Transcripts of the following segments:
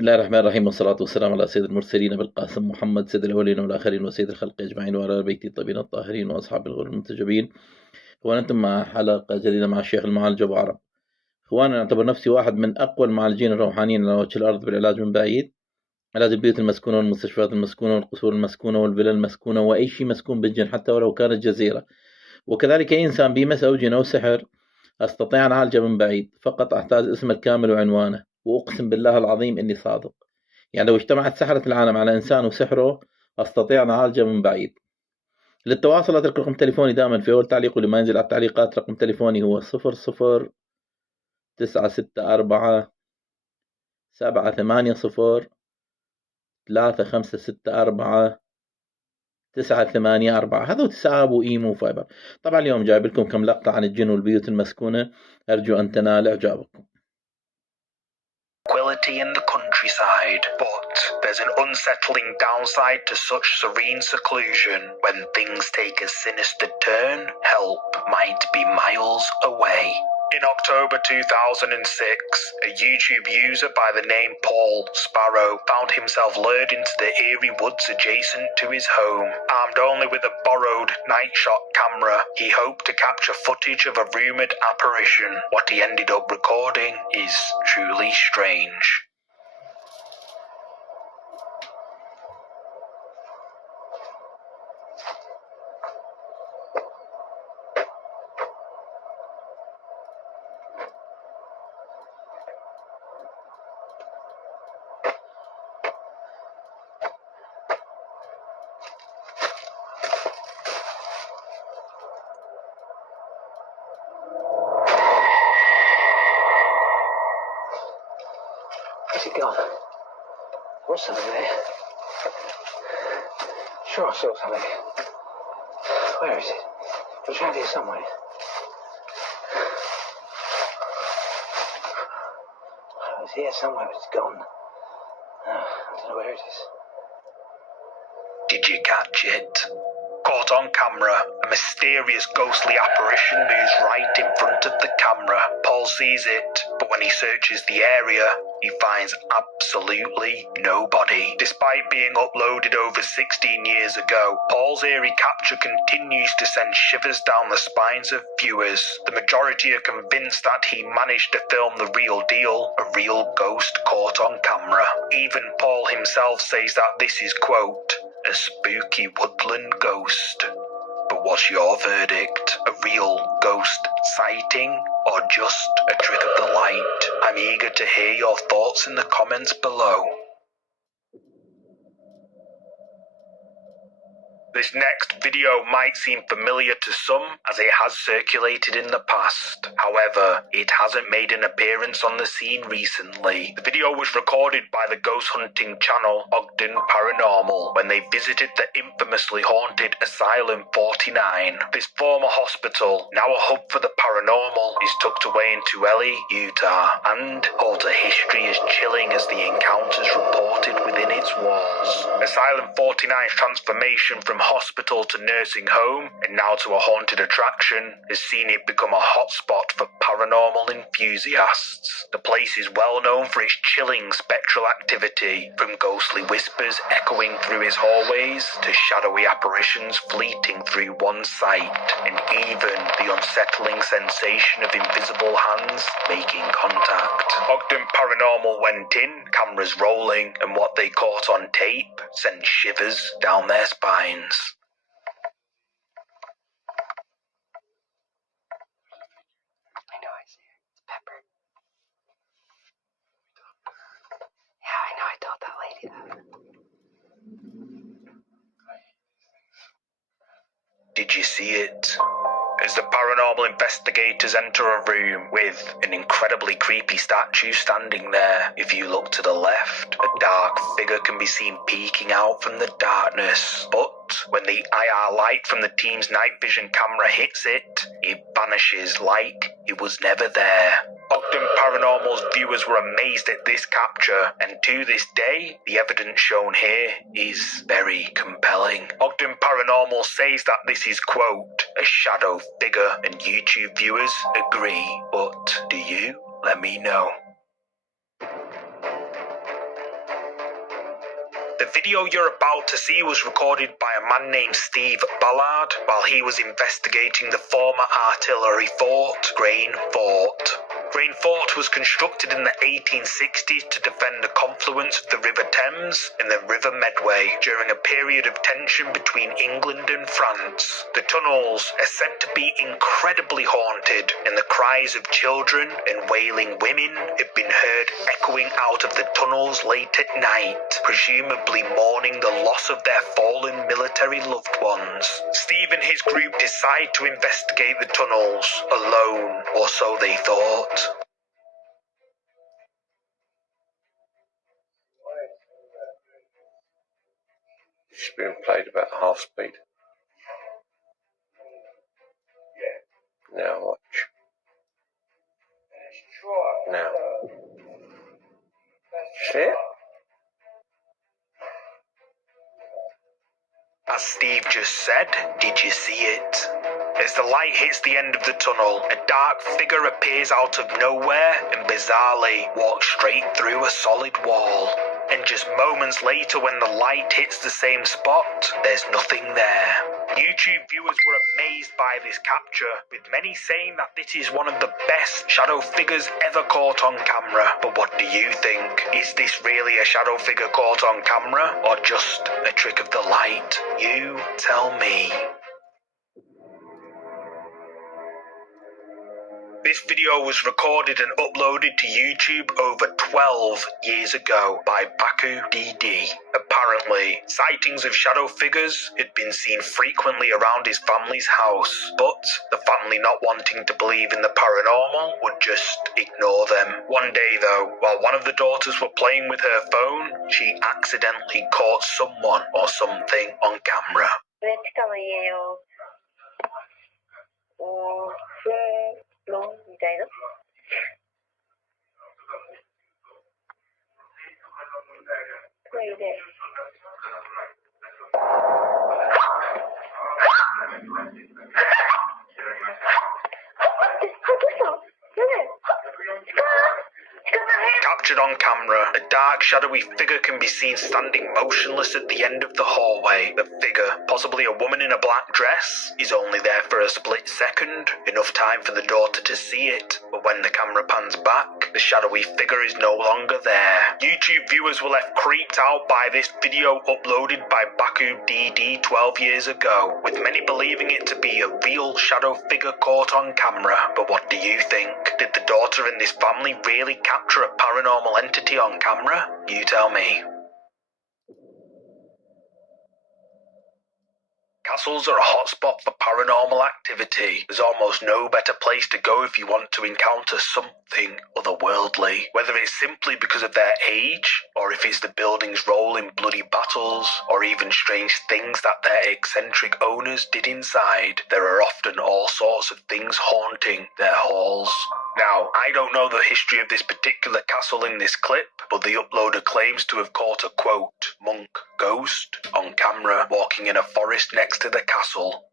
بسم الله الرحمن الرحيم، والصلاة والسلام على سيد المرسلين بالقاسم محمد سيد الأولين والآخرين وسيد الخلق أجمعين وعلى آل بيته الطيبين الطاهرين وأصحاب الغر المنتجبين. إخوانا، أنتم مع حلقة جديدة مع الشيخ المعالج أبو عرب. إخوانا، أعتبر نفسي واحد من أقوى المعالجين الروحانيين على وجه الأرض بالعلاج من بعيد، علاج البيوت المسكونة والمستشفيات المسكونة والقصور المسكونة والفلل المسكونة وأي شيء مسكون بالجن حتى ولو كانت جزيرة، وكذلك أي إنسان بيمس أو جن أو سحر أستطيع أن أعالجه من بعيد، فقط أحتاج اسمه الكامل وعنوانه، وأقسم بالله العظيم إني صادق. يعني لو اجتمعت سحرة العالم على إنسان وسحره أستطيع أن أعالجه من بعيد. للتواصل أترك رقم تليفوني دائما في أول تعليق، ولما ينزل على التعليقات رقم تليفوني هو 00-964-780-3564-984. هذا واتساب وإيمو وفايبر. طبعا اليوم جايب لكم كم لقطة عن الجن والبيوت المسكونة، أرجو أن تنال إعجابكم. Tranquility in the countryside, but there's an unsettling downside to such serene seclusion. When things take a sinister turn, help might be miles away. In October 2006, a YouTube user by the name Paul Sparrow found himself lured into the eerie woods adjacent to his home. Armed only with a borrowed night shot camera, he hoped to capture footage of a rumoured apparition. What he ended up recording is truly strange. Where's it gone? What's something there? Sure I saw something. Where is it? It was around here somewhere. It was here somewhere, but it's gone. I don't know where it is. Did you catch it? Caught on camera, a mysterious ghostly apparition moves right in front of the camera. Paul sees it, but when he searches the area, he finds absolutely nobody. Despite being uploaded over 16 years ago, Paul's eerie capture continues to send shivers down the spines of viewers. The majority are convinced that he managed to film the real deal, a real ghost caught on camera. Even Paul himself says that this is, quote, a spooky woodland ghost. But what's your verdict? A real ghost sighting or just a trick of the light? I'm eager to hear your thoughts in the comments below. This next video might seem familiar to some as it has circulated in the past. However, it hasn't made an appearance on the scene recently. The video was recorded by the ghost hunting channel Ogden Paranormal when they visited the infamously haunted Asylum 49. This former hospital, now a hub for the paranormal, is tucked away in Tuele, Utah, and holds a history as chilling as the encounters reported within its walls. Asylum 49's transformation from hospital to nursing home and now to a haunted attraction has seen it become a hotspot for paranormal enthusiasts. The place is well known for its chilling spectral activity, from ghostly whispers echoing through its hallways to shadowy apparitions fleeting through one sight, and even the unsettling sensation of invisible hands making contact. Ogden Paranormal went in, cameras rolling, and what they caught on tape sent shivers down their spines. I know, I see it. It's Pepper. Yeah, I know, I told that lady that. Did you see it? As the paranormal investigators enter a room with an incredibly creepy statue standing there, if you look to the left, a dark figure can be seen peeking out from the darkness. But when the IR light from the team's night vision camera hits it, it vanishes like it was never there. Ogden Paranormal's viewers were amazed at this capture, and to this day, the evidence shown here is very compelling. Ogden Paranormal says that this is, quote, a shadow figure, and YouTube viewers agree. But do you? Let me know. The video you're about to see was recorded by a man named Steve Ballard while he was investigating the former artillery fort, Grain Fort. Grain Fort was constructed in the 1860s to defend the confluence of the River Thames and the River Medway during a period of tension between England and France. The tunnels are said to be incredibly haunted, and the cries of children and wailing women have been heard echoing out of the tunnels late at night, presumably mourning the loss of their fallen military loved ones. Steve and his group decide to investigate the tunnels alone, or so they thought. It's being played about half speed. Now watch. Now. See it? As Steve just said, did you see it? As the light hits the end of the tunnel, a dark figure appears out of nowhere and bizarrely walks straight through a solid wall. And just moments later, when the light hits the same spot, there's nothing there. YouTube viewers were amazed by this capture, with many saying that this is one of the best shadow figures ever caught on camera. But what do you think? Is this really a shadow figure caught on camera, or just a trick of the light? You tell me. This video was recorded and uploaded to YouTube over 12 years ago by Baku DD. Apparently, sightings of shadow figures had been seen frequently around his family's house, but the family, not wanting to believe in the paranormal, would just ignore them. One day though, while one of the daughters were playing with her phone, she accidentally caught someone or something on camera. Captured on camera, a dark, shadowy figure can be seen standing motionless at the end of the hallway. The figure, possibly a woman in a black dress, is only there for a split second, enough time for the daughter to see it. But when the camera pans back, the shadowy figure is no longer there. YouTube viewers were left creeped out by this video uploaded by Baku DD 12 years ago, with many believing it to be a real shadow figure caught on camera. But what do you think? Did the daughter and this family really capture a paranormal entity on camera? You tell me. Castles are a hotspot for paranormal activity. There's almost no better place to go if you want to encounter something otherworldly. Whether it's simply because of their age, or if it's the building's role in bloody battles, or even strange things that their eccentric owners did inside, there are often all sorts of things haunting their halls. Now, I don't know the history of this particular castle in this clip, but the uploader claims to have caught a, quote, monk ghost on camera walking in a forest next to the castle.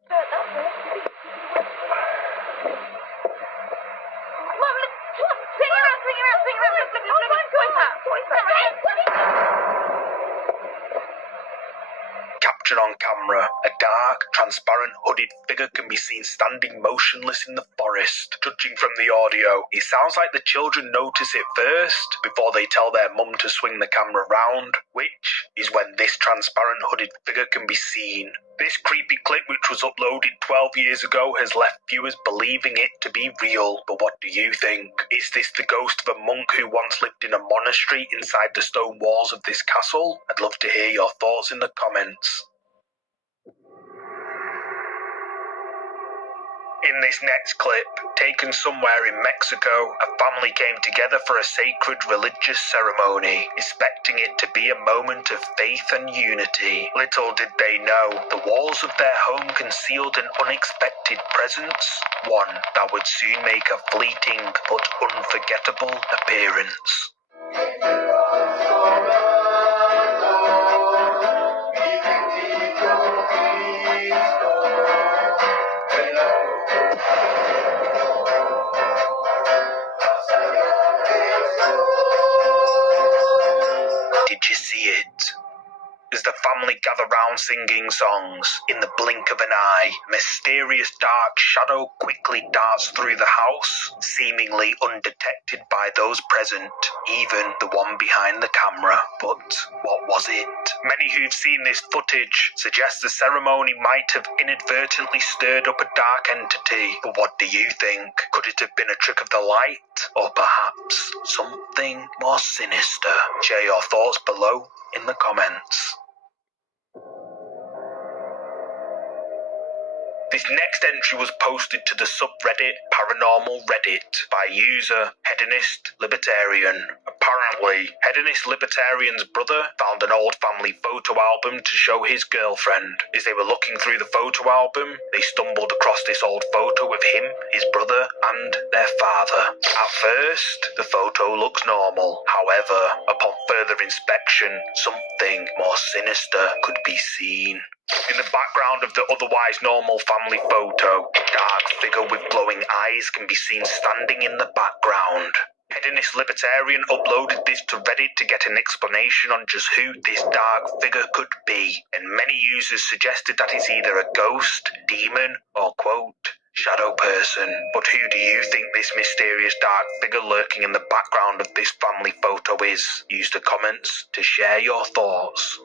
Captured on camera, a dark, transparent, hooded figure can be seen standing motionless in the forest. Judging from the audio, it sounds like the children notice it first, before they tell their mum to swing the camera round, which is when this transparent hooded figure can be seen. This creepy clip, which was uploaded 12 years ago, has left viewers believing it to be real. But what do you think? Is this the ghost of a monk who once lived in a monastery inside the stone walls of this castle? I'd love to hear your thoughts in the comments. In this next clip, taken somewhere in Mexico, a family came together for a sacred religious ceremony, expecting it to be a moment of faith and unity. Little did they know, the walls of their home concealed an unexpected presence, one that would soon make a fleeting but unforgettable appearance. Did you see it? As the family gather round singing songs, in the blink of an eye, a mysterious dark shadow quickly darts through the house, seemingly undetected by those present, even the one behind the camera. But what was it? Many who've seen this footage suggest the ceremony might have inadvertently stirred up a dark entity. But what do you think? Could it have been a trick of the light? Or perhaps something more sinister? Share your thoughts below in the comments. This next entry was posted to the subreddit Paranormal Reddit by user Hedonist Libertarian. Apparently, Hedonist Libertarian's brother found an old family photo album to show his girlfriend. As they were looking through the photo album, they stumbled across this old photo of him, his brother, and their father. At first, the photo looks normal. However, upon further inspection, something more sinister could be seen. In the background of the otherwise normal family photo, a dark figure with glowing eyes can be seen standing in the background. Hedonist Libertarian uploaded this to Reddit to get an explanation on just who this dark figure could be, and many users suggested that it's either a ghost, demon, or quote, shadow person. But who do you think this mysterious dark figure lurking in the background of this family photo is? Use the comments to share your thoughts.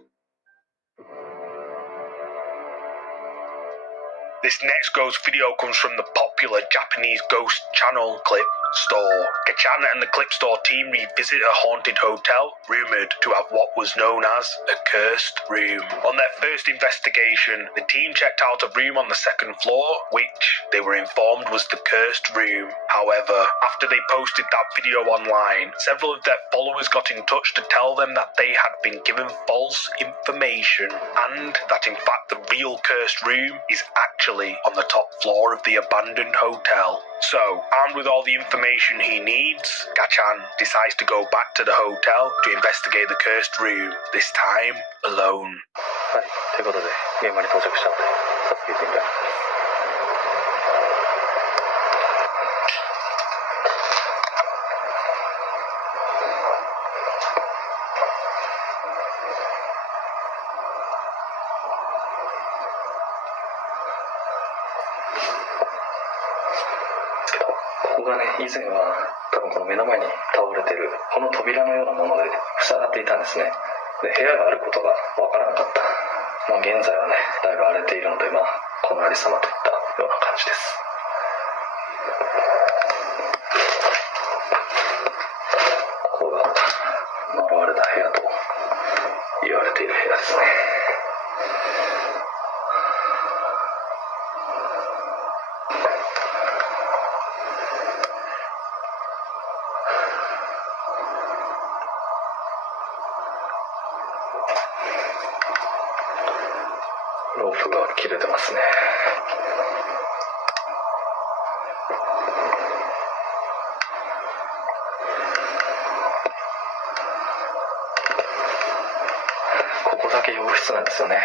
This next ghost video comes from the popular Japanese ghost channel Clip Store. Gachan and the Clip Store team revisit a haunted hotel, rumoured to have what was known as a cursed room. On their first investigation, the team checked out a room on the second floor, which they were informed was the cursed room. However, after they posted that video online, several of their followers got in touch to tell them that they had been given false information, and that in fact the real cursed room is actually on the top floor of the abandoned hotel. So, armed with all the information he needs, Gachan decides to go back to the hotel to investigate the cursed room, this time alone. はい、ということで現場に到着したので早速行ってみたい。ここがね、以前は多分この目の前に倒れてるこの扉のようなもので塞がっていたんですね。で、部屋があることがわからなかった。現在はね、だいぶ荒れているので、このありさまといったような感じです。ここが呪われた部屋と言われている部屋ですね。ロープが切れてますね。ここだけ洋室なんですよね。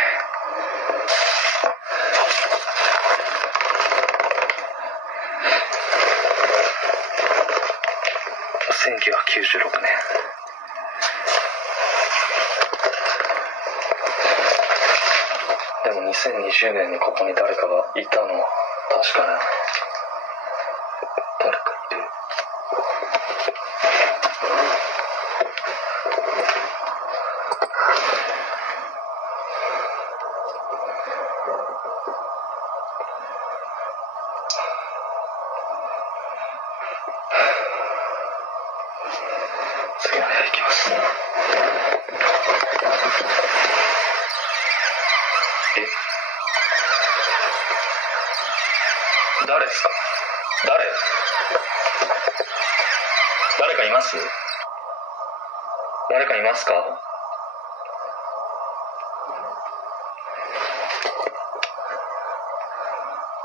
1996年。でも2020年にここに誰かがいたのは確かな。誰かいる。次の部屋行きます。誰ですか？誰かいます？誰かいますか？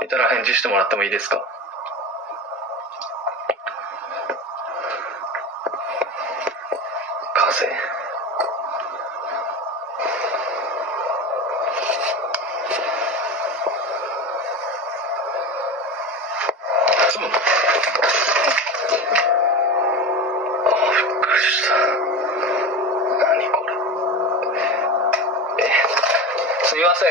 いたら返事してもらってもいいですか？風。びっくりした。何これ。すみません。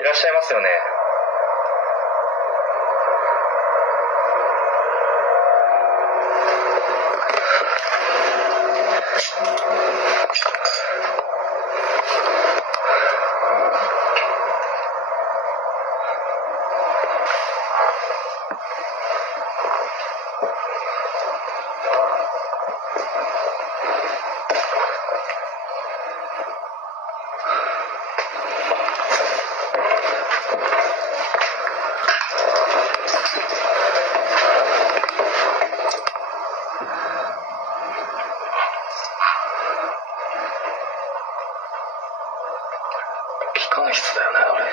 いらっしゃいますよね。機関室だよね、あれ。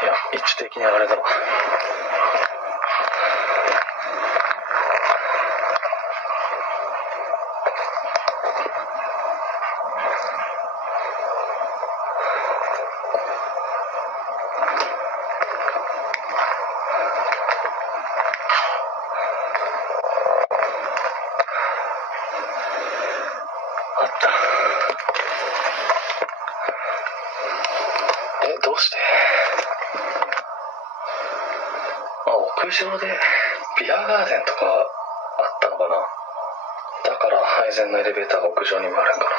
いや、位置的にあれだわ。あった。どうして？屋上でビアガーデンとかあったのかな。だから配膳のエレベーターが屋上にもあるんかな。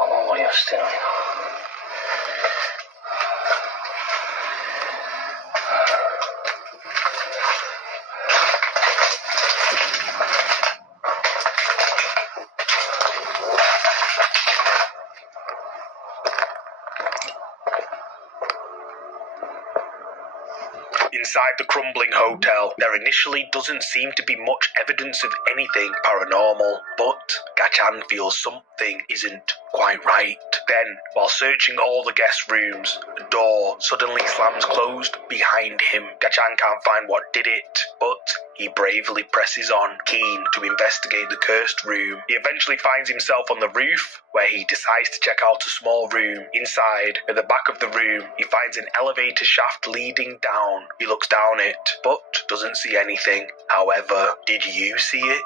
雨漏りはしてないな。Inside the crumbling hotel, there initially doesn't seem to be much evidence of anything paranormal, but Gachan feels something isn't quite right. Then, while searching all the guest rooms, a door suddenly slams closed behind him. Gachan can't find what did it, but he bravely presses on, keen to investigate the cursed room. He eventually finds himself on the roof, where he decides to check out a small room. Inside, at the back of the room, he finds an elevator shaft leading down. He looks down it, but doesn't see anything. However, did you see it?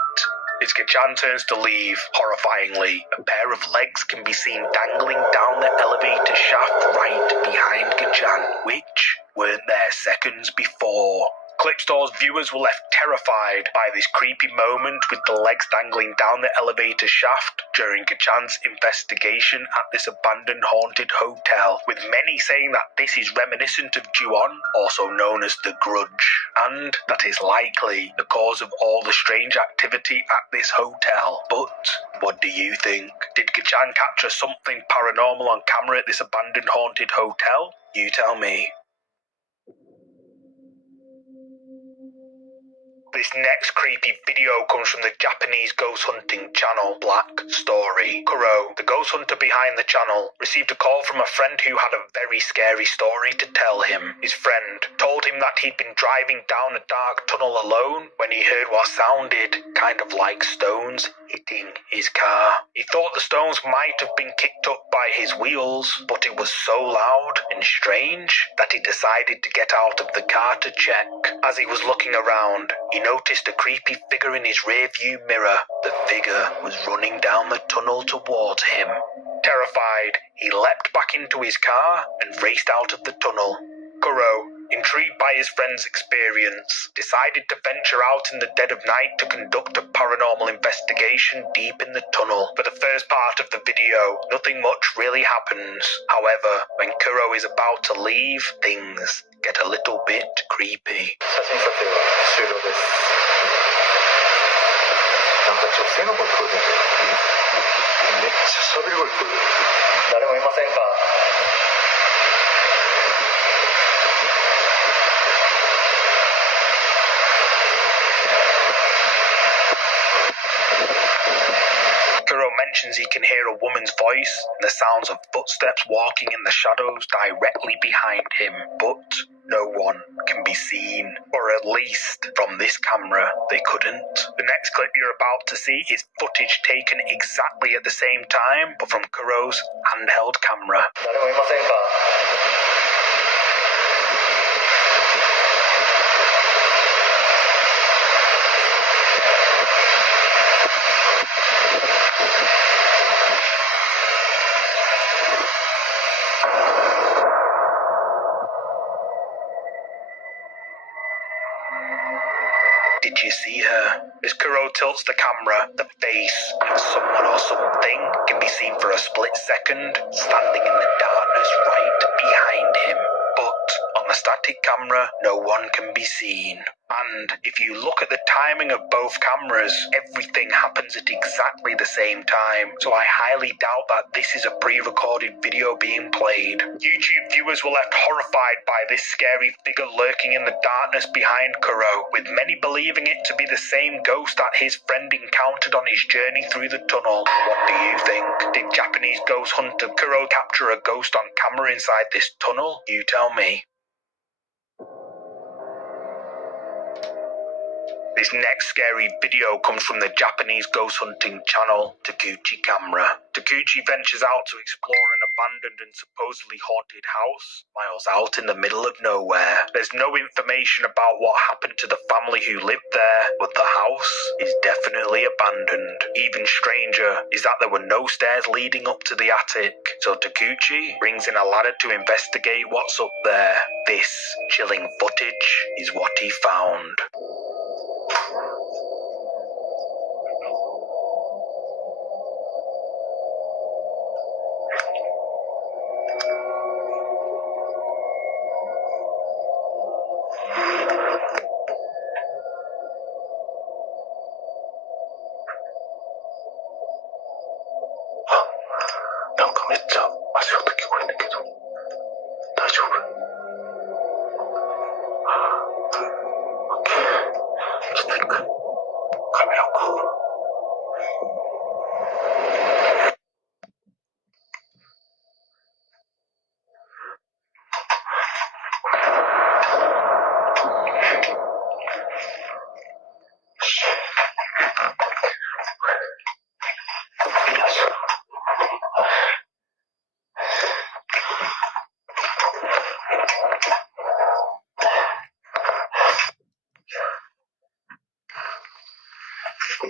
As Gachan turns to leave, horrifyingly, a pair of legs can be seen dangling down the elevator shaft right behind Gachan, which weren't there seconds before. Clipstore's viewers were left terrified by this creepy moment with the legs dangling down the elevator shaft during Gachan's investigation at this abandoned haunted hotel, with many saying that this is reminiscent of Ju-on, also known as the Grudge, and that is likely the cause of all the strange activity at this hotel. But what do you think? Did Gachan capture something paranormal on camera at this abandoned haunted hotel? You tell me. This next creepy video comes from the Japanese ghost hunting channel Black Story. Kuro, the ghost hunter behind the channel, received a call from a friend who had a very scary story to tell him. His friend told him that he'd been driving down a dark tunnel alone when he heard what sounded kind of like stones hitting his car. He thought the stones might have been kicked up by his wheels, but it was so loud and strange that he decided to get out of the car to check. As he was looking around, he noticed a creepy figure in his rearview mirror. The figure was running down the tunnel towards him. Terrified, he leapt back into his car and raced out of the tunnel. Kuro, intrigued by his friend's experience, decided to venture out in the dead of night to conduct a paranormal investigation deep in the tunnel. For the first part of the video, nothing much really happens. However, when Kuro is about to leave, things get a little bit creepy. 写真撮影は終了です。なんか女性誰の声聞こえてるんですよ。めっちゃ喋り声聞こえてる。誰もいませんか？Kuro mentions he can hear a woman's voice and the sounds of footsteps walking in the shadows directly behind him, but no one can be seen. Or at least, from this camera, they couldn't. The next clip you're about to see is footage taken exactly at the same time, but from Kuro's handheld camera. 誰もいませんか？Did you see her? As Kuro tilts the camera, the face of someone or something can be seen for a split second, standing in the darkness right behind him. But on the static camera, no one can be seen. And if you look at the timing of both cameras, everything happens at exactly the same time. So I highly doubt that this is a pre-recorded video being played. YouTube viewers were left horrified by this scary figure lurking in the darkness behind Kuro, with many believing it to be the same ghost that his friend encountered on his journey through the tunnel. What do you think? Did Japanese ghost hunter Kuro capture a ghost on camera inside this tunnel? You tell me. This next scary video comes from the Japanese ghost hunting channel, Takuchi Camera. Takuchi ventures out to explore an abandoned and supposedly haunted house, miles out in the middle of nowhere. There's no information about what happened to the family who lived there, but the house is definitely abandoned. Even stranger is that there were no stairs leading up to the attic, so Takuchi brings in a ladder to investigate what's up there. This chilling footage is what he found. なんかめっちゃ足音聞こえんだけど大丈夫？オッケー。ちょっと一回カメラをこう。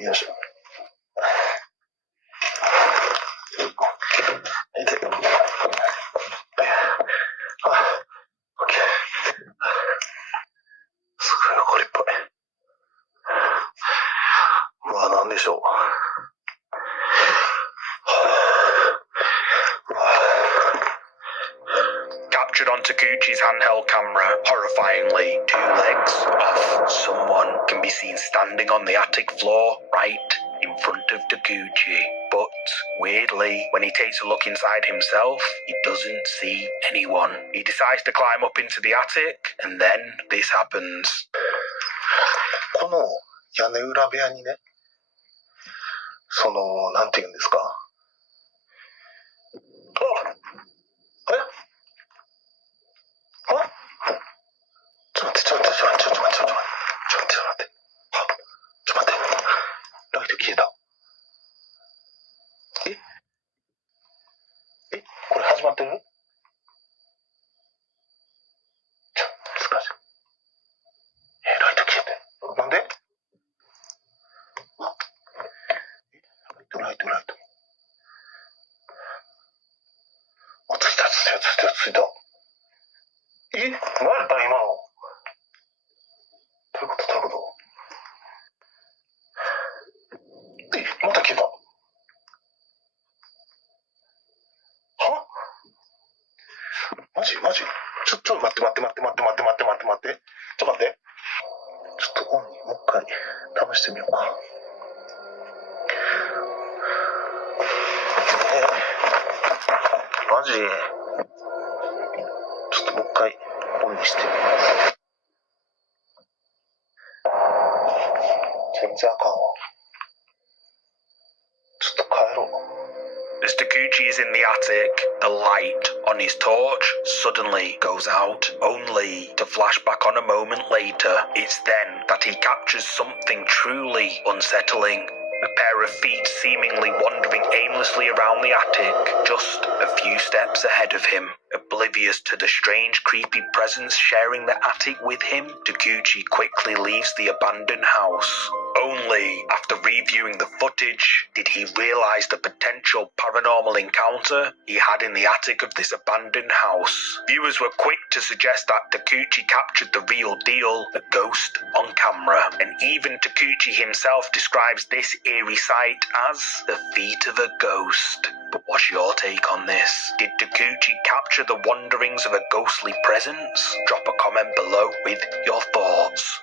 よいしょ。痛い。あ、オッケー。すごい残りっぽい。うわ、なんでしょう。Captured on Takuchi's handheld camera, horrifyingly, 2 legs off someone can be seen standing on the attic floor right in front of Takuchi. But, weirdly, when he takes a look inside himself, he doesn't see anyone. He decides to climb up into the attic, and then this happens. この屋根裏部屋にね、なんて言うんですか。あれ？あ？ちょっと待って。ライト消えた。これ始まってる？難しい。ライト消えて。なんで？ライト。ついた。何やった今の？どういうことまた消えた。は？マジちょっと待って。ちょっと待って。ちょっとオンにもう一回試してみようか。マジ？ちょっともう一回オンにしてみます。全然あかんわ。ちょっと帰ろう。As Takuchi is in the attic, the light on his torch suddenly goes out, only to flash back on a moment later. It's then that he captures something truly unsettling. A pair of feet seemingly wandering aimlessly around the attic, just a few steps ahead of him. Oblivious to the strange, creepy presence sharing the attic with him, Takuchi quickly leaves the abandoned house. Only after reviewing the footage did he realize the potential paranormal encounter he had in the attic of this abandoned house. Viewers were quick to suggest that Takuchi captured the real deal, a ghost on camera, and even Takuchi himself describes this eerie sight as the feet of a ghost. But what's your take on this? Did Takuchi capture the wanderings of a ghostly presence? Drop a comment below with your thoughts.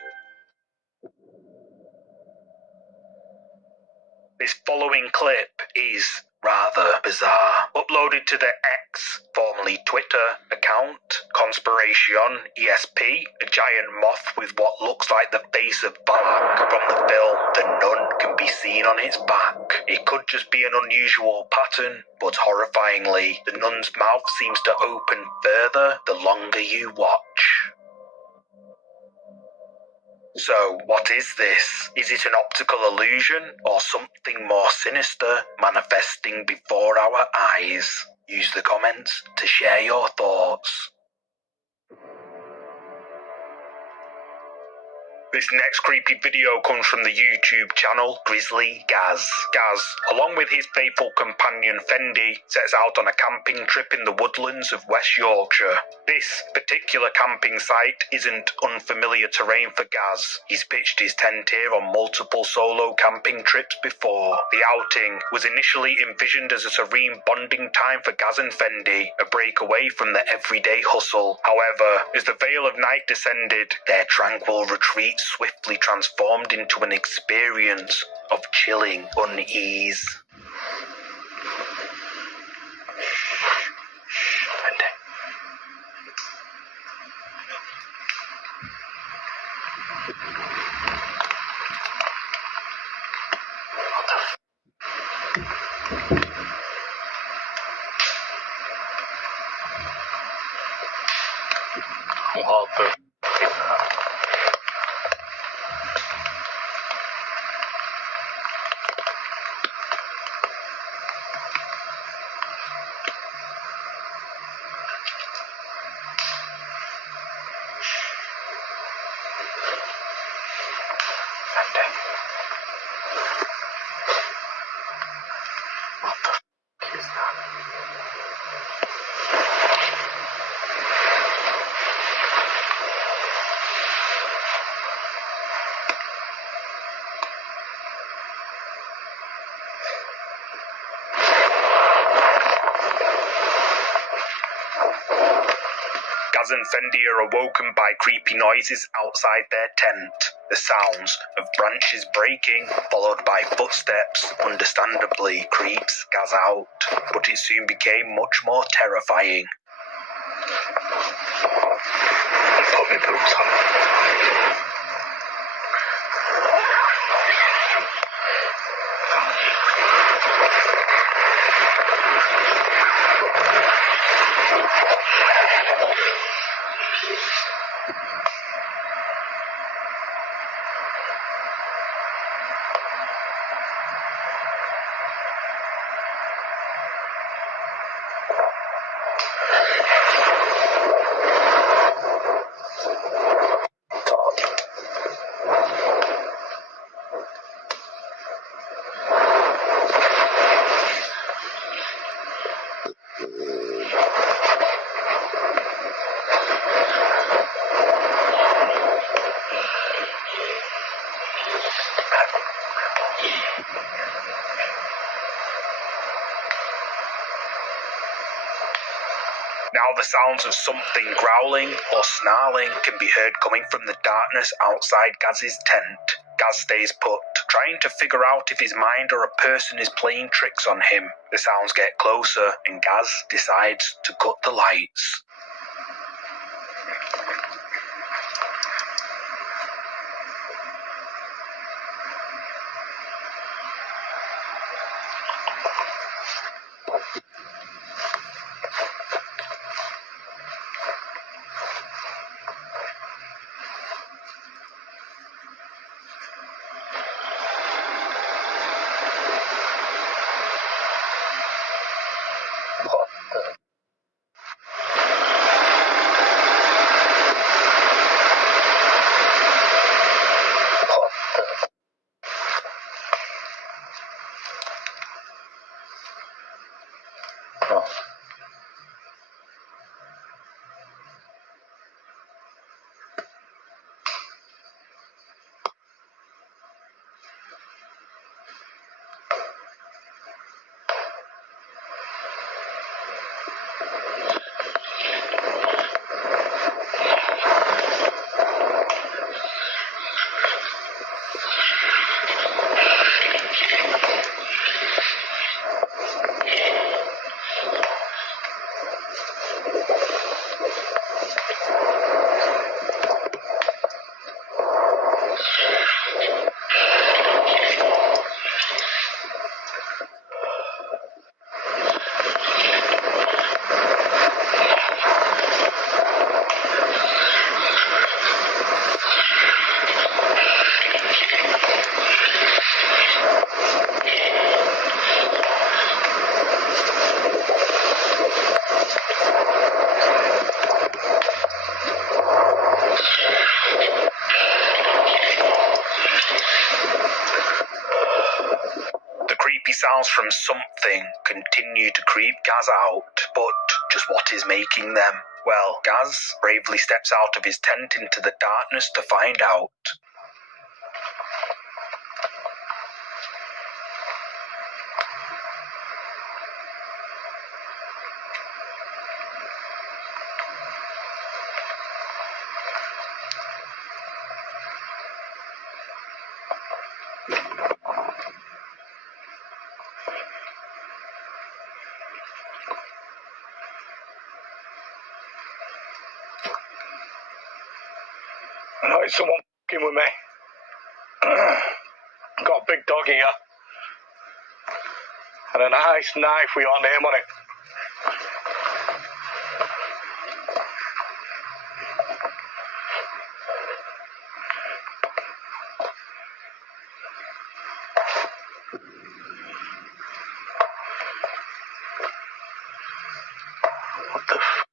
This following clip is rather bizarre. Uploaded to the X, formerly Twitter, account, Conspiration ESP, a giant moth with what looks like the face of bark from the film The Nun can be seen on its back. It could just be an unusual pattern, but horrifyingly, the nun's mouth seems to open further the longer you watch. So, what is this? Is it an optical illusion or something more sinister manifesting before our eyes? Use the comments to share your thoughts. This next creepy video comes from the YouTube channel Grizzly Gaz. Gaz, along with his faithful companion Fendi, sets out on a camping trip in the woodlands of West Yorkshire. This particular camping site isn't unfamiliar terrain for Gaz. He's pitched his tent here on multiple solo camping trips before. The outing was initially envisioned as a serene bonding time for Gaz and Fendi, a break away from the everyday hustle. However, as the veil of night descended, their tranquil retreat swiftly transformed into an experience of chilling unease. What the? Gaz and Fendi are awoken by creepy noises outside their tent. The sounds of branches breaking, followed by footsteps, understandably creeps Gaz out, but it soon became much more terrifying. Now the sounds of something growling or snarling can be heard coming from the darkness outside Gaz's tent. Gaz stays put, trying to figure out if his mind or a person is playing tricks on him. The sounds get closer, and Gaz decides to cut the lights. Sounds from something continue to creep Gaz out, but just what is making them? Well, Gaz bravely steps out of his tent into the darkness to find out. I know it's someone f***ing with me. Got a big dog here. And a nice knife with your name on it. What the f***?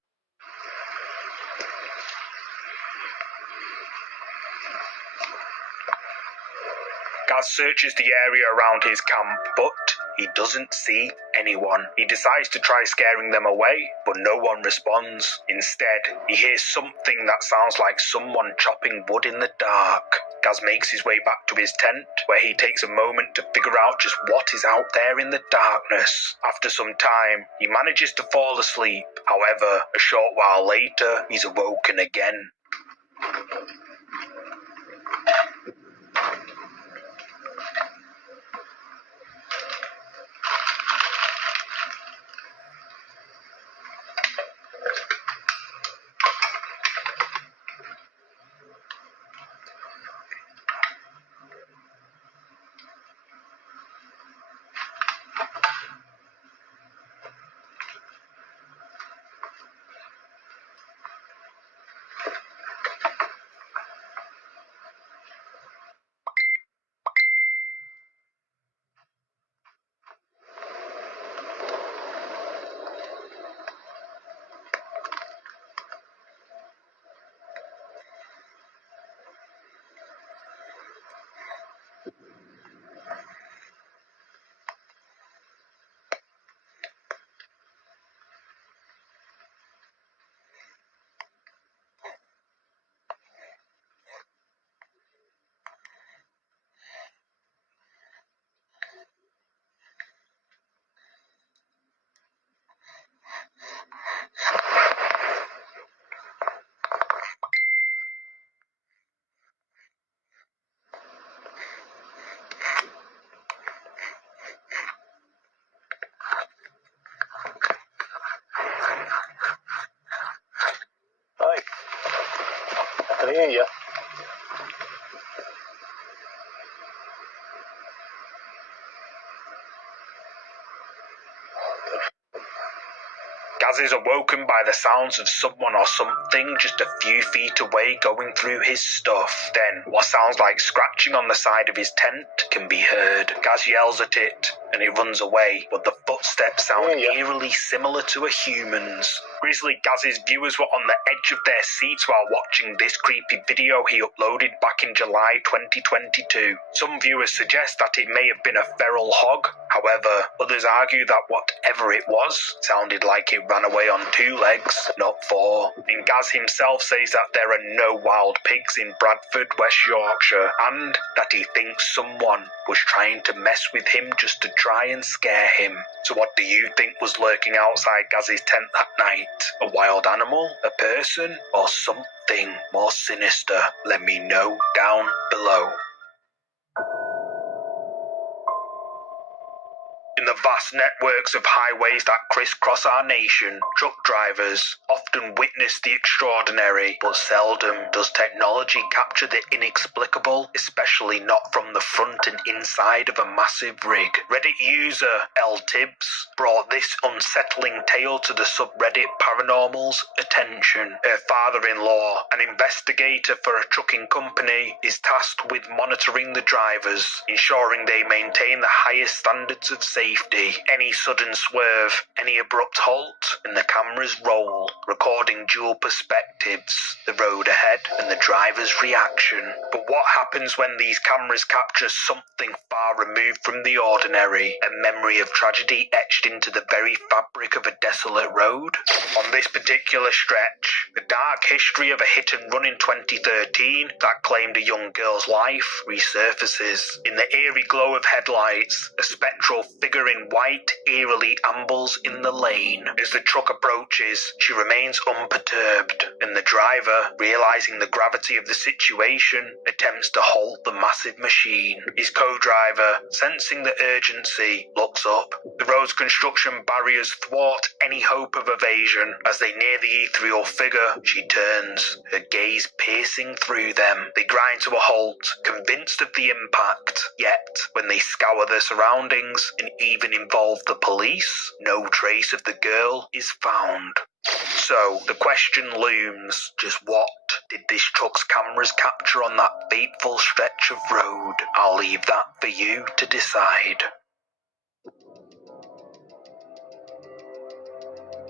Gaz searches the area around his camp, but he doesn't see anyone. He decides to try scaring them away, but no one responds. Instead, he hears something that sounds like someone chopping wood in the dark. Gaz makes his way back to his tent, where he takes a moment to figure out just what is out there in the darkness. After some time, he manages to fall asleep. However, a short while later, he's awoken again. Yeah. Gaz is awoken by the sounds of someone or something just a few feet away going through his stuff. Then, what sounds like scratching on the side of his tent can be heard. Gaz yells at it, and it runs away, but the footsteps sound eerily similar to a human's. Grizzly Gaz's viewers were on the edge of their seats while watching this creepy video he uploaded back in July 2022. Some viewers suggest that it may have been a feral hog. However, others argue that whatever it was sounded like it ran away on 2 legs, not 4. And Gaz himself says that there are no wild pigs in Bradford, West Yorkshire, and that he thinks someone was trying to mess with him just to try and scare him. So what do you think was lurking outside Gaz's tent that night? A wild animal? A person? Or something more sinister? Let me know down below. In the vast networks of highways that crisscross our nation, truck drivers often witness the extraordinary, but seldom does technology capture the inexplicable, especially not from the front and inside of a massive rig. Reddit user L. Tibbs brought this unsettling tale to the subreddit Paranormal's attention. Her father-in-law, an investigator for a trucking company, is tasked with monitoring the drivers, ensuring they maintain the highest standards of safety. Any sudden swerve, any abrupt halt, and the cameras roll, recording dual perspectives, the road ahead and the driver's reaction. But what happens when these cameras capture something far removed from the ordinary, a memory of tragedy etched into the very fabric of a desolate road? On this particular stretch, the dark history of a hit and run in 2013 that claimed a young girl's life resurfaces. In the eerie glow of headlights, a spectral figure in white eerily ambles in the lane. As the truck approaches, she remains unperturbed, and the driver, realizing the gravity of the situation, attempts to halt the massive machine. His co-driver, sensing the urgency, looks up. The road's construction barriers thwart any hope of evasion. As they near the ethereal figure, she turns, her gaze piercing through them. They grind to a halt, convinced of the impact. Yet, when they scour their surroundings and even involve the police, no trace of the girl is found. So, the question looms, just what did this truck's cameras capture on that fateful stretch of road? I'll leave that for you to decide.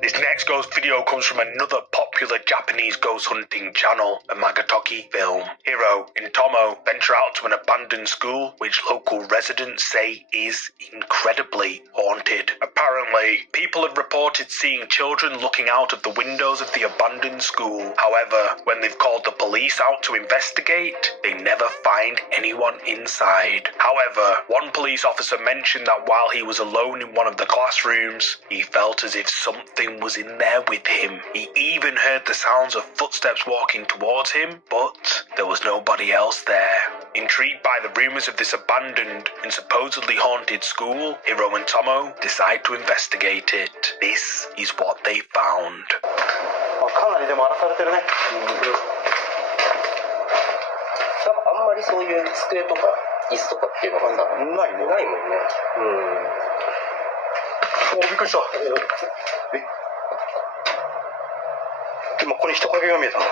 This next ghost video comes from another popular Japanese ghost hunting channel, a Magatoki film. Hiro and Tomo venture out to an abandoned school which local residents say is incredibly haunted. Apparently, people have reported seeing children looking out of the windows of the abandoned school. However, when they've called the police out to investigate, they never find anyone inside. However, one police officer mentioned that while he was alone in one of the classrooms, he felt as if something was in there with him. He even heard the sounds of footsteps walking towards him, but there was nobody else there. Intrigued by the rumors of this abandoned and supposedly haunted school, Hiro and Tomo decide to investigate it. This is what they found. かなりでも荒らされてるね。あんまりそういう机とか椅子とかっていうのがさ、ないね。ないもんね。お、びっくりした。今ここに人影が見えたの。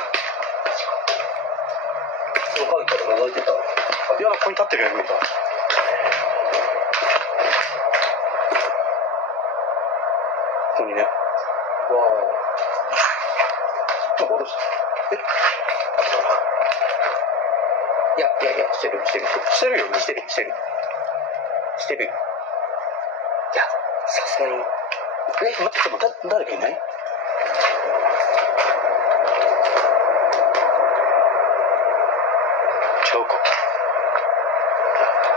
影から覗いてた。いや、ここに立ってるように見えた。ここにね。わあ。なんか落とした。いや、してる。してるよね。してる。いや、さすがに。待って、誰かいない？ちゃうか。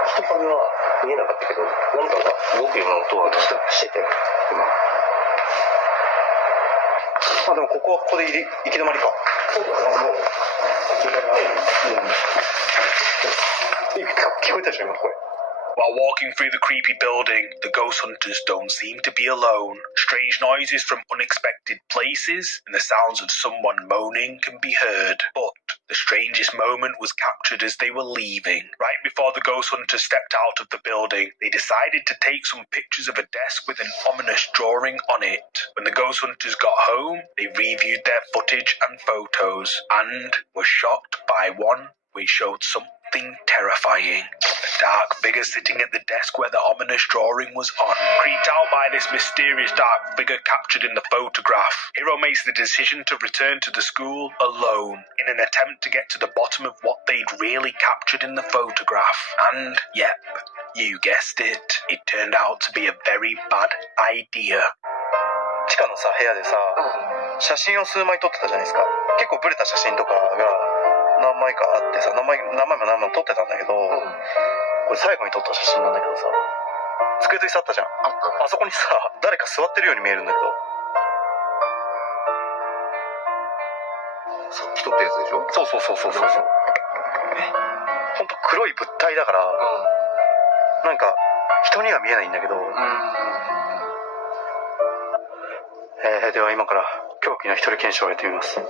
人影は見えなかったけど、何かが動くような音はしてて、今。まあでもここはここで行き止まりか。そうだね。聞こえたでしょ今声。While walking through the creepy building, the ghost hunters don't seem to be alone. Strange noises from unexpected places and the sounds of someone moaning can be heard. But the strangest moment was captured as they were leaving. Right before the ghost hunters stepped out of the building, they decided to take some pictures of a desk with an ominous drawing on it. When the ghost hunters got home, they reviewed their footage and photos and were shocked by one which showed something terrifying. A dark figure sitting at the desk where the ominous drawing was on. Creeped out by this mysterious dark figure captured in the photograph, Hiro makes the decision to return to the school alone in an attempt to get to the bottom of what they'd really captured in the photograph. And, yep, you guessed it, it turned out to be a very bad idea. 地下のさ部屋でさ、写真を数枚撮ってたじゃないですか。結構ブレた写真とかが何枚かあってさ、何枚も撮ってたんだけど、これ最後に撮った写真なんだけどさ、机と椅子あったじゃん。あそこにさ、誰か座ってるように見えるんだけど。さっき撮ったやつでしょ？そう。ほんと黒い物体だから、なんか人には見えないんだけど。では今から狂気の一人検証をやってみます。さっ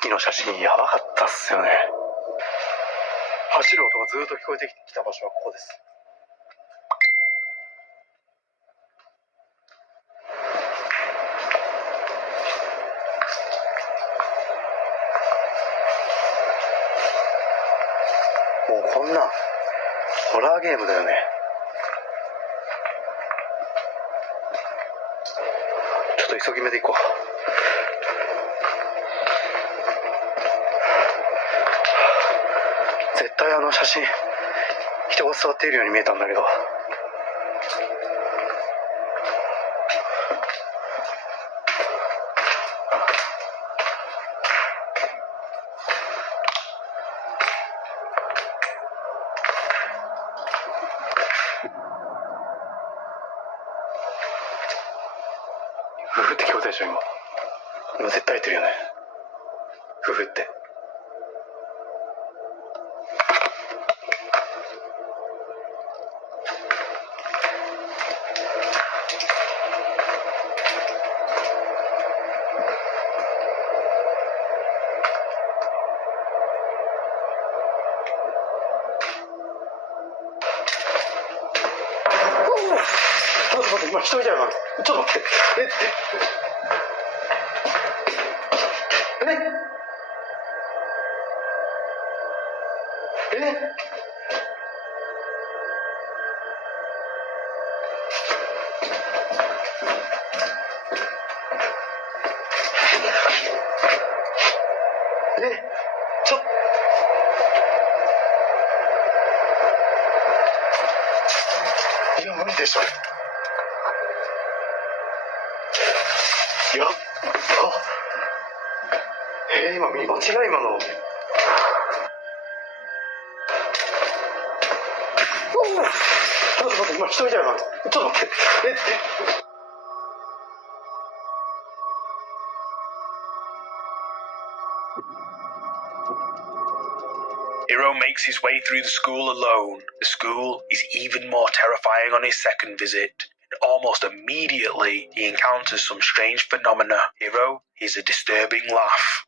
きの写真やばかったっすよね。走る音がずっと聞こえてきた場所はここです。もうこんなんホラーゲームだよね。ちょっと急ぎ目で行こう。絶対あの写真人が座っているように見えたんだけど。ふふって聞こえたでしょ今絶対言ってるよね。ふふって。待って今一人じゃん。ちょっと待って。いや無理でしょ。やっば。今見間違い今の。ちょっと待って今一人じゃん。ちょっと待って。Hiro makes his way through the school alone. The school is even more terrifying on his second visit. And almost immediately, he encounters some strange phenomena. Hiro hears a disturbing laugh.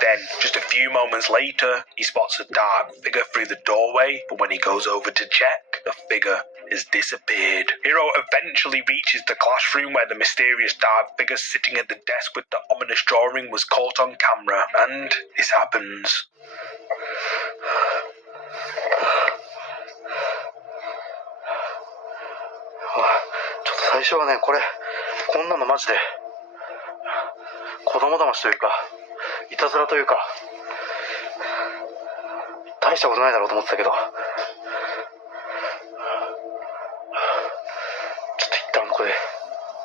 Then, just a few moments later, he spots a dark figure through the doorway, but when he goes over to check, the figure has disappeared. Hiro eventually reaches the classroom where the mysterious dark figure sitting at the desk with the ominous drawing was caught on camera, and this happens. ちょっと最初はね、こんなのマジで子供騙しというかいたずらというか大したことないだろうと思ってたけど、ちょっと一旦これ。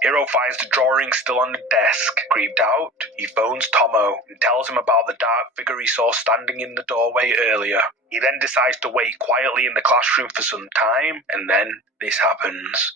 Hiro finds the drawing still on the desk. Creeped out, he phones Tomo and tells him about the dark figure he saw standing in the doorway earlier. He then decides to wait quietly in the classroom for some time, and then this happens.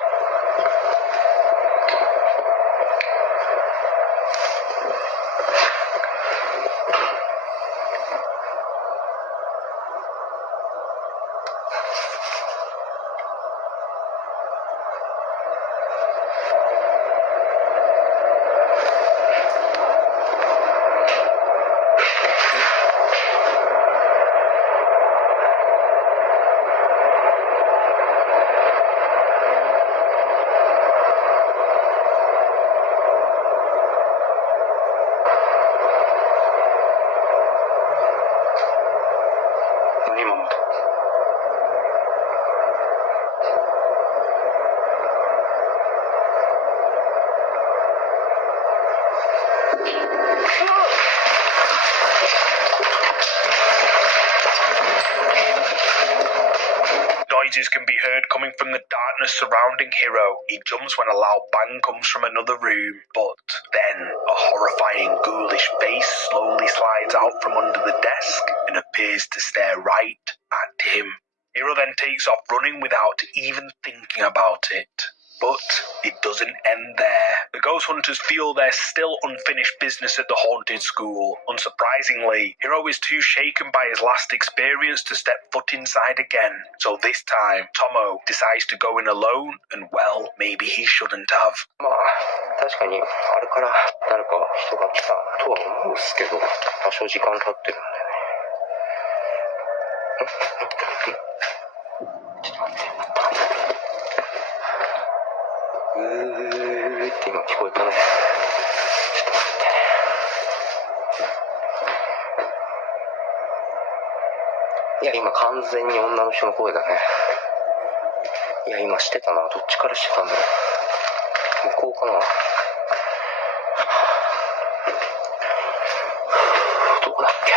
noises can be heard coming from the darkness surrounding Hiro. He jumps when a loud bang comes from another room, but then a horrifying ghoulish face slowly slides out from under the desk and appears to stare right at him. Hiro then takes off running without even thinking about it. But it doesn't end there. The ghost hunters feel there's still unfinished business at the haunted school. Unsurprisingly, Hiro is too shaken by his last experience to step foot inside again. So this time, Tomo decides to go in alone, and well, maybe he shouldn't have. まあ確かにあれから誰か人が来たとは思うんですけど、多少時間経ってるんでね。ちょっと待って。って今聞こえたね。ちょっと待って。いや今完全に女の人の声だね。いや今してたな。どっちからしてたんだろう。向こうかな。どこだっけ。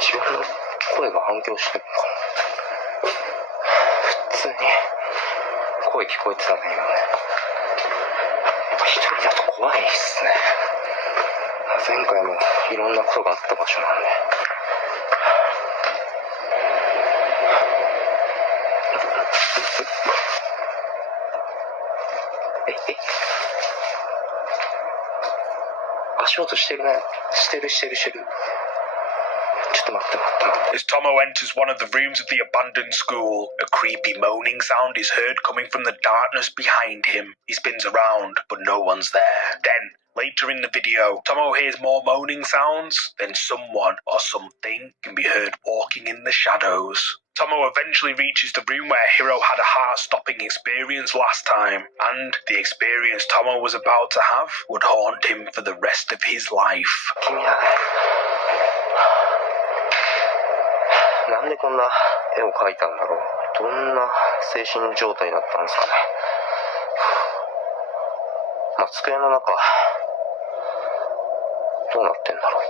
自分の声が反響してるのかな。普通に声聞こえてたね今ね。やっぱ一人だと怖いっすね。前回もいろんなことがあった場所なんで。足音してるね。してる。As Tomo enters one of the rooms of the abandoned school, a creepy moaning sound is heard coming from the darkness behind him. He spins around, but no one's there. Then, later in the video, Tomo hears more moaning sounds, then someone or something can be heard walking in the shadows. Tomo eventually reaches the room where Hiro had a heart-stopping experience last time, and the experience Tomo was about to have would haunt him for the rest of his life. なんでこんな絵を描いたんだろう。どんな精神状態だったんですかね。まあ机の中どうなってんだろう。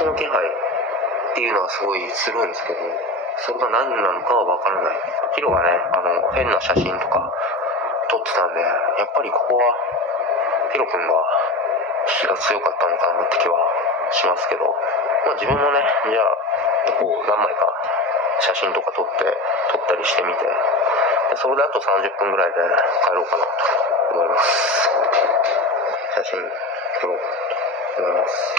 人の気配っていうのはすごいするんですけど、それが何なのかは分からない。ヒロがね、変な写真とか撮ってたんで、やっぱりここはヒロ君が気が強かったのかなって気はしますけど、まあ自分もね、じゃあこう何枚か写真とか撮ったりしてみて、でそれであと30分ぐらいで帰ろうかなと思います。写真撮ろうと思います。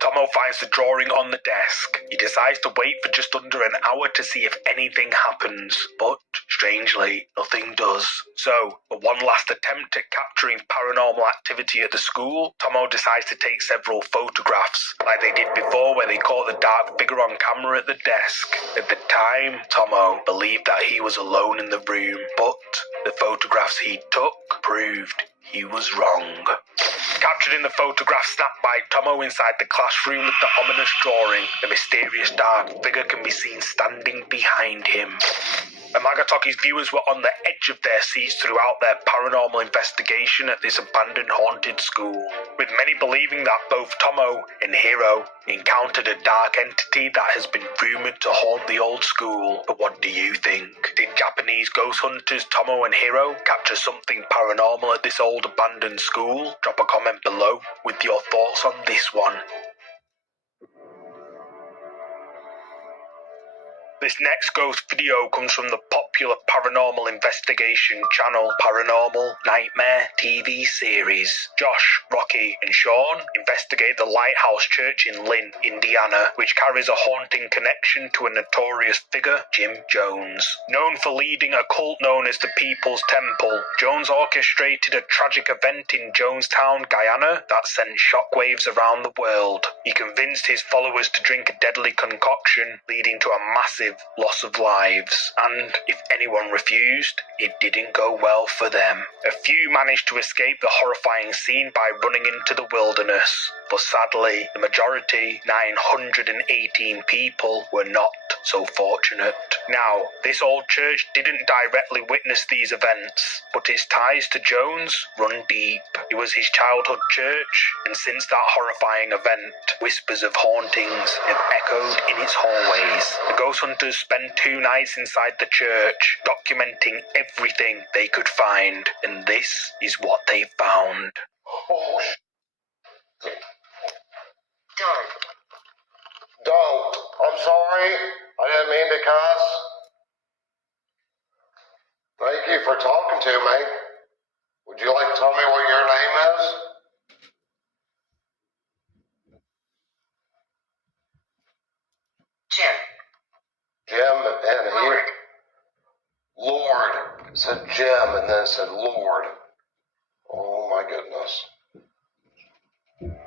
Tomo finds the drawing on the desk. He decides to wait for just under an hour to see if anything happens, but strangely, nothing does. So, for one last attempt at capturing paranormal activity at the school, Tomo decides to take several photographs, like they did before where they caught the dark figure on camera at the desk. At the time, Tomo believed that he was alone in the room, but the photographs he took proved he was wrong. Captured in the photograph snapped by Tomo inside the classroom with the ominous drawing, the mysterious dark figure can be seen standing behind him. Amagatoki's viewers were on the edge of their seats throughout their paranormal investigation at this abandoned haunted school, with many believing that both Tomo and Hiro encountered a dark entity that has been rumoured to haunt the old school. But what do you think? Did Japanese ghost hunters Tomo and Hiro capture something paranormal at this old abandoned school? Drop a comment below with your thoughts on this one. This next ghost video comes from the popular paranormal investigation channel Paranormal Nightmare TV series. Josh, Rocky and Sean investigate the Lighthouse Church in Lynn, Indiana, which carries a haunting connection to a notorious figure, Jim Jones. Known for leading a cult known as the People's Temple, Jones orchestrated a tragic event in Jonestown, Guyana that sent shockwaves around the world. He convinced his followers to drink a deadly concoction, leading to a massive loss of lives, and if anyone refused, it didn't go well for them. A few managed to escape the horrifying scene by running into the wilderness, but sadly, the majority, 918 people, were not so fortunate. Now, this old church didn't directly witness these events, but its ties to Jones run deep. It was his childhood church, and since that horrifying event, whispers of hauntings have echoed in its hallways. The ghost hunters spent 2 nights inside the church, documenting everything they could find, and this is what they found. Oh, Don't. I'm sorry. I didn't mean to cuss. Thank you for talking to me. Would you like to tell me what your name is? Jim. Jim and Lord. Lord. It said Jim and then it said Lord. Oh my goodness.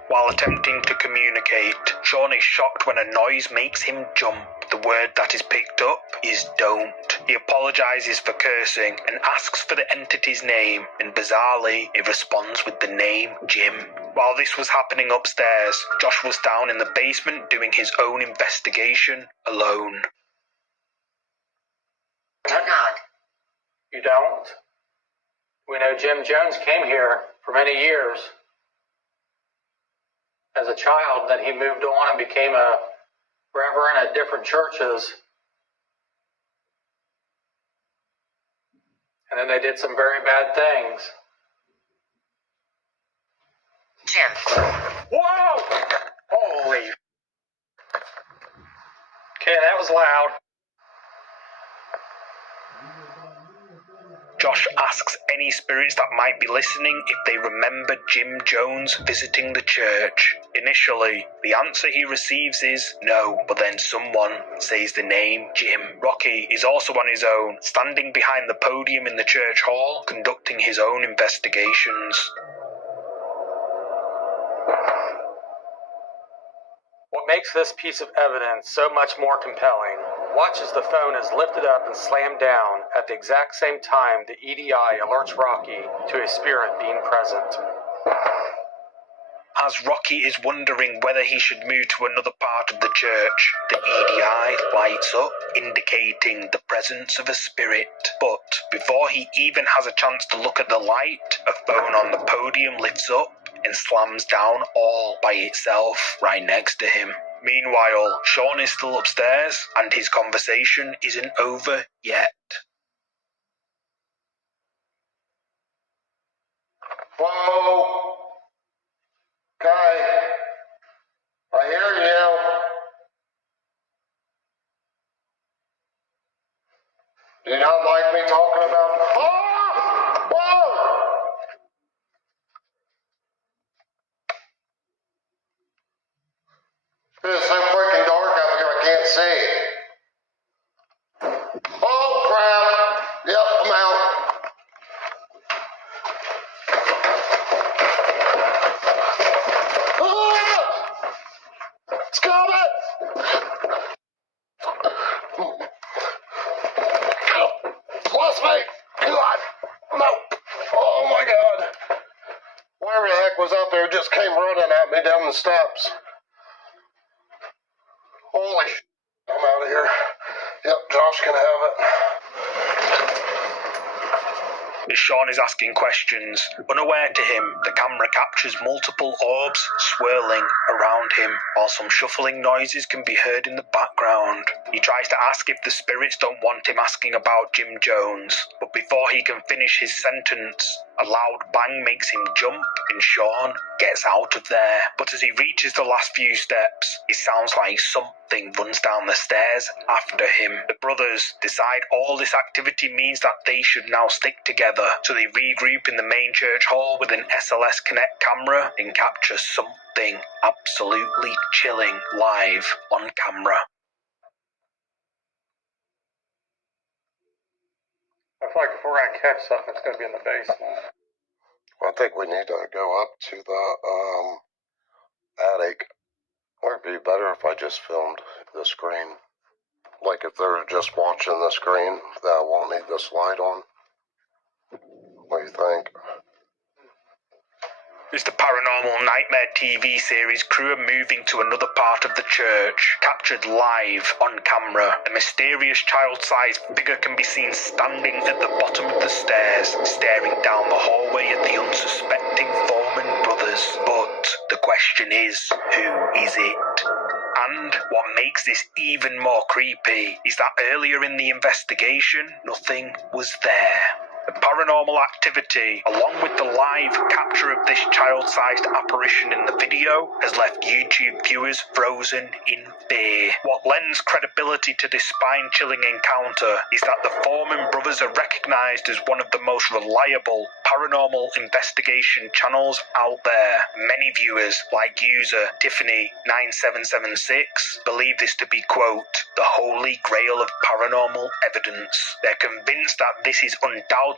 While attempting to communicate, Sean is shocked when a noise makes him jump. The word that is picked up is don't. He apologizes for cursing and asks for the entity's name, and bizarrely, it responds with the name Jim. While this was happening upstairs, Josh was down in the basement doing his own investigation alone. Don't nod. You don't? We know Jim Jones came here for many years. As a child, then he moved on and became a reverend at different churches. And then they did some very bad things. Jim. Whoa! Holy. Okay, that was loud. Josh asks any spirits that might be listening if they remember Jim Jones visiting the church. Initially, the answer he receives is no, but then someone says the name Jim. Rocky is also on his own, standing behind the podium in the church hall, conducting his own investigations. What makes this piece of evidence so much more compelling, watch as the phone is lifted up and slammed down at the exact same time the EDI alerts Rocky to a spirit being present. As Rocky is wondering whether he should move to another part of the church, the EDI lights up, indicating the presence of a spirit. But before he even has a chance to look at the light, a phone on the podium lifts up and slams down all by itself right next to him. Meanwhile, Sean is still upstairs, and his conversation isn't over yet. Whoa. Okay. I hear you. Do you not like me talking about... Oh! Whoa! It's so freaking dark out here, I can't see. Oh, crap. Yep, I'm out. Ah! It's coming! Bless me! God! No! Oh, my God! Whatever the heck was out there just came running at me down the steps. Holy sh**, I'm out of here. Yep, Josh can have it. as Sean is asking questions. Unaware to him, the camera captures multiple orbs swirling around him, while some shuffling noises can be heard in the background. He tries to ask if the spirits don't want him asking about Jim Jones, but before he can finish his sentence, a loud bang makes him jump and Sean gets out of there. But as he reaches the last few steps, it sounds like something runs down the stairs after him. The brothers decide all this activity means that they should now stick together, so they regroup in the main church hall with an SLS Connect camera and capture something absolutely chilling live on camera. I feel like if we're going to catch something, it's going to be in the basement. I think we need to go up to the attic. Or it'd be better if I just filmed the screen. Like if they're just watching the screen, that won't need this light on. What do you think? As the Paranormal Nightmare TV series crew are moving to another part of the church, captured live on camera, a mysterious child-sized figure can be seen standing at the bottom of the stairs, staring down the hallway at the unsuspecting Foreman brothers. But the question is, who is it? And what makes this even more creepy is that earlier in the investigation, nothing was there. The paranormal activity, along with the live capture of this child-sized apparition in the video, has left YouTube viewers frozen in fear. What lends credibility to this spine-chilling encounter is that the Foreman brothers are recognised as one of the most reliable paranormal investigation channels out there. Many viewers, like user Tiffany9776, believe this to be, quote, the holy grail of paranormal evidence. They're convinced that this is undoubtedly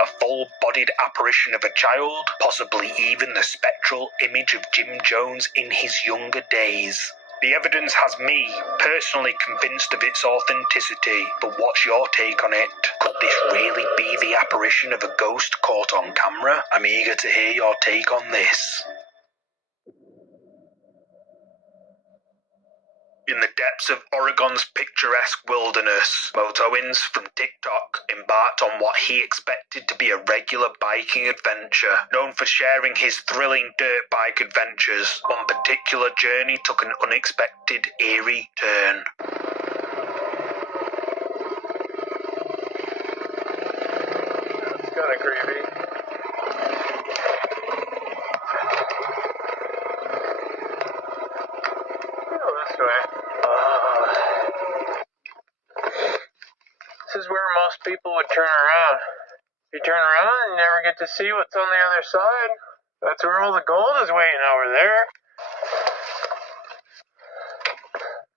a full-bodied apparition of a child, possibly even the spectral image of Jim Jones in his younger days. The evidence has me personally convinced of its authenticity, but what's your take on it? Could this really be the apparition of a ghost caught on camera? I'm eager to hear your take on this. In the depths of Oregon's picturesque wilderness, Motoins from TikTok embarked on what he expected to be a regular biking adventure. Known for sharing his thrilling dirt bike adventures, one particular journey took an unexpected, eerie turn. It's kind of creepy. Go this way. This is where most people would turn around. If you turn around, you never get to see what's on the other side. That's where all the gold is waiting over there.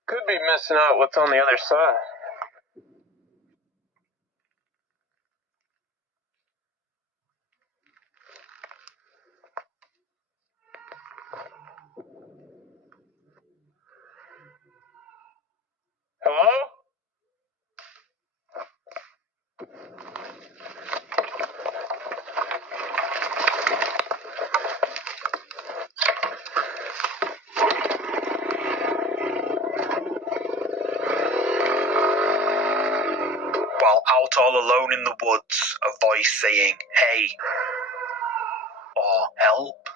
Could be missing out what's on the other side. Hello? While out all alone in the woods, a voice saying, "Hey," or "Help,"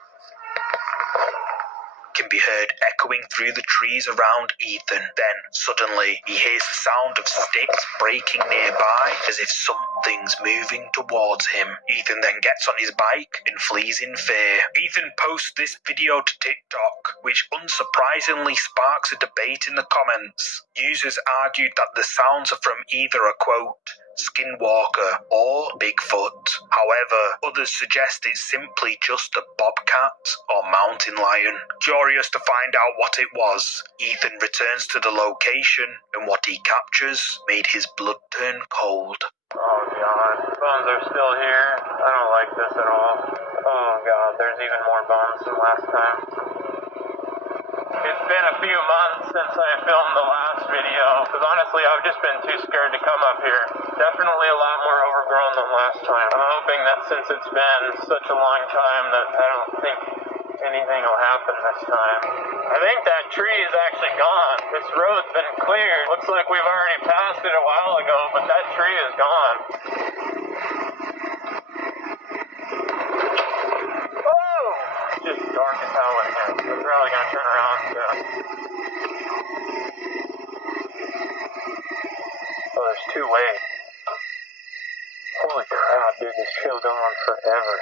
can be heard echoing through the trees around Ethan. Then, suddenly, he hears the sound of sticks breaking nearby, as if something's moving towards him. Ethan then gets on his bike and flees in fear. Ethan posts this video to TikTok, which unsurprisingly sparks a debate in the comments. Users argued that the sounds are from either a, quote, skinwalker or Bigfoot. However, others suggest it's simply just a bobcat or mountain lion. Curious to find out what it was, Ethan returns to the location, and what he captures made his blood turn cold. Oh god, bones are still here. I don't like this at all. Oh god, there's even more bones than last time. It's been a few months since I filmed the last video, because honestly I've just been too scared to come up here. Definitely a lot more overgrown than last time. I'm hoping that since it's been such a long time that I don't think anything will happen this time. I think that tree is actually gone. This road's been cleared. Looks like we've already passed it a while ago, but that tree is gone. hell in here. We're probably gonna turn around soon. Oh, there's 2 ways. Holy crap, dude, this trail's going on forever.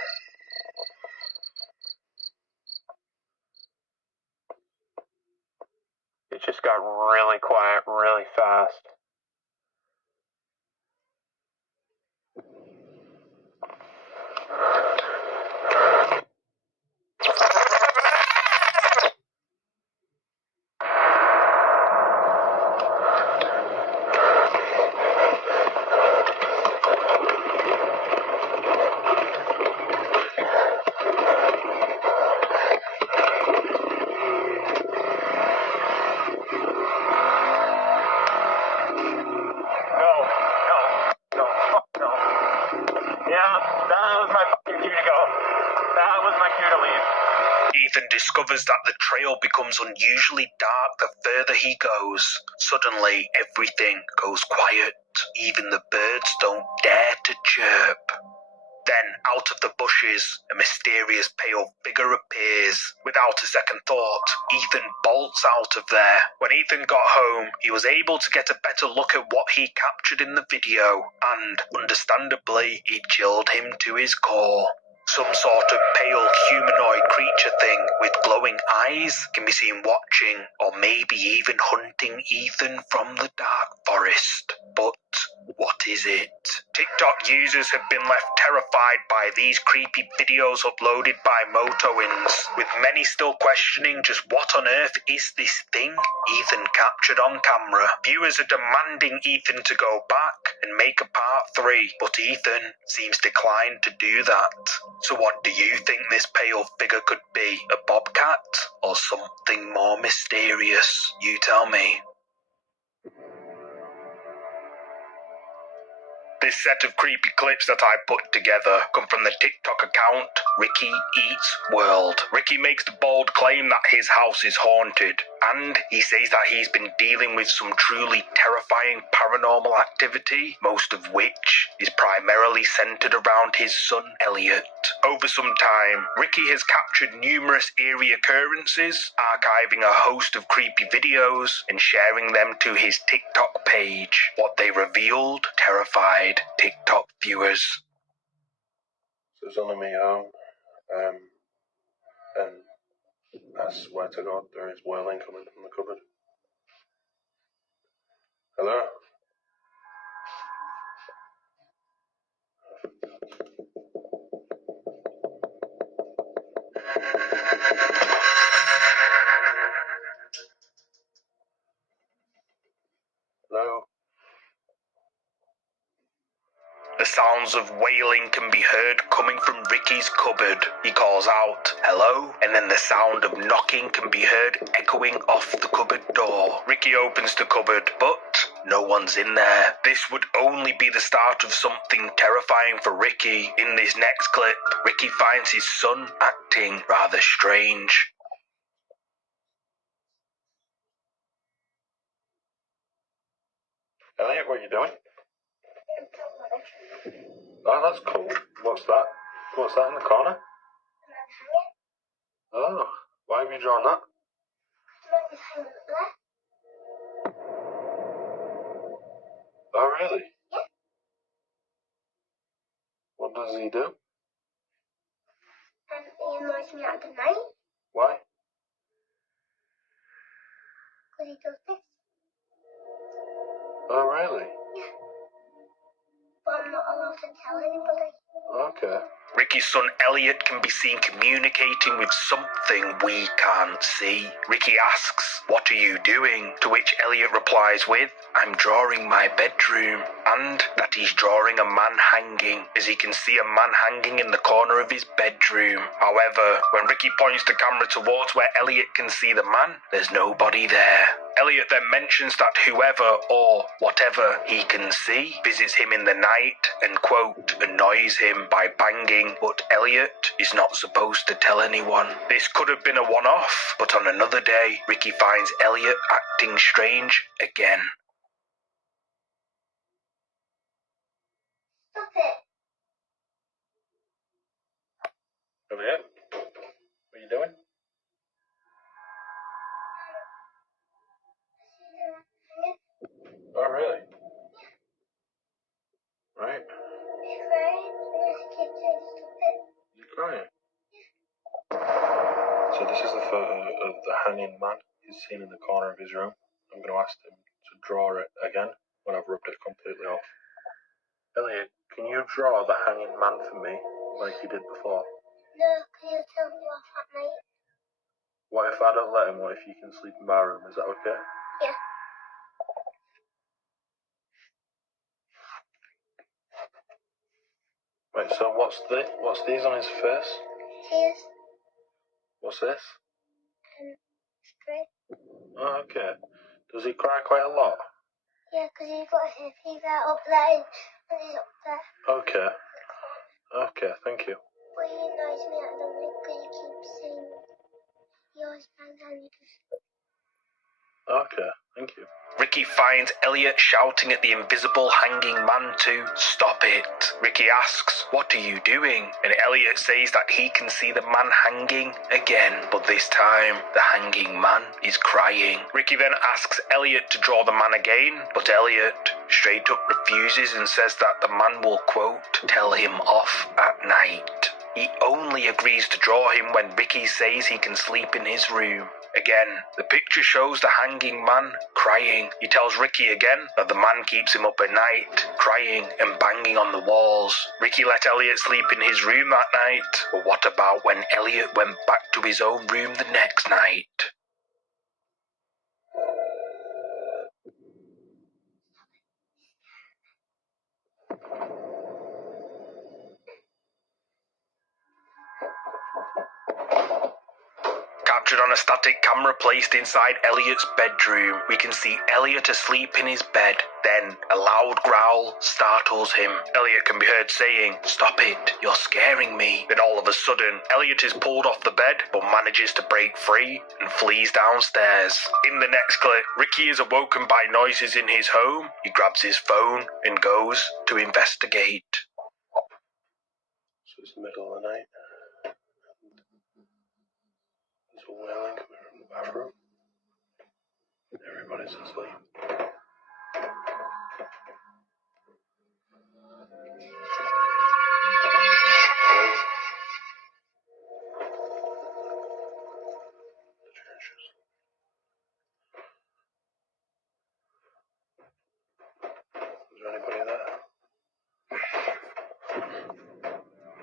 It just got really quiet really fast. Ethan discovers that the trail becomes unusually dark the further he goes. Suddenly, everything goes quiet. Even the birds don't dare to chirp. Then, out of the bushes, a mysterious pale figure appears. Without a second thought, Ethan bolts out of there. When Ethan got home, he was able to get a better look at what he captured in the video, and, understandably, it chilled him to his core. Some sort of pale humanoid creature thing with glowing eyes can be seen watching or maybe even hunting Ethan from the dark forest. But what is it? TikTok users have been left terrified by these creepy videos uploaded by Motoins, with many still questioning just what on earth is this thing Ethan captured on camera. Viewers are demanding Ethan to go back and make a part 3, but Ethan seems declined to do that. So what do you think this pale figure could be? A bobcat or something more mysterious? You tell me. This set of creepy clips that I put together come from the TikTok account Ricky Eats World. Ricky makes the bold claim that his house is haunted, and he says that he's been dealing with some truly terrifying paranormal activity, most of which is primarily centered around his son Elliot. Over some time, Ricky has captured numerous eerie occurrences, archiving a host of creepy videos and sharing them to his TikTok page. What they revealed terrified TikTok viewers. So it's only me home, and I swear to God, there is wailing coming from the cupboard. Hello? Hello? The sounds of wailing can be heard coming from Ricky's cupboard. He calls out, "Hello?" and then the sound of knocking can be heard echoing off the cupboard door. Ricky opens the cupboard, but no one's in there. This would only be the start of something terrifying for Ricky. In this next clip, Ricky finds his son acting rather strange. Elliot, what are you doing? Oh, that's cool. What's that? What's that in the corner? Oh, why have you drawn that? Oh, really? Yeah. What does he do? He annoys me at the night. Why? Because he does this. Oh, really? Yeah. But I'm not allowed to tell anybody. Okay. Ricky's son Elliot can be seen communicating with something we can't see. Ricky asks, "What are you doing?" To which Elliot replies with, "I'm drawing my bedroom," and that he's drawing a man hanging, as he can see a man hanging in the corner of his bedroom. However, when Ricky points the camera towards where Elliot can see the man, there's nobody there. Elliot then mentions that whoever or whatever he can see visits him in the night and, quote, annoys him by banging, but Elliot is not supposed to tell anyone. This could have been a one-off, but on another day, Ricky finds Elliot acting strange again. Stop it. Elliot, what are you doing? seen in the corner of his room. I'm going to ask him to draw it again when I've rubbed it completely off. Elliot, can you draw the hanging man for me like you did before? No, because he'll tell me off at night. What if I don't let him? What if you can sleep in my room? Is that okay? Yeah. Right, so what's these on his face? Tears. What's this? Spray. Oh, okay. Does he cry quite a lot? Yeah, because he's got his fever up there and he's up there. Okay. Okay, thank you. But he annoys me at the week because he keeps saying he always bangs on you. Okay, thank you. Ricky finds Elliot shouting at the invisible hanging man to stop it. Ricky asks, "What are you doing?" And Elliot says that he can see the man hanging again, but this time the hanging man is crying. Ricky then asks Elliot to draw the man again, but Elliot straight up refuses and says that the man will, quote, tell him off at night. He only agrees to draw him when Ricky says he can sleep in his room. Again, the picture shows the hanging man crying. He tells Ricky again that the man keeps him up at night, crying and banging on the walls. Ricky let Elliot sleep in his room that night, but what about when Elliot went back to his own room the next night? Captured on a static camera placed inside Elliot's bedroom, we can see Elliot asleep in his bed. Then a loud growl startles him. Elliot can be heard saying, "Stop it, you're scaring me." Then all of a sudden, Elliot is pulled off the bed, but manages to break free and flees downstairs. In the next clip, Ricky is awoken by noises in his home. He grabs his phone and goes to investigate. So it's the middle of the night. There's a wailing coming from the bathroom. Everybody's asleep. Is there anybody there?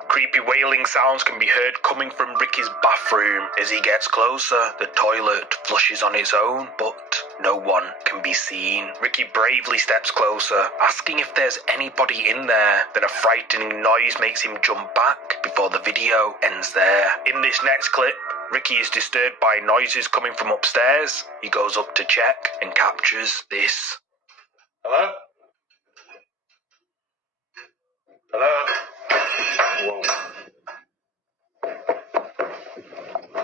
Creepy wailing sounds can be heard coming from Ricky's bathroom. As he gets closer, the toilet flushes on its own, but no one can be seen. Ricky bravely steps closer, asking if there's anybody in there. Then a frightening noise makes him jump back before the video ends there. In this next clip, Ricky is disturbed by noises coming from upstairs. He goes up to check and captures this. Hello? Hello? Whoa.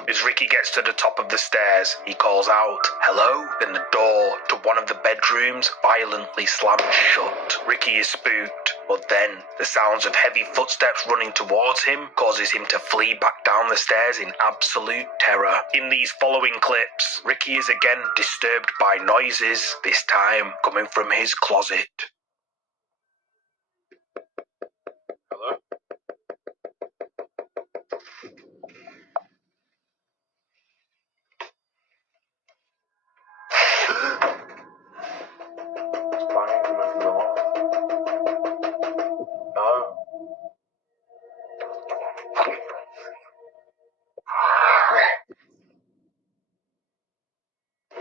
As Ricky gets to the top of the stairs, he calls out, "Hello?" Then the door to one of the bedrooms violently slams shut. Ricky is spooked, but then the sounds of heavy footsteps running towards him causes him to flee back down the stairs in absolute terror. In these following clips, Ricky is again disturbed by noises, this time coming from his closet. Hello? It's banging coming from the loft. Hello?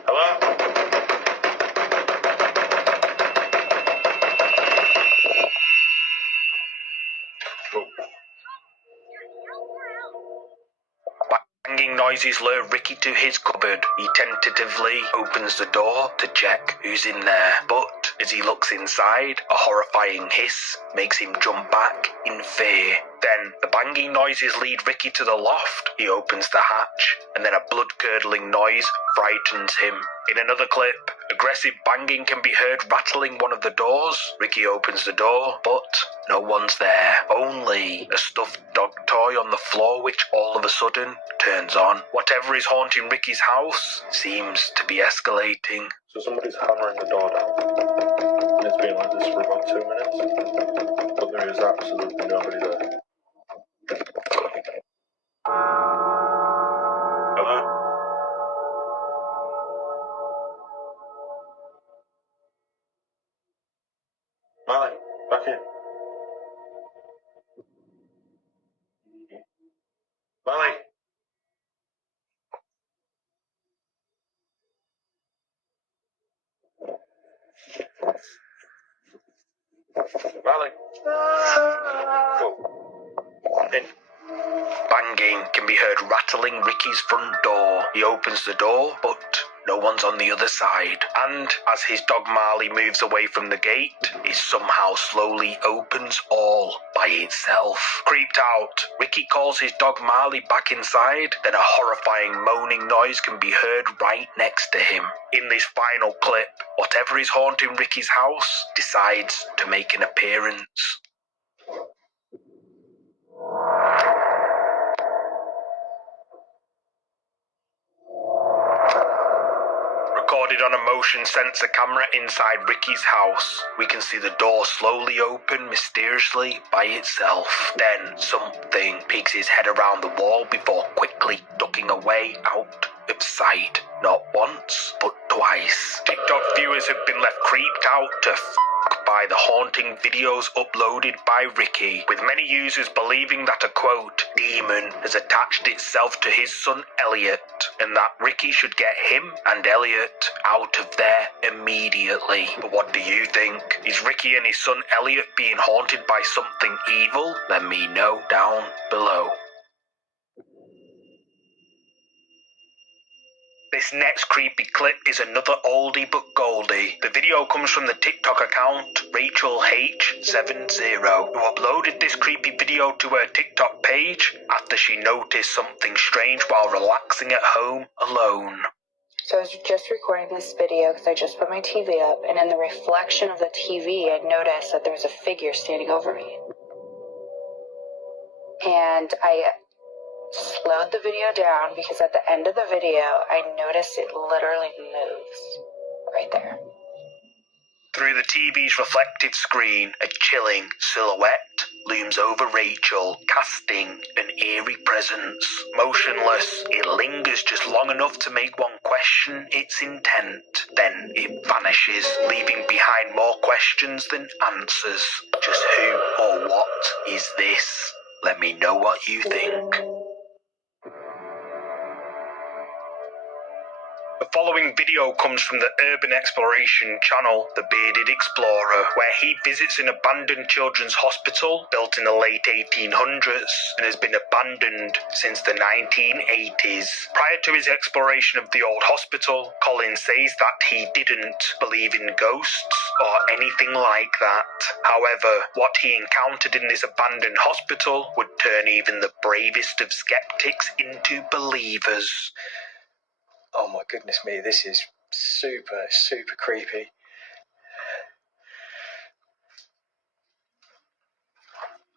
Hello? Banging noises lure Ricky to his cupboard. He tentatively opens the door to check who's in there, but as he looks inside, a horrifying hiss makes him jump back in fear. Then the banging noises lead Ricky to the loft. He opens the hatch, and then a blood-curdling noise frightens him. In another clip, aggressive banging can be heard rattling one of the doors. Ricky opens the door, but no one's there. Only a stuffed dog toy on the floor, which all of a sudden turns on. Whatever is haunting Ricky's house seems to be escalating. So somebody's hammering the door down. And it's been like this for about 2 minutes. But there is absolutely nobody there. Hello? Molly, back here. Molly. Molly. Whoa. In. Banging can be heard rattling Ricky's front door. He opens the door, but no one's on the other side. And as his dog Marley moves away from the gate, it somehow slowly opens all by itself. Creeped out, Ricky calls his dog Marley back inside. Then a horrifying moaning noise can be heard right next to him. In this final clip, whatever is haunting Ricky's house decides to make an appearance. Recorded on a motion sensor camera inside Ricky's house, we can see the door slowly open mysteriously by itself. Then something peeks his head around the wall before quickly ducking away out of sight. Not once, but twice. TikTok viewers have been left creeped out to by the haunting videos uploaded by Ricky, with many users believing that a quote, demon has attached itself to his son Elliot, and that Ricky should get him and Elliot out of there immediately. But what do you think? Is Ricky and his son Elliot being haunted by something evil? Let me know down below. This next creepy clip is another oldie but goldie. The video comes from the TikTok account RachelH70, who uploaded this creepy video to her TikTok page after she noticed something strange while relaxing at home alone. So I was just recording this video because I just put my TV up, and in the reflection of the TV, I noticed that there was a figure standing over me. And I slowed the video down because at the end of the video, I noticed it literally moves right there. Through the TV's reflective screen, a chilling silhouette looms over Rachel, casting an eerie presence. Motionless, it lingers just long enough to make one question its intent. Then it vanishes, leaving behind more questions than answers. Just who or what is this? Let me know what you think. The following video comes from the urban exploration channel, The Bearded Explorer, where he visits an abandoned children's hospital built in the late 1800s and has been abandoned since the 1980s. Prior to his exploration of the old hospital, Colin says that he didn't believe in ghosts or anything like that. However, what he encountered in this abandoned hospital would turn even the bravest of skeptics into believers. Oh my goodness me, this is super, super creepy.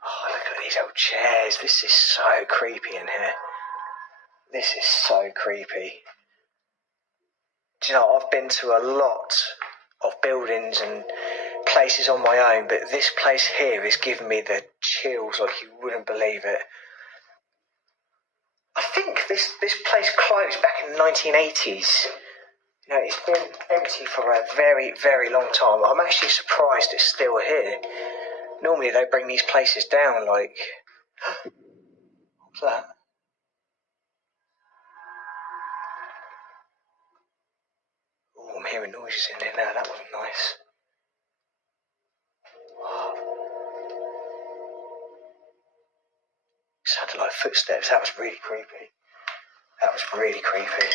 Oh, look at these old chairs. This is so creepy in here. This is so creepy. Do you know, I've been to a lot of buildings and places on my own, but this place here is giving me the chills like you wouldn't believe it. I think this place closed back in the 1980s. You know, it's been empty for a very, very long time. I'm actually surprised it's still here. Normally they bring these places down, like... What's that? Oh, I'm hearing noises in there now. That wasn't nice. Sounded like footsteps. That was really creepy. That was really creepy.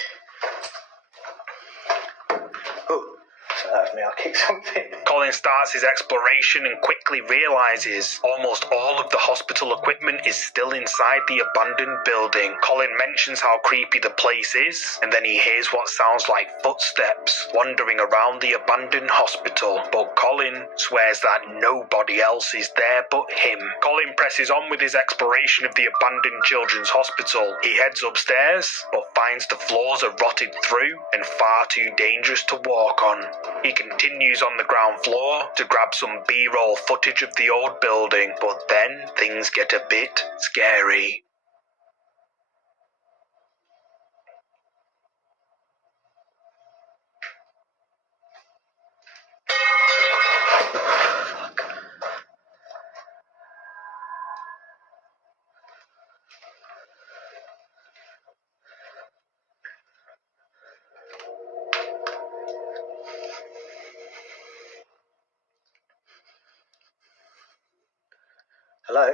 Oh, so that was me. I kicked something. Colin starts his exploration and quickly realises almost all of the hospital equipment is still inside the abandoned building. Colin mentions how creepy the place is, and then he hears what sounds like footsteps wandering around the abandoned hospital. But Colin swears that nobody else is there but him. Colin presses on with his exploration of the abandoned children's hospital. He heads upstairs, but finds the floors are rotted through and far too dangerous to walk on. He continues on the ground floor to grab some B-roll footage of the old building, but then things get a bit scary. Fuck. Hello?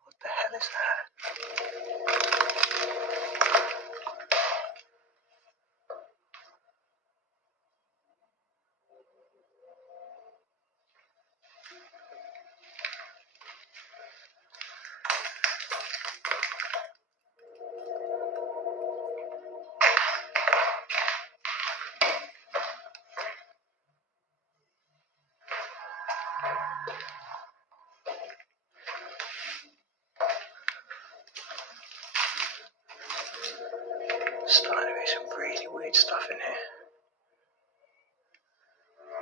What the hell is that? Starting to be some really weird stuff in here.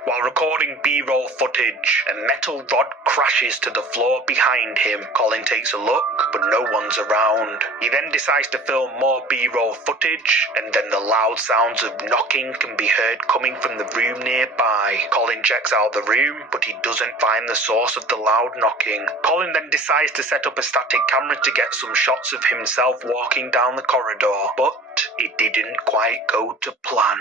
While recording B-roll footage, a metal rod crashes to the floor behind him. Colin takes a look, but no one's around. He then decides to film more B-roll footage, and then the loud sounds of knocking can be heard coming from the room nearby. Colin checks out the room, but he doesn't find the source of the loud knocking. Colin then decides to set up a static camera to get some shots of himself walking down the corridor, but it didn't quite go to plan.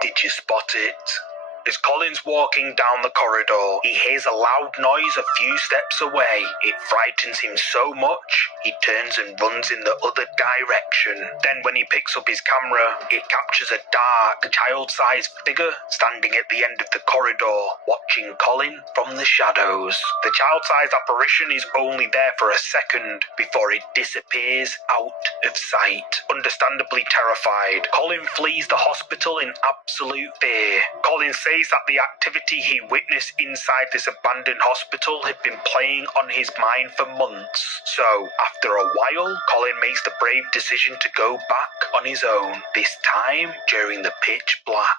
Did you spot it? As Colin's walking down the corridor, he hears a loud noise a few steps away. It frightens him so much, he turns and runs in the other direction. Then when he picks up his camera, it captures a dark, child-sized figure standing at the end of the corridor, watching Colin from the shadows. The child-sized apparition is only there for a second before it disappears out of sight. Understandably terrified, Colin flees the hospital in absolute fear. Colin says that the activity he witnessed inside this abandoned hospital had been playing on his mind for months. So, after a while, Colin makes the brave decision to go back on his own, this time during the pitch black.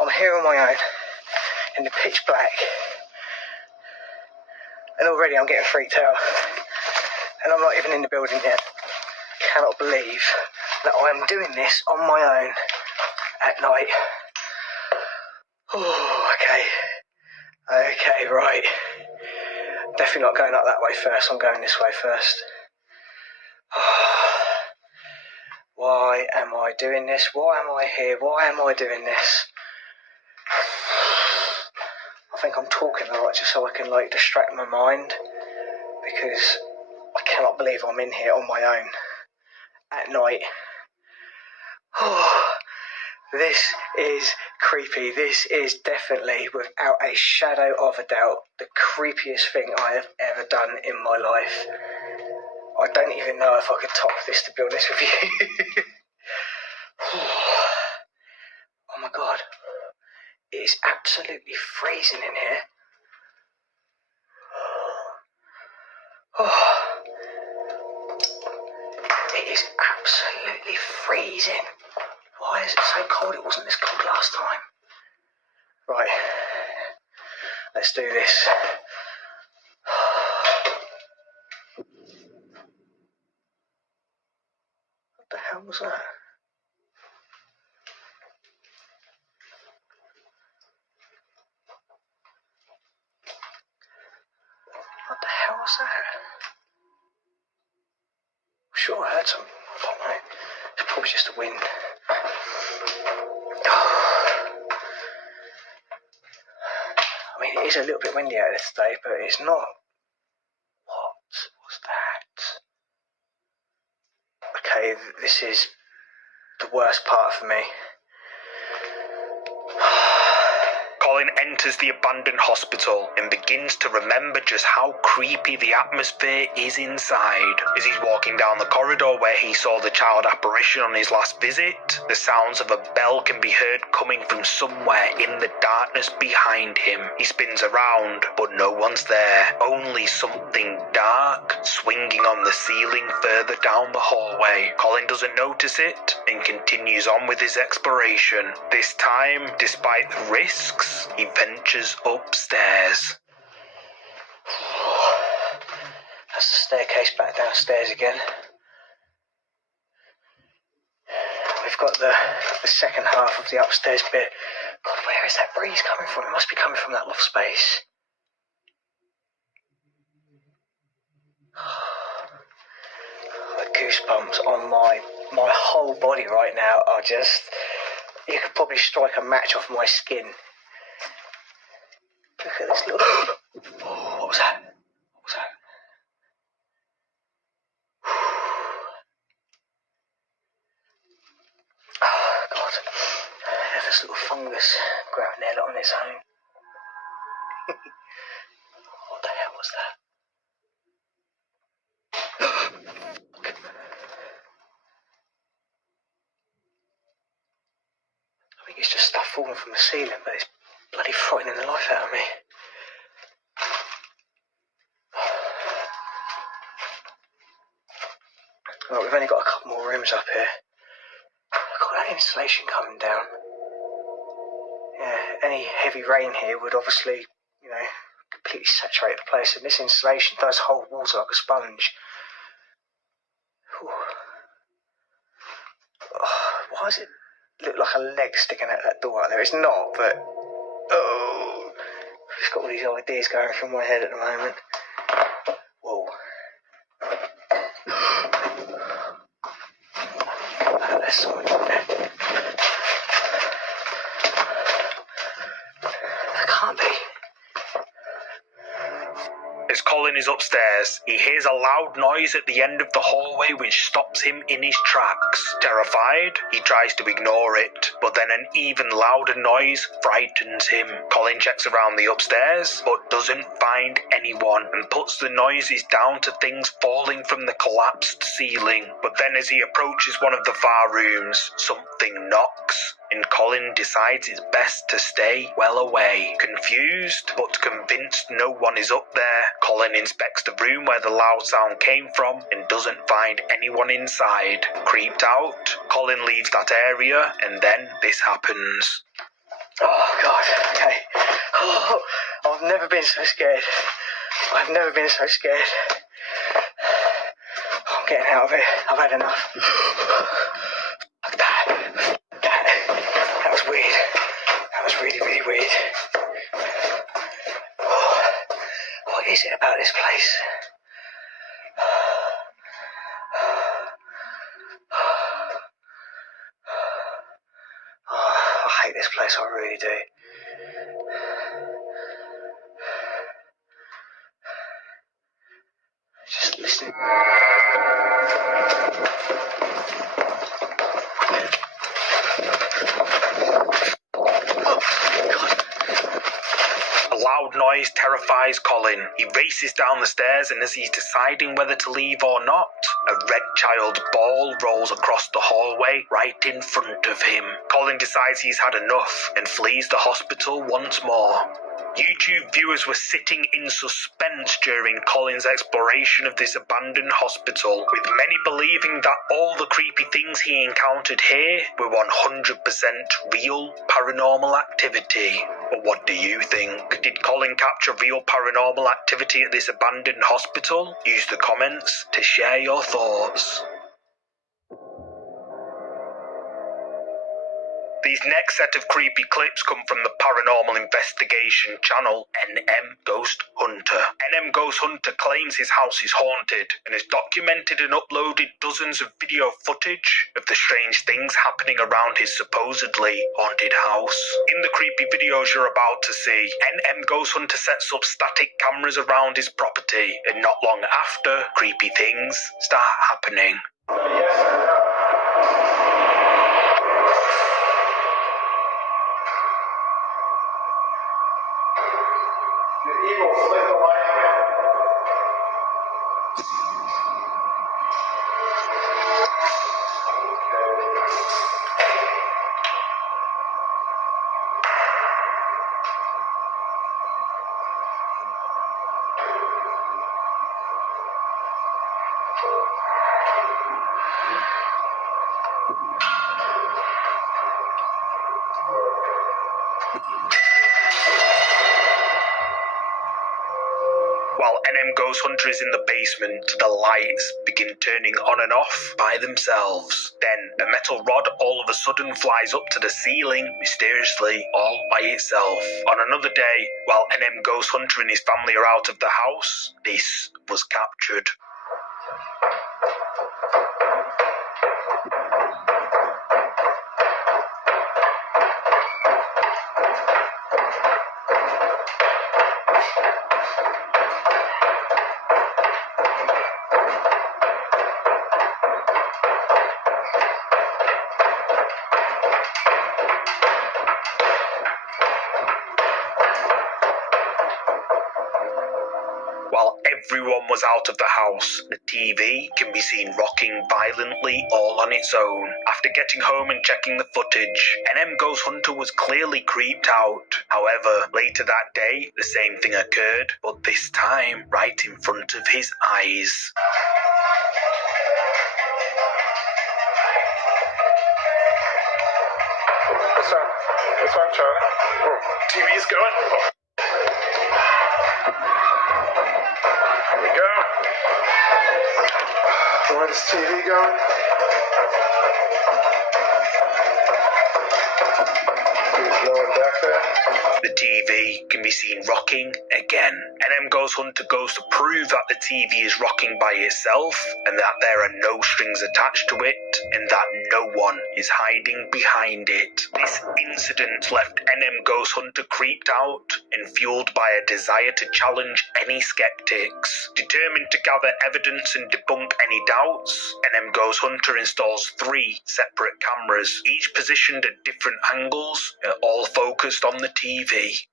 I'm here on my own, in the pitch black. And already I'm getting freaked out. And I'm not even in the building yet. I cannot believe that I am doing this on my own at night. Oh, okay, right. Definitely not going up that way first, I'm going this way first. Why am I doing this? Why am I here? Why am I doing this? I think I'm talking a lot just so I can distract my mind, because I cannot believe I'm in here on my own at night. This is creepy. This is definitely, without a shadow of a doubt, the creepiest thing I have ever done in my life. I don't even know if I could top this, to be honest with you. Oh my god. It is absolutely freezing in here. It is absolutely freezing. Why is it so cold? It wasn't this cold last time. Right. Let's do this. What the hell was that? What the hell was that? I'm sure I heard something. I don't know. It's probably just the wind. I mean, it it is a little bit windy out there today, but it's not. What was that? Okay, this is the worst part for me. Colin enters the abandoned hospital and begins to remember just how creepy the atmosphere is inside. As he's walking down the corridor where he saw the child apparition on his last visit, the sounds of a bell can be heard coming from somewhere in the darkness behind him. He spins around, but no one's there. Only something dark swinging on the ceiling further down the hallway. Colin doesn't notice it and continues on with his exploration. This time, despite the risks, he ventures upstairs. That's the staircase back downstairs again. We've got the second half of the upstairs bit. God, where is that breeze coming from? It must be coming from that loft space. The goosebumps on my whole body right now are just... You could probably strike a match off my skin. Look at this little... What was that? What was that? Oh, God. This little fungus grabbing there on its own. What the hell was that? I think it's just stuff falling from the ceiling, but it's bloody frightening the life out of me. Well, we've only got a couple more rooms up here. Look at that insulation coming down. Yeah, any heavy rain here would obviously, completely saturate the place, and this insulation does hold water like a sponge. Whew. Oh, why does it look like a leg sticking out that door out there? It's not, but... Oh, I've just got all these ideas going through my head at the moment. Whoa. There's someone in there. That can't be. As Colin is upstairs, he hears a loud noise at the end of the hallway which stops him in his tracks. Terrified, he tries to ignore it, but then an even louder noise frightens him. Colin checks around the upstairs, but doesn't find anyone, and puts the noises down to things falling from the collapsed ceiling. But then as he approaches one of the far rooms, something knocks, and Colin decides it's best to stay well away. Confused, but convinced no one is up there, Colin inspects the room where the loud sound came from and doesn't find anyone inside. Creeped out, Colin leaves that area, and then this happens. Oh, God, okay. Oh, I've never been so scared. I've never been so scared. I'm getting out of it. I've had enough. Fuck that. That was weird. That was really, really weird. Oh, what is it about this place? Oh, I hate this place, I really do. Just listen. A loud noise terrifies Colin. He races down the stairs, and as he's deciding whether to leave or not, a red child's ball rolls across the hallway right in front of him. Colin decides he's had enough and flees the hospital once more. YouTube viewers were sitting in suspense during Colin's exploration of this abandoned hospital, with many believing that all the creepy things he encountered here were 100% real paranormal activity. But what do you think? Did Colin capture real paranormal activity at this abandoned hospital? Use the comments to share your thoughts. These next set of creepy clips come from the paranormal investigation channel NM Ghost Hunter. NM Ghost Hunter claims his house is haunted and has documented and uploaded dozens of video footage of the strange things happening around his supposedly haunted house. In the creepy videos you're about to see, NM Ghost Hunter sets up static cameras around his property, and not long after, creepy things start happening. While NM Ghost Hunter is in the basement, the lights begin turning on and off by themselves. Then a metal rod all of a sudden flies up to the ceiling, mysteriously, all by itself. On another day, while NM Ghost Hunter and his family are out of the house, this was captured. While everyone was out of the house, the TV can be seen rocking violently all on its own. After getting home and checking the footage, NM Ghost Hunter was clearly creeped out. However, later that day, the same thing occurred, but this time right in front of his eyes. What's wrong, Charlie? TV's going. Here we go. Where's TV going? There's no one back there. The TV can be seen rocking again. NM Ghost Hunter goes to prove that the TV is rocking by itself, and that there are no strings attached to it, and that no one is hiding behind it. This incident left NM Ghost Hunter creeped out and fueled by a desire to challenge any skeptics. Determined to gather evidence and debunk any doubts, NM Ghost Hunter installs 3 separate cameras, each positioned at different angles and all focused on the TV.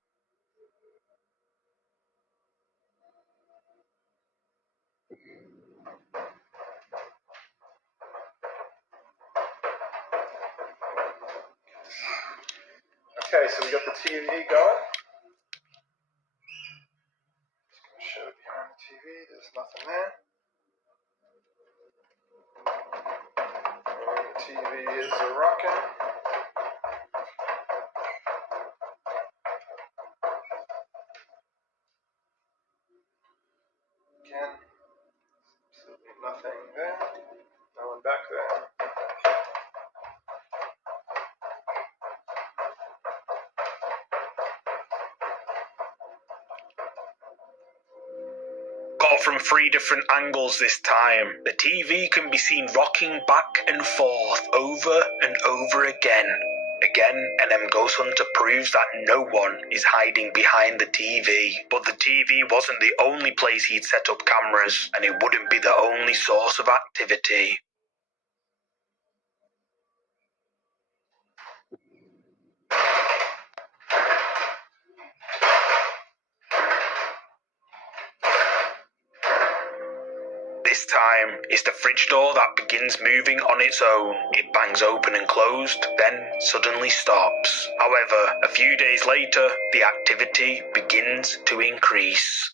Okay, so we got the TV going. Just going to show behind the TV, there's nothing there. And the TV is rocking. Again, absolutely nothing there. No one back there. Caught from 3 different angles this time, the TV can be seen rocking back and forth over and over again. Again, NM Ghost Hunter proves that no one is hiding behind the TV. But the TV wasn't the only place he'd set up cameras, and it wouldn't be the only source of activity. This time, it's the fridge door that begins moving on its own. It bangs open and closed, then suddenly stops. However, a few days later, the activity begins to increase.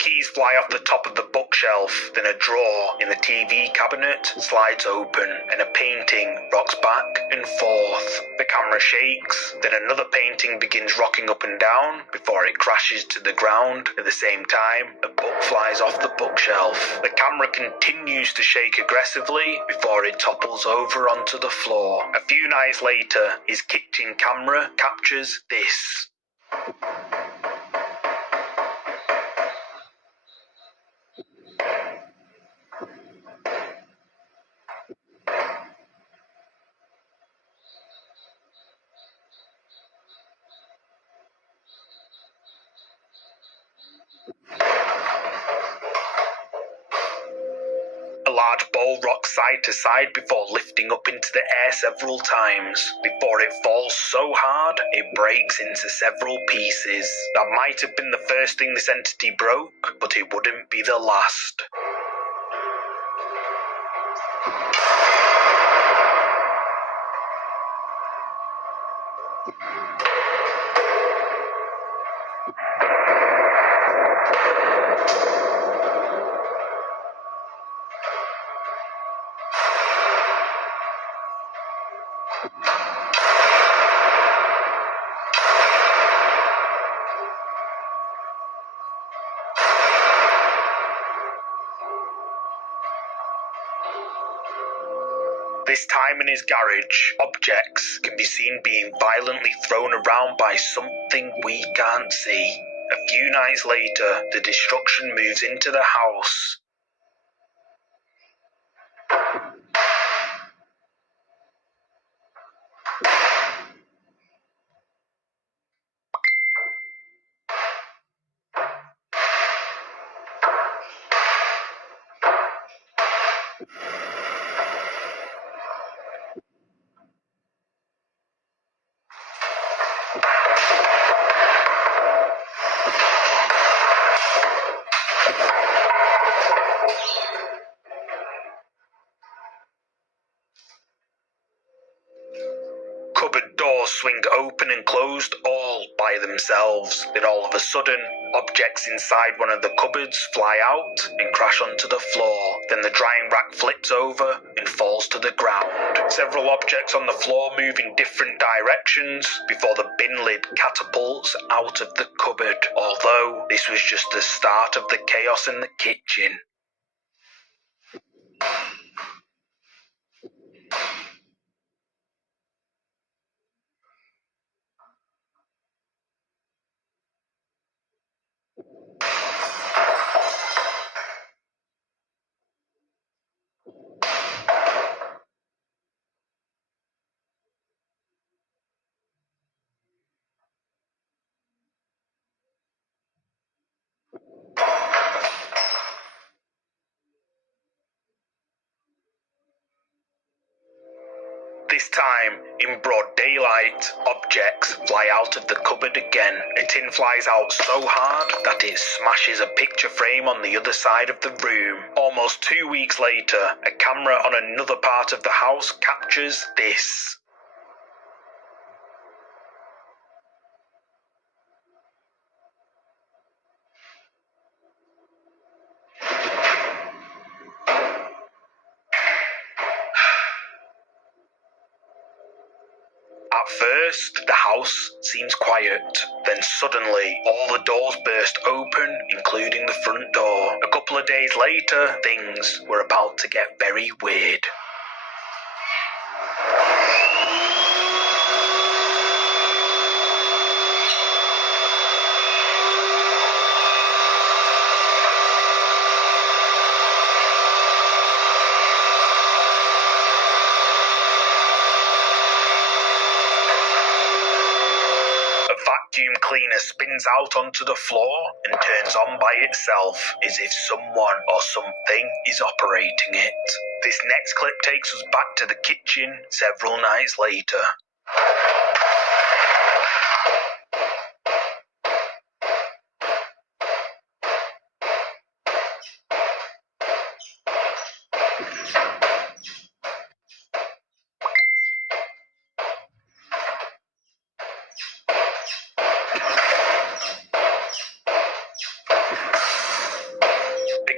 keys fly off the top of the bookshelf, then a drawer in the TV cabinet slides open and a painting rocks back and forth. The camera shakes, then another painting begins rocking up and down before it crashes to the ground. At the same time, a book flies off the bookshelf. The camera continues to shake aggressively before it topples over onto the floor. A few nights later, his kitchen camera captures this. A large ball rocks side to side before lifting up into the air several times. Before it falls so hard, it breaks into several pieces. That might have been the first thing this entity broke, but it wouldn't be the last. This time in his garage, objects can be seen being violently thrown around by something we can't see. A few nights later, the destruction moves into the house. Cupboard doors swing open and closed all by themselves. Then all of a sudden, objects inside one of the cupboards fly out and crash onto the floor. Then the drying rack flips over and falls to the ground. Several objects on the floor move in different directions before the bin lid catapults out of the cupboard. Although this was just the start of the chaos in the kitchen. This time, in broad daylight, objects fly out of the cupboard again. A tin flies out so hard that it smashes a picture frame on the other side of the room. Almost 2 weeks later, a camera on another part of the house captures this. At first, the house seems quiet. Then suddenly, all the doors burst open, including the front door. A couple of days later, things were about to get very weird. Vacuum cleaner spins out onto the floor and turns on by itself as if someone or something is operating it. This next clip takes us back to the kitchen several nights later.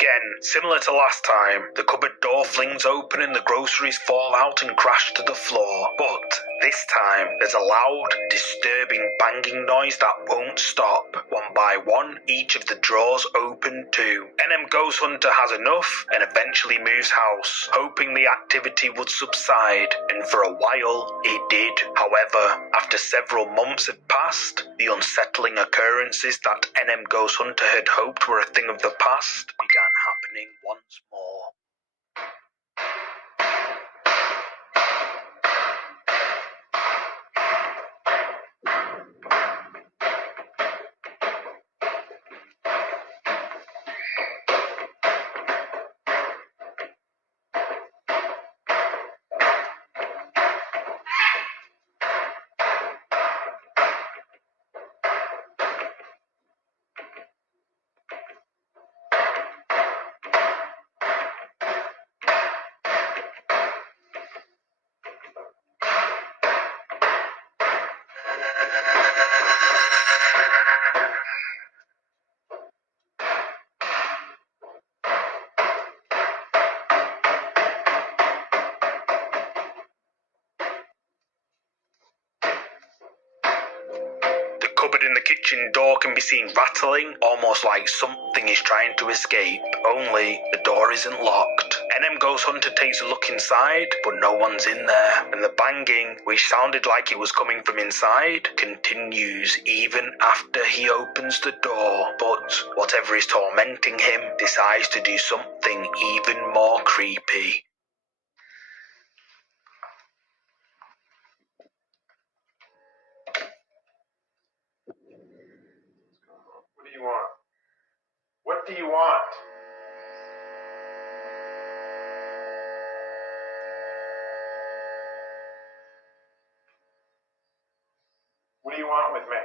Again, similar to last time, the cupboard door flings open and the groceries fall out and crash to the floor. But this time, there's a loud, disturbing banging noise that won't stop. One by one, each of the drawers open too. NM Ghost Hunter has enough and eventually moves house, hoping the activity would subside, and for a while, it did. However, after several months had passed, the unsettling occurrences that NM Ghost Hunter had hoped were a thing of the past began happening once more. Cupboard in the kitchen door can be seen rattling, almost like something is trying to escape, only the door isn't locked. NM Ghost Hunter takes a look inside, but no one's in there, and the banging, which sounded like it was coming from inside, continues even after he opens the door. But whatever is tormenting him decides to do something even more creepy. What do you want? What do you want? What do you want with me?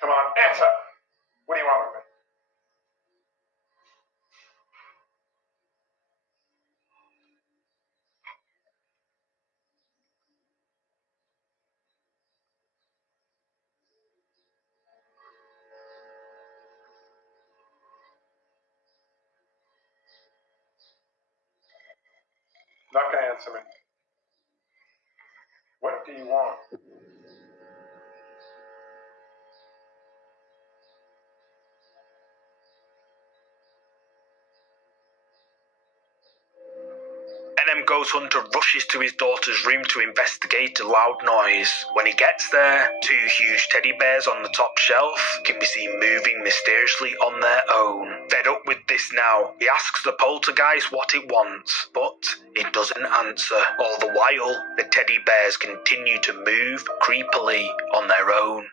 Come on, answer! What do you want with me? Not gonna answer me. What do you want? NM Ghost Hunter rushes to his daughter's room to investigate a loud noise. When he gets there, two huge teddy bears on the top shelf can be seen moving mysteriously on their own. Fed up with this now, he asks the poltergeist what it wants, but it doesn't answer. All the while, the teddy bears continue to move creepily on their own.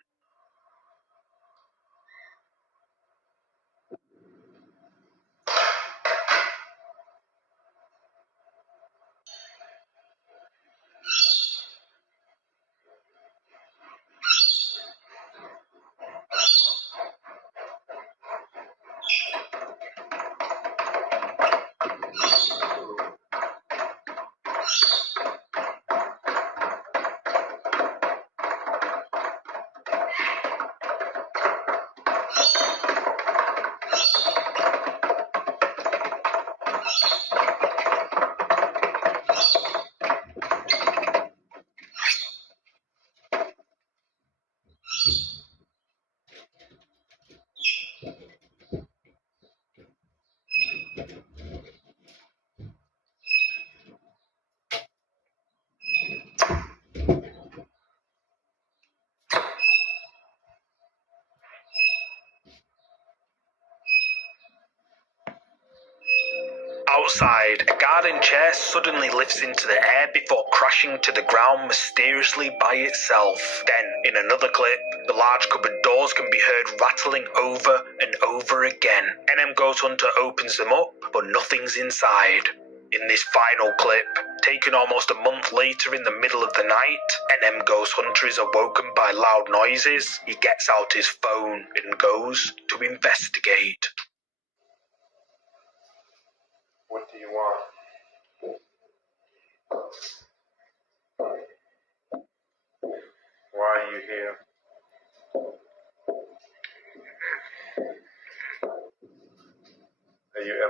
Outside, a garden chair suddenly lifts into the air before crashing to the ground mysteriously by itself. Then, in another clip, the large cupboard doors can be heard rattling over and over again. NM Ghost Hunter opens them up, but nothing's inside. In this final clip, taken almost a month later in the middle of the night, NM Ghost Hunter is awoken by loud noises. He gets out his phone and goes to investigate. What do you want? Why are you here?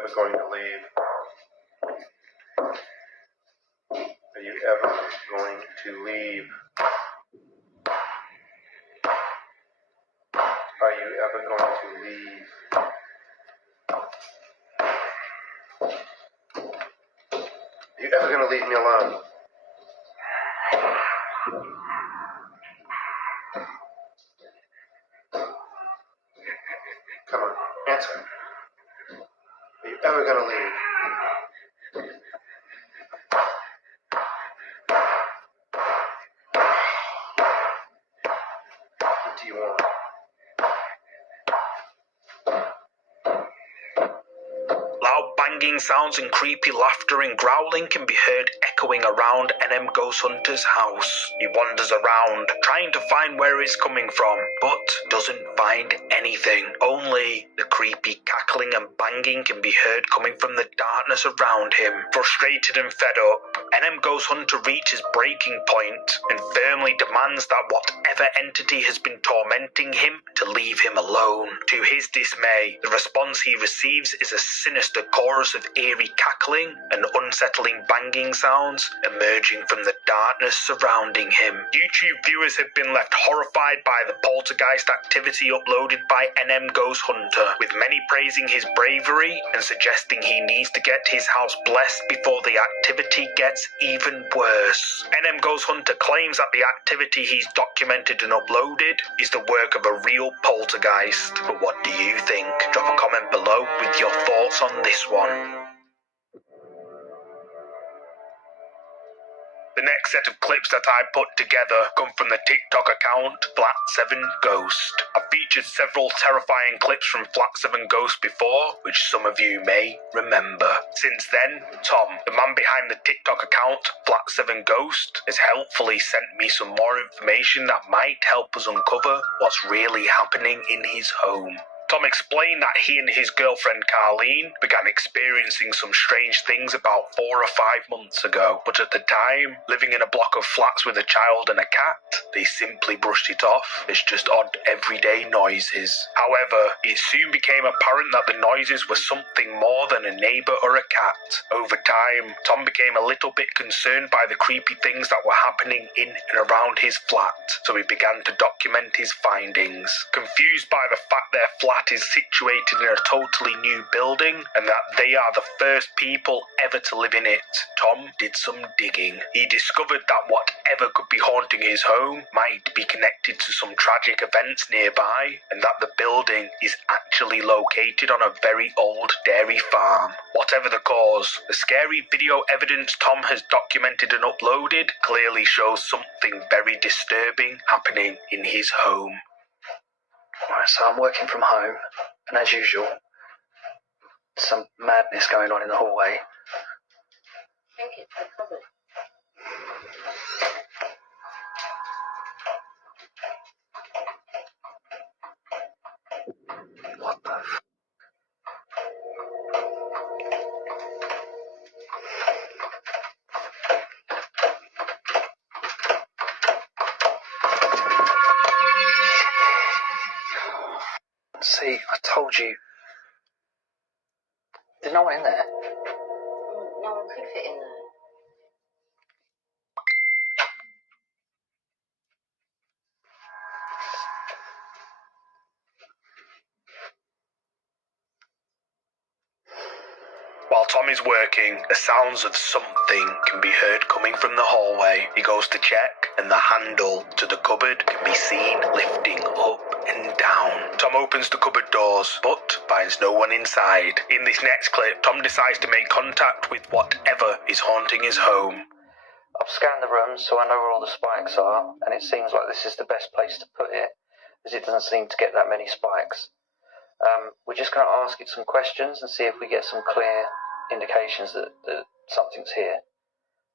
ever going to leave? Are you ever going to leave? Are you ever going to leave? Are you ever going to leave me alone? Come on, answer. Are you ever going to leave? What do you want? Loud banging sounds and creepy laughter and growling can be heard echoing around NM Ghost Hunter's house. He wanders around, trying to find where it's coming from, but doesn't find anything. Only the creepy cackling and banging can be heard coming from the darkness around him. Frustrated and fed up, NM Ghost Hunter reaches breaking point and firmly demands that whatever entity has been tormenting him to leave him alone. To his dismay, the response he receives is a sinister chorus of eerie cackling and unsettling banging sounds emerging from the darkness surrounding him. YouTube viewers have been left horrified by the poltergeist activity uploaded by NM Ghost Hunter, with many praising his bravery and suggesting he needs to get his house blessed before the activity gets even worse. NM Ghost Hunter claims that the activity he's documented and uploaded is the work of a real poltergeist. But what do you think? Drop a comment below with your thoughts on this one. The next set of clips that I put together come from the TikTok account Flat7Ghost. I've featured several terrifying clips from Flat7 Ghost before, which some of you may remember. Since then, Tom, the man behind the TikTok account Flat7Ghost, has helpfully sent me some more information that might help us uncover what's really happening in his home. Tom explained that he and his girlfriend Carleen began experiencing some strange things about 4 or 5 months ago, but at the time, living in a block of flats with a child and a cat, they simply brushed it off as just odd everyday noises. However, it soon became apparent that the noises were something more than a neighbour or a cat. Over time, Tom became a little bit concerned by the creepy things that were happening in and around his flat, so he began to document his findings. Confused by the fact their flat is situated in a totally new building and that they are the first people ever to live in it, Tom did some digging. He discovered that whatever could be haunting his home might be connected to some tragic events nearby, and that the building is actually located on a very old dairy farm. Whatever the cause, the scary video evidence Tom has documented and uploaded clearly shows something very disturbing happening in his home. Right, so I'm working from home, and as usual, some madness going on in the hallway. I think it's the cupboard. What the f... See, I told you. There's no one in there. No one could fit in there. While Tom is working, the sounds of something can be heard coming from the hallway. He goes to check, and the handle to the cupboard can be seen lifting up and down. Tom opens the cupboard doors, but finds no one inside. In this next clip, Tom decides to make contact with whatever is haunting his home. I've scanned the room so I know where all the spikes are, and it seems like this is the best place to put it, as it doesn't seem to get that many spikes. We're just going to ask it some questions and see if we get some clear indications that something's here.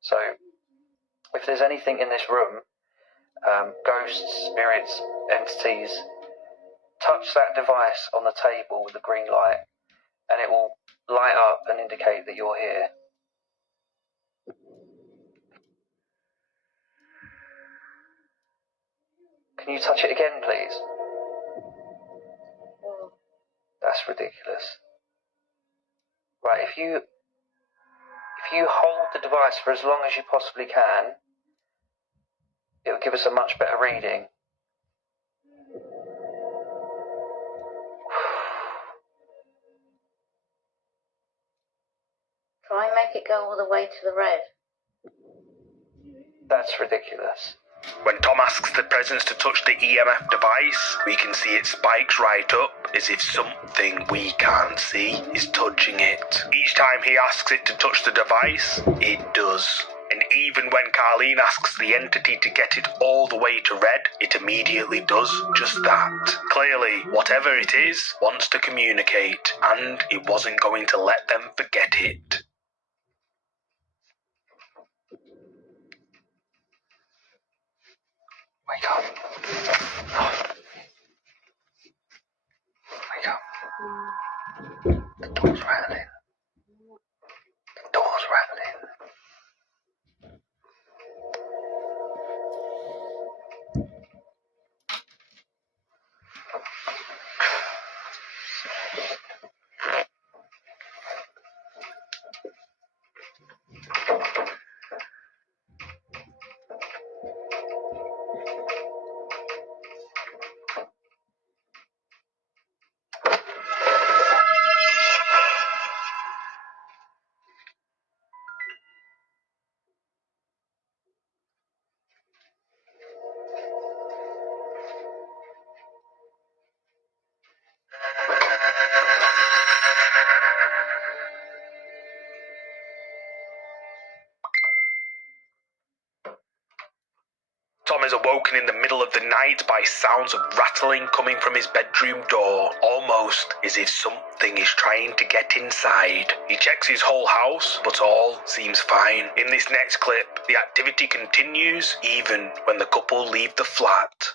So, if there's anything in this room, ghosts, spirits, entities, touch that device on the table with the green light, and it will light up and indicate that you're here. Can you touch it again, please? That's ridiculous. Right, if you hold the device for as long as you possibly can, it will give us a much better reading. Try and make it go all the way to the red. That's ridiculous. When Tom asks the presence to touch the EMF device, we can see it spikes right up, as if something we can't see is touching it. Each time he asks it to touch the device, it does. And even when Carleen asks the entity to get it all the way to red, it immediately does just that. Clearly, whatever it is wants to communicate, and it wasn't going to let them forget it. Wake up. Wake up. The door's rattling. The door's rattling. Tom is awoken in the middle of the night by sounds of rattling coming from his bedroom door, almost as if something is trying to get inside. He checks his whole house, but all seems fine. In this next clip, the activity continues even when the couple leave the flat.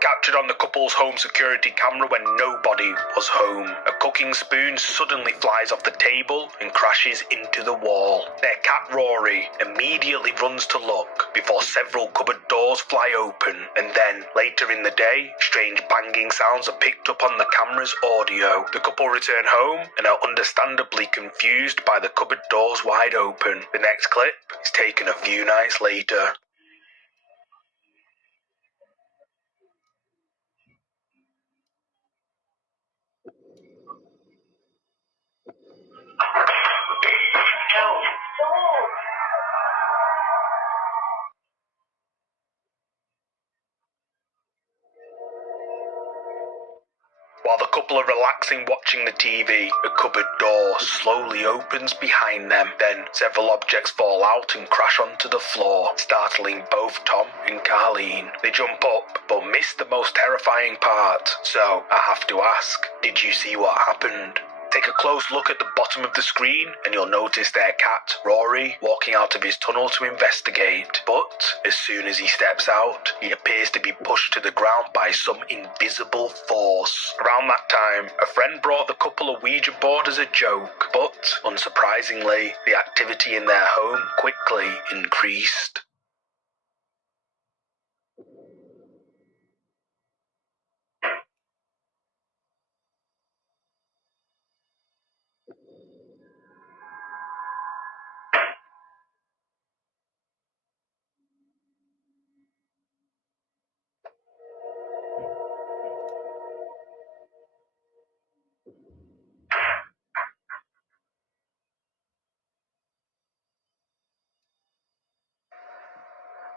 Captured on the couple's home security camera when nobody was home. A cooking spoon suddenly flies off the table and crashes into the wall. Their cat Rory immediately runs to look before several cupboard doors fly open, and then, later in the day, strange banging sounds are picked up on the camera's audio. The couple return home and are understandably confused by the cupboard doors wide open. The next clip is taken a few nights later. While the couple are relaxing watching the TV, a cupboard door slowly opens behind them. Then several objects fall out and crash onto the floor, startling both Tom and Carleen. They jump up, but miss the most terrifying part. So, I have to ask, did you see what happened? Take a close look at the bottom of the screen and you'll notice their cat, Rory, walking out of his tunnel to investigate. But as soon as he steps out, he appears to be pushed to the ground by some invisible force. Around that time, a friend brought the couple a Ouija board as a joke, but unsurprisingly, the activity in their home quickly increased.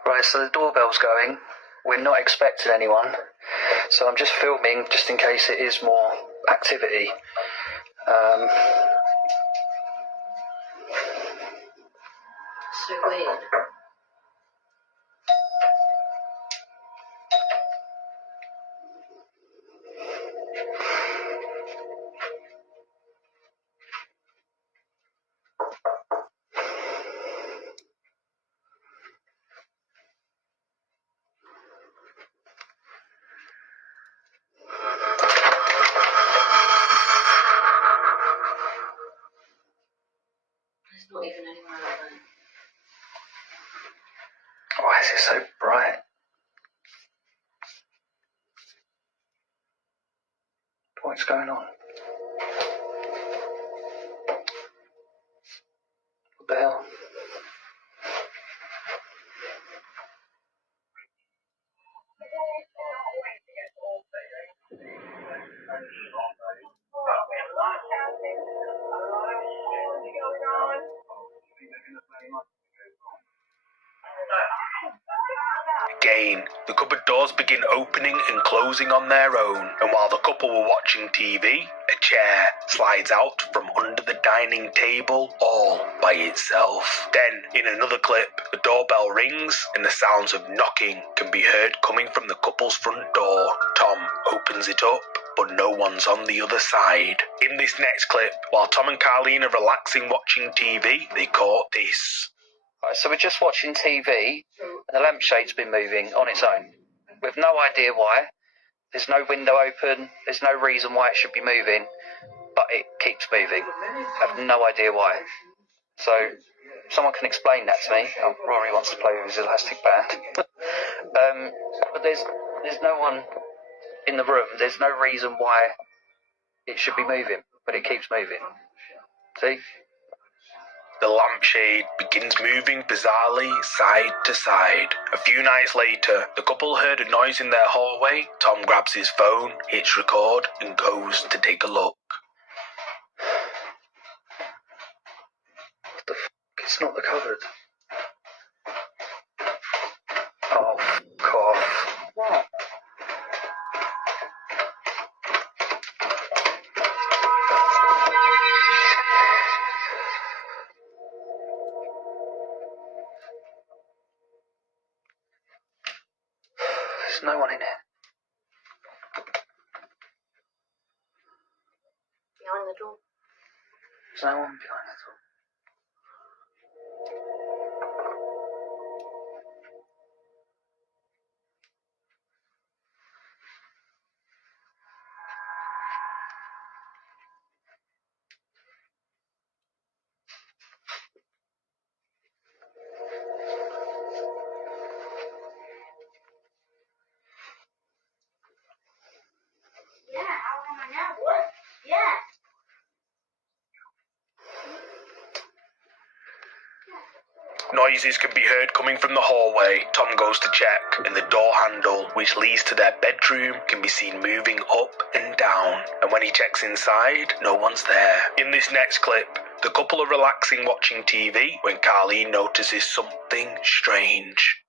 Right, so the doorbell's going. We're not expecting anyone, so I'm just filming just in case it is more activity. So weird. There's not even anyone out there. Why is it so bright? What's going on? What the hell? Again, the cupboard doors begin opening and closing on their own, and while the couple were watching TV, a chair slides out from under the dining table all by itself. Then, in another clip, the doorbell rings and the sounds of knocking can be heard coming from the couple's front door. Tom opens it up, but no one's on the other side. In this next clip, while Tom and Carleen are relaxing watching TV, they caught this. Right, so we're just watching TV, and the lampshade's been moving on its own. We've no idea why. There's no window open, there's no reason why it should be moving, but it keeps moving. I have no idea why. So, someone can explain that to me. Oh, Rory wants to play with his elastic band. But there's no one in the room, there's no reason why it should be moving, but it keeps moving. See? The lampshade begins moving bizarrely side to side. A few nights later, the couple heard a noise in their hallway. Tom grabs his phone, hits record, and goes to take a look. What the f***? It's not the cupboard. Oh, f*** off. What? There's no one in here. Behind the door. There's no one behind the door. Yeah, how am I now? What? Yeah. Noises can be heard coming from the hallway. Tom goes to check, and the door handle, which leads to their bedroom, can be seen moving up and down. And when he checks inside, no one's there. In this next clip, the couple are relaxing watching TV when Carleen notices something strange.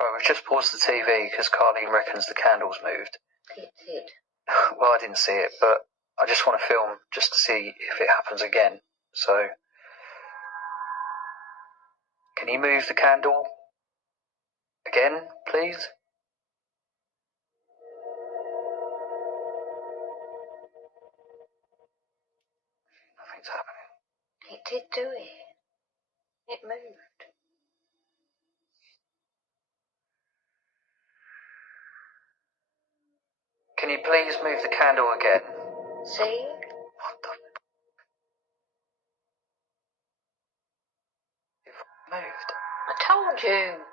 Right, we've just paused the TV because Carleen reckons the candle's moved. It did. Well, I didn't see it, but I just want to film just to see if it happens again. So, can you move the candle again, please? Nothing's happening. It did do it. It moved. Can you please move the candle again? See? What the f***? It moved. I told you.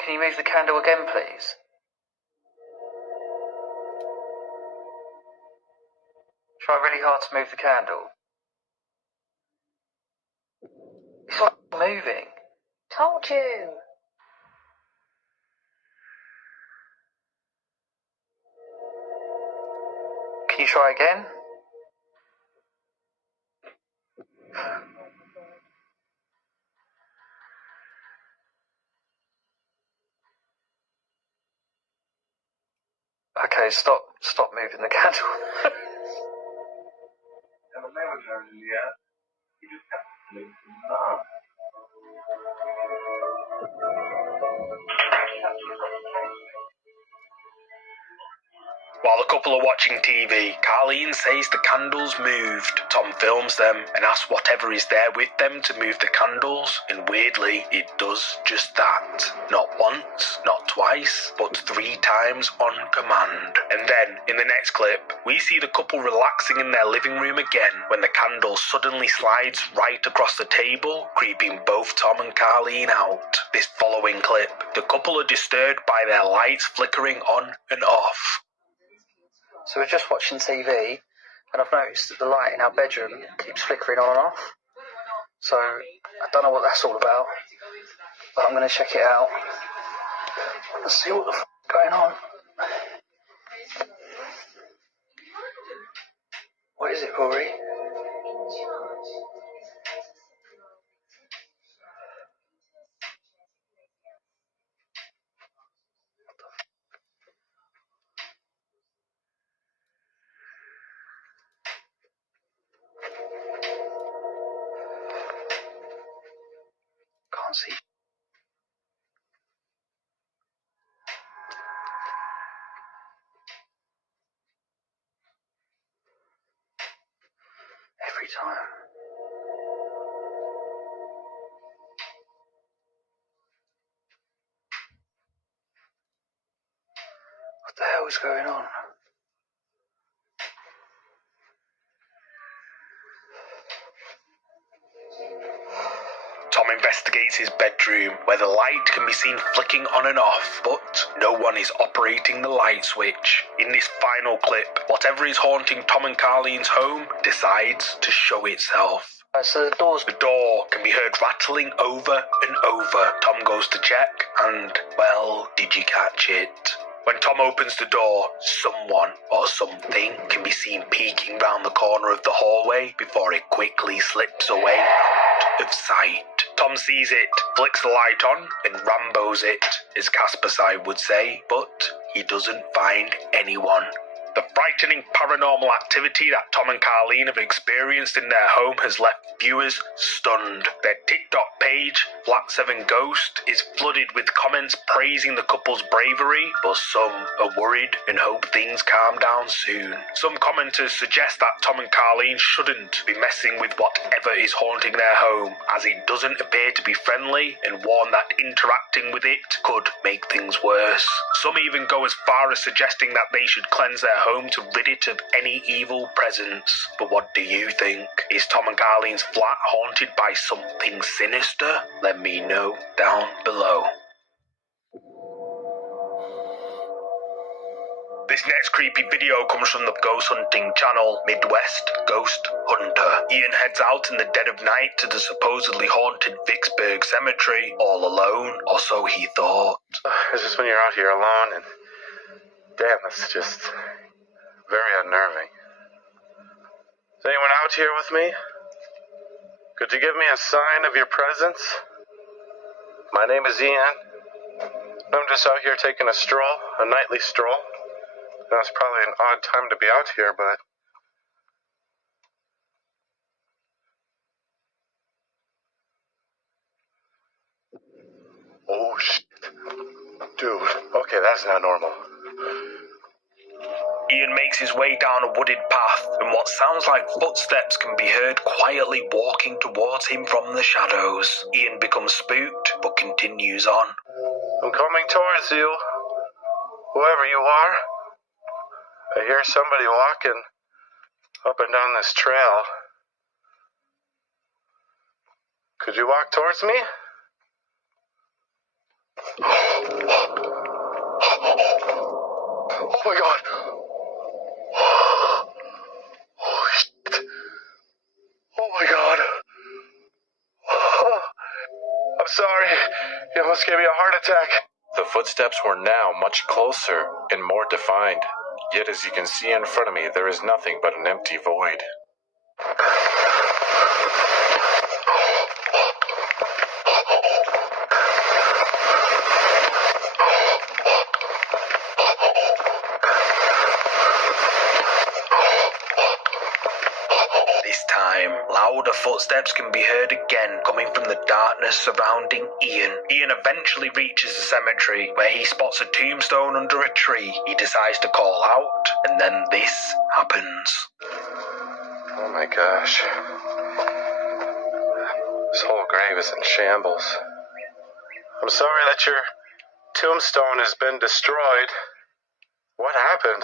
Can you move the candle again, please? Try really hard to move the candle. It's not moving. Told you. Can you try again? Okay, stop moving the candle. While the couple are watching TV, Carleen says the candles moved. Tom films them and asks whatever is there with them to move the candles, and weirdly, it does just that. Not once, not twice, but 3 times on command. And then, in the next clip, we see the couple relaxing in their living room again when the candle suddenly slides right across the table, creeping both Tom and Carleen out. This following clip, the couple are disturbed by their lights flickering on and off. So we're just watching TV, and I've noticed that the light in our bedroom keeps flickering on and off. So I don't know what that's all about, but I'm going to check it out. Let's see what the f*** is going on. What is it, Rory? Can't see. Every time. What the hell is going on? Tom investigates his bedroom, where the light can be seen flicking on and off, but no one is operating the light switch. In this final clip, whatever is haunting Tom and Carleen's home decides to show itself. So the door can be heard rattling over and over. Tom goes to check, and, well, did you catch it? When Tom opens the door, someone or something can be seen peeking round the corner of the hallway before it quickly slips away out of sight. Tom sees it, flicks the light on, and Rambos it, as Kaspersai would say, but he doesn't find anyone. The frightening paranormal activity that Tom and Carleen have experienced in their home has left viewers stunned. Their TikTok page, Flat7Ghost, is flooded with comments praising the couple's bravery, but some are worried and hope things calm down soon. Some commenters suggest that Tom and Carleen shouldn't be messing with whatever is haunting their home, as it doesn't appear to be friendly, and warn that interacting with it could make things worse. Some even go as far as suggesting that they should cleanse their home to rid it of any evil presence. But what do you think? Is Tom and Carleen's flat haunted by something sinister? Let me know down below. This next creepy video comes from the ghost hunting channel Midwest Ghost Hunter. Ian heads out in the dead of night to the supposedly haunted Vicksburg Cemetery all alone, or so he thought. It's just when you're out here alone, and damn, it's just very unnerving. Is anyone out here with me? Could you give me a sign of your presence? My name is Ian. I'm just out here taking a stroll, a nightly stroll. Now, it's probably an odd time to be out here, but oh shit. Dude, okay, that's not normal. Ian makes his way down a wooded path, and what sounds like footsteps can be heard quietly walking towards him from the shadows. Ian becomes spooked, but continues on. I'm coming towards you, whoever you are. I hear somebody walking up and down this trail. Could you walk towards me? Oh my god. Holy shit. Oh my god. I'm sorry. You almost gave me a heart attack. The footsteps were now much closer and more defined. Yet as you can see in front of me, there is nothing but an empty void. This time, louder footsteps can be heard again coming from the darkness surrounding Ian. Ian eventually reaches the cemetery where he spots a tombstone under a tree. He decides to call out, and then this happens. Oh my gosh. This whole grave is in shambles. I'm sorry that your tombstone has been destroyed. What happened?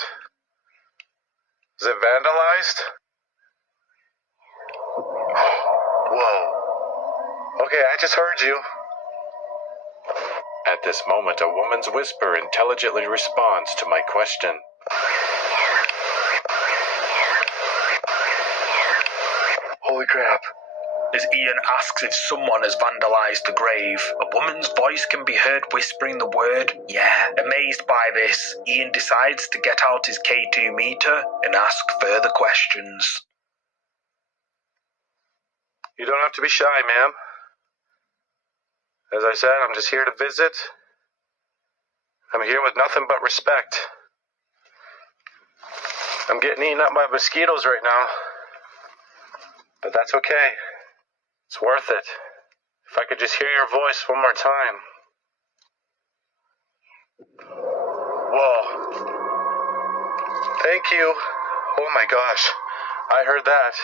Is it vandalized? Whoa. Okay, I just heard you. At this moment, a woman's whisper intelligently responds to my question. Holy crap. As Ian asks if someone has vandalized the grave, a woman's voice can be heard whispering the word, yeah. Amazed by this, Ian decides to get out his K2 meter and ask further questions. You don't have to be shy, ma'am. As I said, I'm just here to visit. I'm here with nothing but respect. I'm getting eaten up by mosquitoes right now. But that's okay. It's worth it. If I could just hear your voice one more time. Whoa. Thank you. Oh my gosh. I heard that.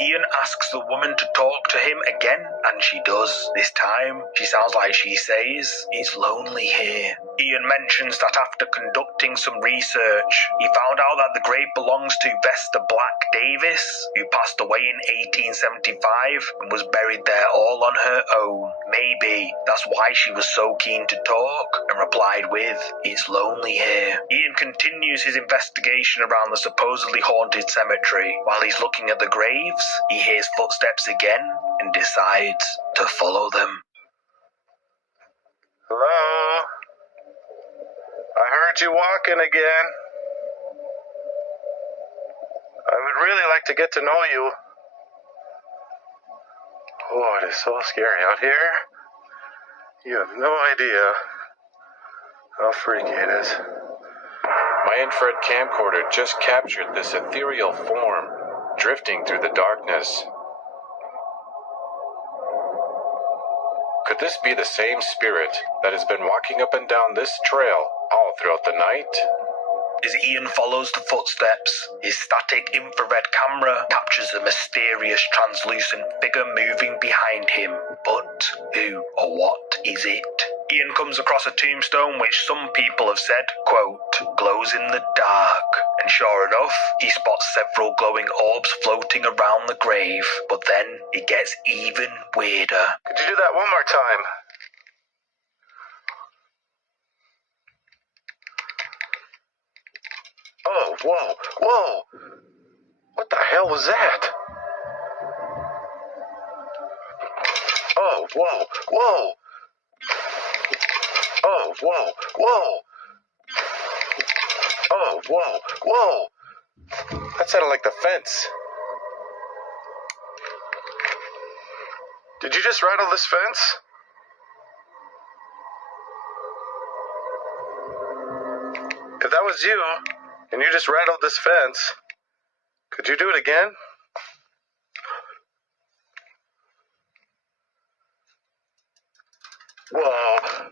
Ian asks the woman to talk to him again, and she does. This time, she sounds like she says, "It's lonely here." Ian mentions that after conducting some research, he found out that the grave belongs to Vesta Black Davis, who passed away in 1875 and was buried there all on her own. Maybe that's why she was so keen to talk and replied with, "It's lonely here." Ian continues his investigation around the supposedly haunted cemetery. While he's looking at the graves, he hears footsteps again and decides to follow them. Hello? I heard you walking again. I would really like to get to know you. Oh, it is so scary out here. You have no idea how freaky it is. My infrared camcorder just captured this ethereal form drifting through the darkness. Could this be the same spirit that has been walking up and down this trail all throughout the night? As Ian follows the footsteps, his static infrared camera captures a mysterious translucent figure moving behind him. But who or what is it? Ian comes across a tombstone which some people have said, quote, glows in the dark. And sure enough, he spots several glowing orbs floating around the grave. But then it gets even weirder. Could you do that one more time? Oh, whoa, whoa! What the hell was that? Oh, whoa, whoa! Oh, whoa, whoa! Oh, whoa, whoa! That sounded like the fence. Did you just rattle this fence? If that was you, and you just rattled this fence, could you do it again? Whoa.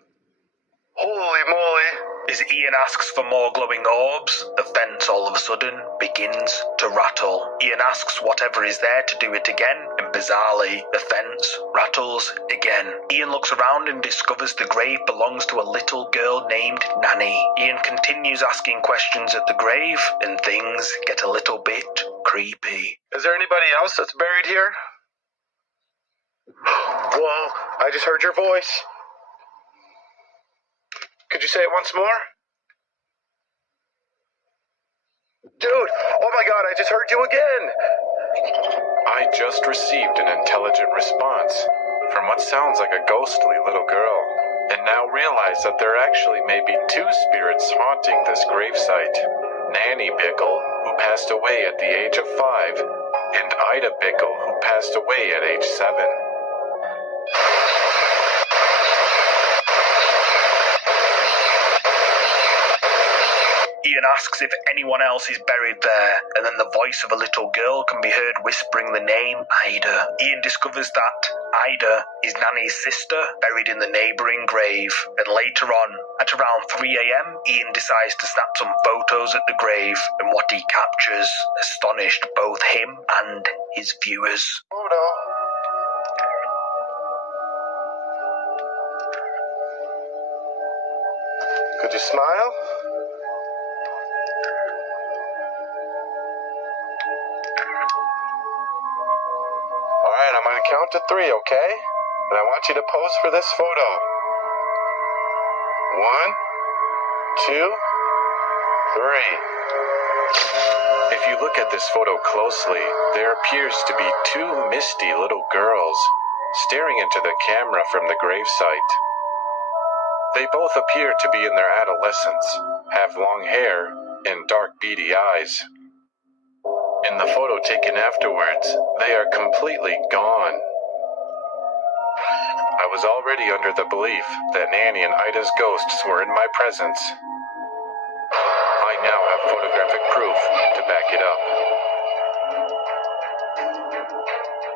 Holy moly. As Ian asks for more glowing orbs, the fence all of a sudden begins to rattle. Ian asks whatever is there to do it again, and bizarrely, the fence rattles again. Ian looks around and discovers the grave belongs to a little girl named Nanny. Ian continues asking questions at the grave, and things get a little bit creepy. Is there anybody else that's buried here? Whoa, I just heard your voice. Could you say it once more? Dude, oh my god, I just heard you again! I just received an intelligent response from what sounds like a ghostly little girl, and now realize that there actually may be two spirits haunting this gravesite. Nanny Bickle, who passed away at the age of 5, and Ida Bickle, who passed away at age 7. Ian asks if anyone else is buried there, and then the voice of a little girl can be heard whispering the name Ida. Ian discovers that Ida is Nanny's sister, buried in the neighbouring grave. And later on, at around 3 a.m, Ian decides to snap some photos at the grave, and what he captures astonished both him and his viewers. Could you smile? Alright, I'm gonna count to 3, okay? And I want you to pose for this photo. 1, 2, 3. If you look at this photo closely, there appears to be 2 misty little girls staring into the camera from the gravesite. They both appear to be in their adolescence, have long hair, and dark beady eyes. In the photo taken afterwards, they are completely gone. I was already under the belief that Nanny and Ida's ghosts were in my presence. I now have photographic proof to back it up.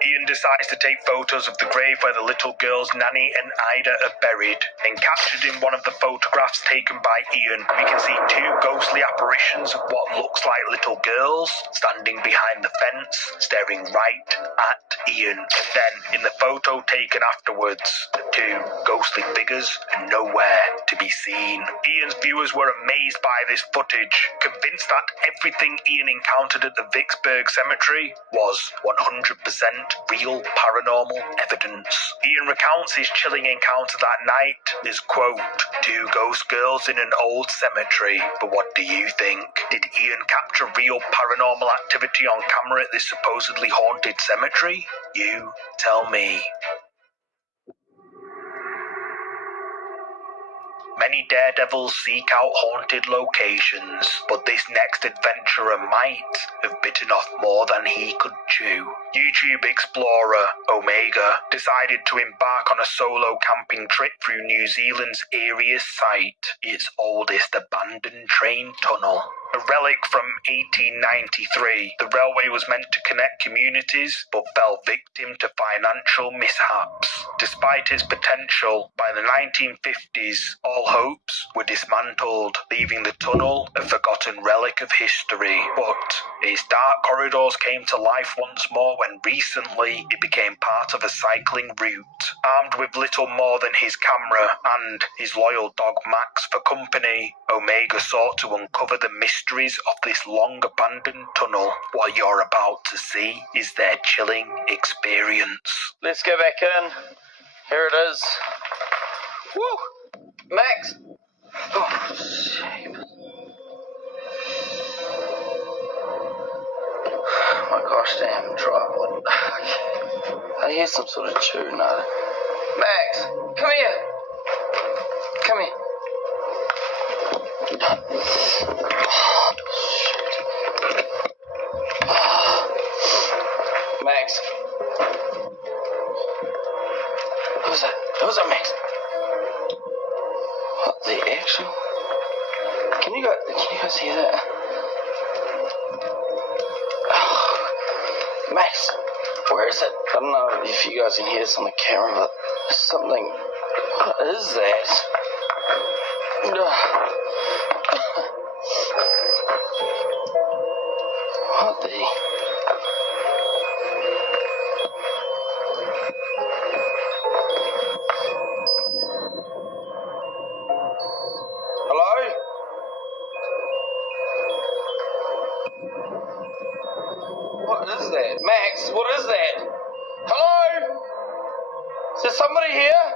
Ian decides to take photos of the grave where the little girls Nanny and Ida are buried, and captured in one of the photographs taken by Ian, we can see 2 ghostly apparitions of what looks like little girls standing behind the fence, staring right at Ian. And then, in the photo taken afterwards, the 2 ghostly figures are nowhere to be seen. Ian's viewers were amazed by this footage, convinced that everything Ian encountered at the Vicksburg Cemetery was 100% real paranormal evidence. Ian recounts his chilling encounter that night as, quote, 2 ghost girls in an old cemetery. But what do you think? Did Ian capture real paranormal activity on camera at this supposedly haunted cemetery? You tell me. Many daredevils seek out haunted locations, but this next adventurer might have bitten off more than he could chew. YouTube explorer Omega decided to embark on a solo camping trip through New Zealand's eeriest site, its oldest abandoned train tunnel. A relic from 1893, the railway was meant to connect communities, but fell victim to financial mishaps. Despite its potential, by the 1950s, all hopes were dismantled, leaving the tunnel a forgotten relic of history. But its dark corridors came to life once more when recently it became part of a cycling route. Armed with little more than his camera and his loyal dog Max for company, Omega sought to uncover the mysteries of this long-abandoned tunnel. What you're about to see is their chilling experience. Let's go back in. Here it is. Woo! Max! Oh, shame. Oh my gosh, damn tripod. I hear some sort of tune now. Max, come here. Come here. Max. Who's that? Who's that, Max? What the actual? Can you guys hear that? Oh, Max, where is it? I don't know if you guys can hear this on the camera, but there's something. What is that? What the? Hello? What is that? Max, what is that? Hello? Is there somebody here?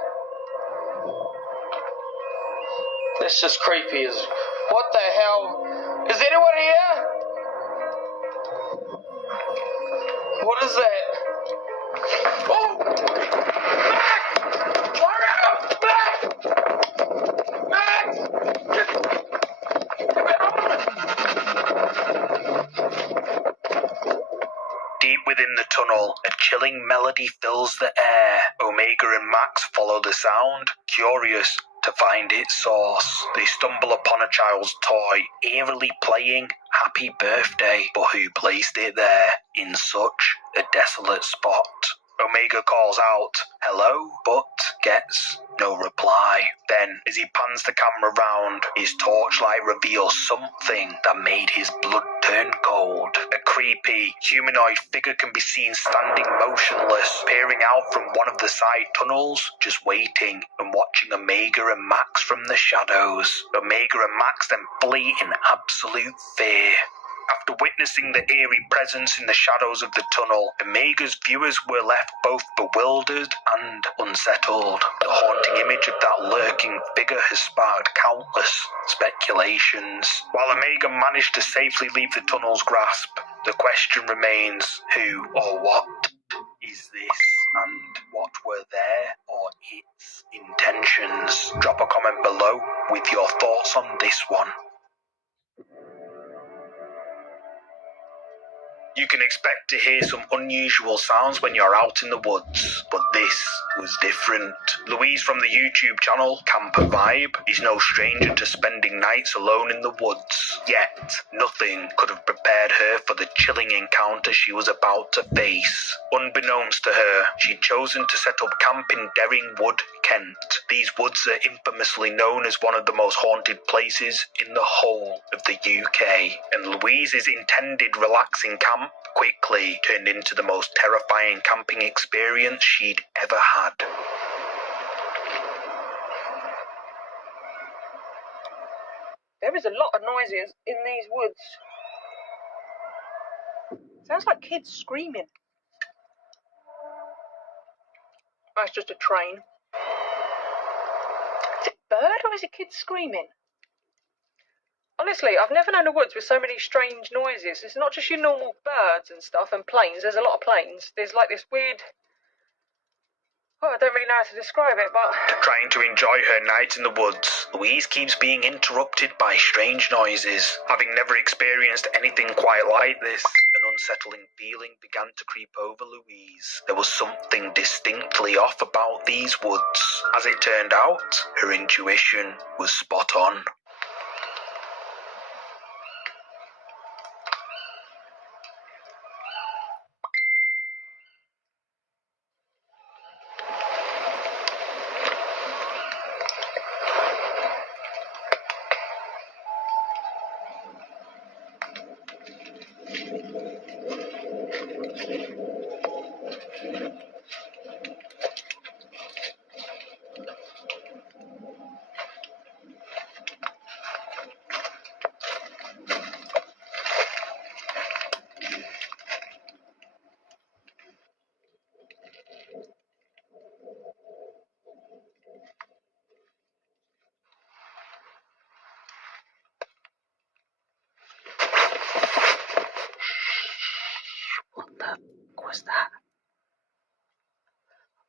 That's just creepy as... What the hell? Is anyone here? What is that? Oh! Max! Hurry up! Max! Max! Deep within the tunnel, a chilling melody fills the air. Omega and Max follow the sound, curious to find its source. They stumble upon a child's toy, eerily playing Happy Birthday, but who placed it there in such a desolate spot? Omega calls out, hello, but gets no reply. Then, as he pans the camera round, his torchlight reveals something that made his blood turn cold. A creepy, humanoid figure can be seen standing motionless, peering out from one of the side tunnels, just waiting and watching Omega and Max from the shadows. Omega and Max then flee in absolute fear. After witnessing the eerie presence in the shadows of the tunnel, Omega's viewers were left both bewildered and unsettled. The haunting image of that lurking figure has sparked countless speculations. While Omega managed to safely leave the tunnel's grasp, the question remains, who or what is this, and what were their or its intentions? Drop a comment below with your thoughts on this one. You can expect to hear some unusual sounds when you're out in the woods, but this was different. Louise from the YouTube channel Camper Vibe is no stranger to spending nights alone in the woods, yet nothing could have prepared her for the chilling encounter she was about to face. Unbeknownst to her, she'd chosen to set up camp in Derring Wood, Kent. These woods are infamously known as one of the most haunted places in the whole of the UK, and Louise's intended relaxing camp quickly turned into the most terrifying camping experience she'd ever had. There is a lot of noises in these woods. Sounds like kids screaming. That's just a train. Is it a bird or is it kids screaming? Honestly, I've never known a woods with so many strange noises. It's not just your normal birds and stuff and planes. There's a lot of planes. There's like this weird... Oh, I don't really know how to describe it, but... Trying to enjoy her night in the woods, Louise keeps being interrupted by strange noises. Having never experienced anything quite like this, an unsettling feeling began to creep over Louise. There was something distinctly off about these woods. As it turned out, her intuition was spot on. Was that?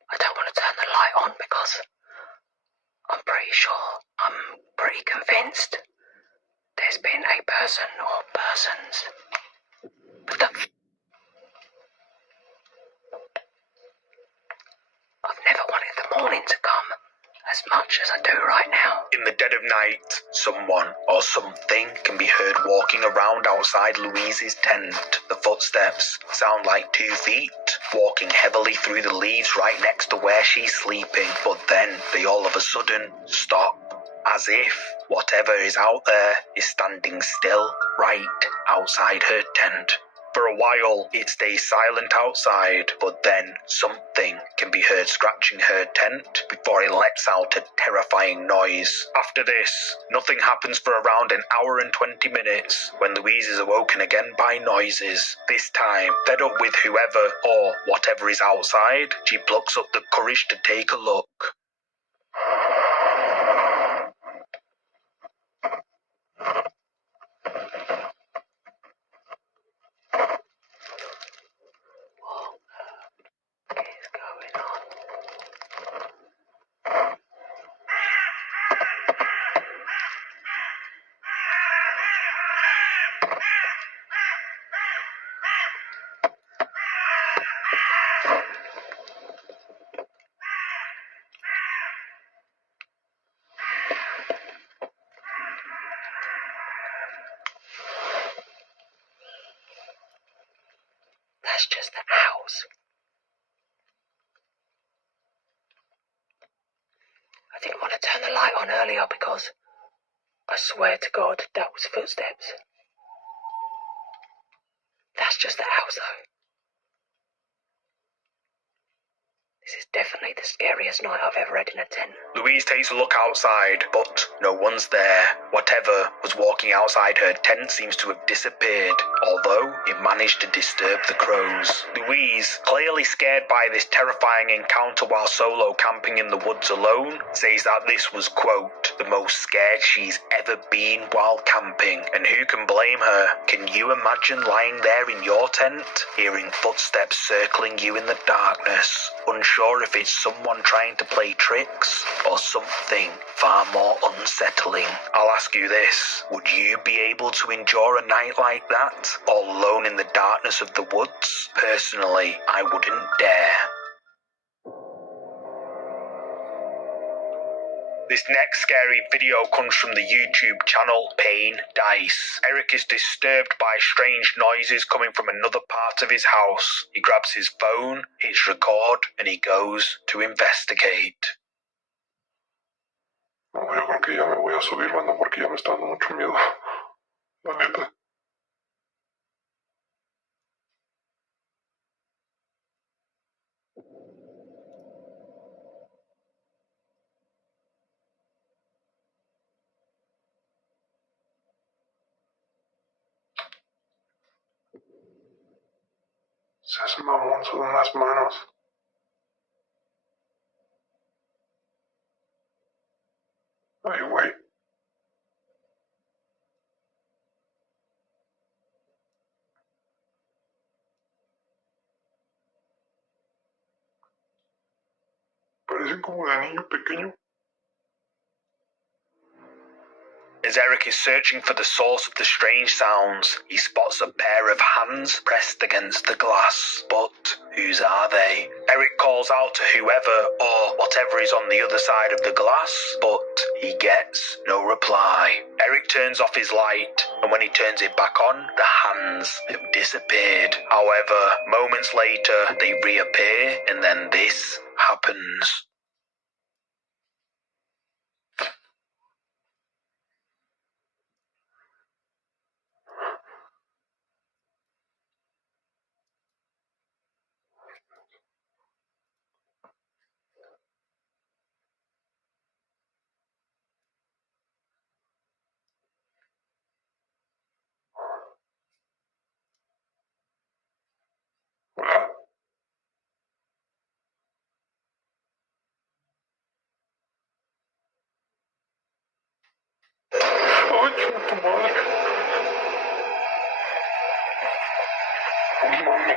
I don't want to turn the light on because I'm pretty convinced there's been a person or persons. But I've never wanted the morning to come as much as I do right now. In the dead of night, someone or something can be heard walking around outside Louise's tent. The footsteps sound like 2 feet, walking heavily through the leaves right next to where she's sleeping, but then they all of a sudden stop, as if whatever is out there is standing still right outside her tent. For a while, it stays silent outside, but then something can be heard scratching her tent before it lets out a terrifying noise. After this, nothing happens for around an hour and 20 minutes when Louise is awoken again by noises. This time, fed up with whoever or whatever is outside, she plucks up the courage to take a look. That's just the owls. I didn't want to turn the light on earlier because I swear to God that was footsteps. That's just the owls though. This is definitely the scariest night I've ever had in a tent. Louise takes a look outside, but no one's there. Whatever was walking outside her tent seems to have disappeared, although it managed to disturb the crows. Louise, clearly scared by this terrifying encounter while solo camping in the woods alone, says that this was, quote, the most scared she's ever been while camping. And who can blame her? Can you imagine lying there in your tent, hearing footsteps circling you in the darkness, unsure if it's someone trying to play tricks or something far more unsettling? I'll ask you this, would you be able to endure a night like that, all alone in the darkness of the woods? Personally, I wouldn't dare. This next scary video comes from the YouTube channel Pain Dice. Eric is disturbed by strange noises coming from another part of his house. He grabs his phone, hits record, and he goes to investigate. No, yo creo que ya me voy a subir, banda, porque ya me está dando mucho miedo. La neta. Seas mamón, son unas manos. Ay, güey. Parecen como de niño pequeño. As Eric is searching for the source of the strange sounds, he spots a pair of hands pressed against the glass. But whose are they? Eric calls out to whoever or whatever is on the other side of the glass, but he gets no reply. Eric turns off his light, and when he turns it back on, the hands have disappeared. However, moments later, they reappear, and then this happens. Hola. Ay, chinga tu madre. Oh, mami.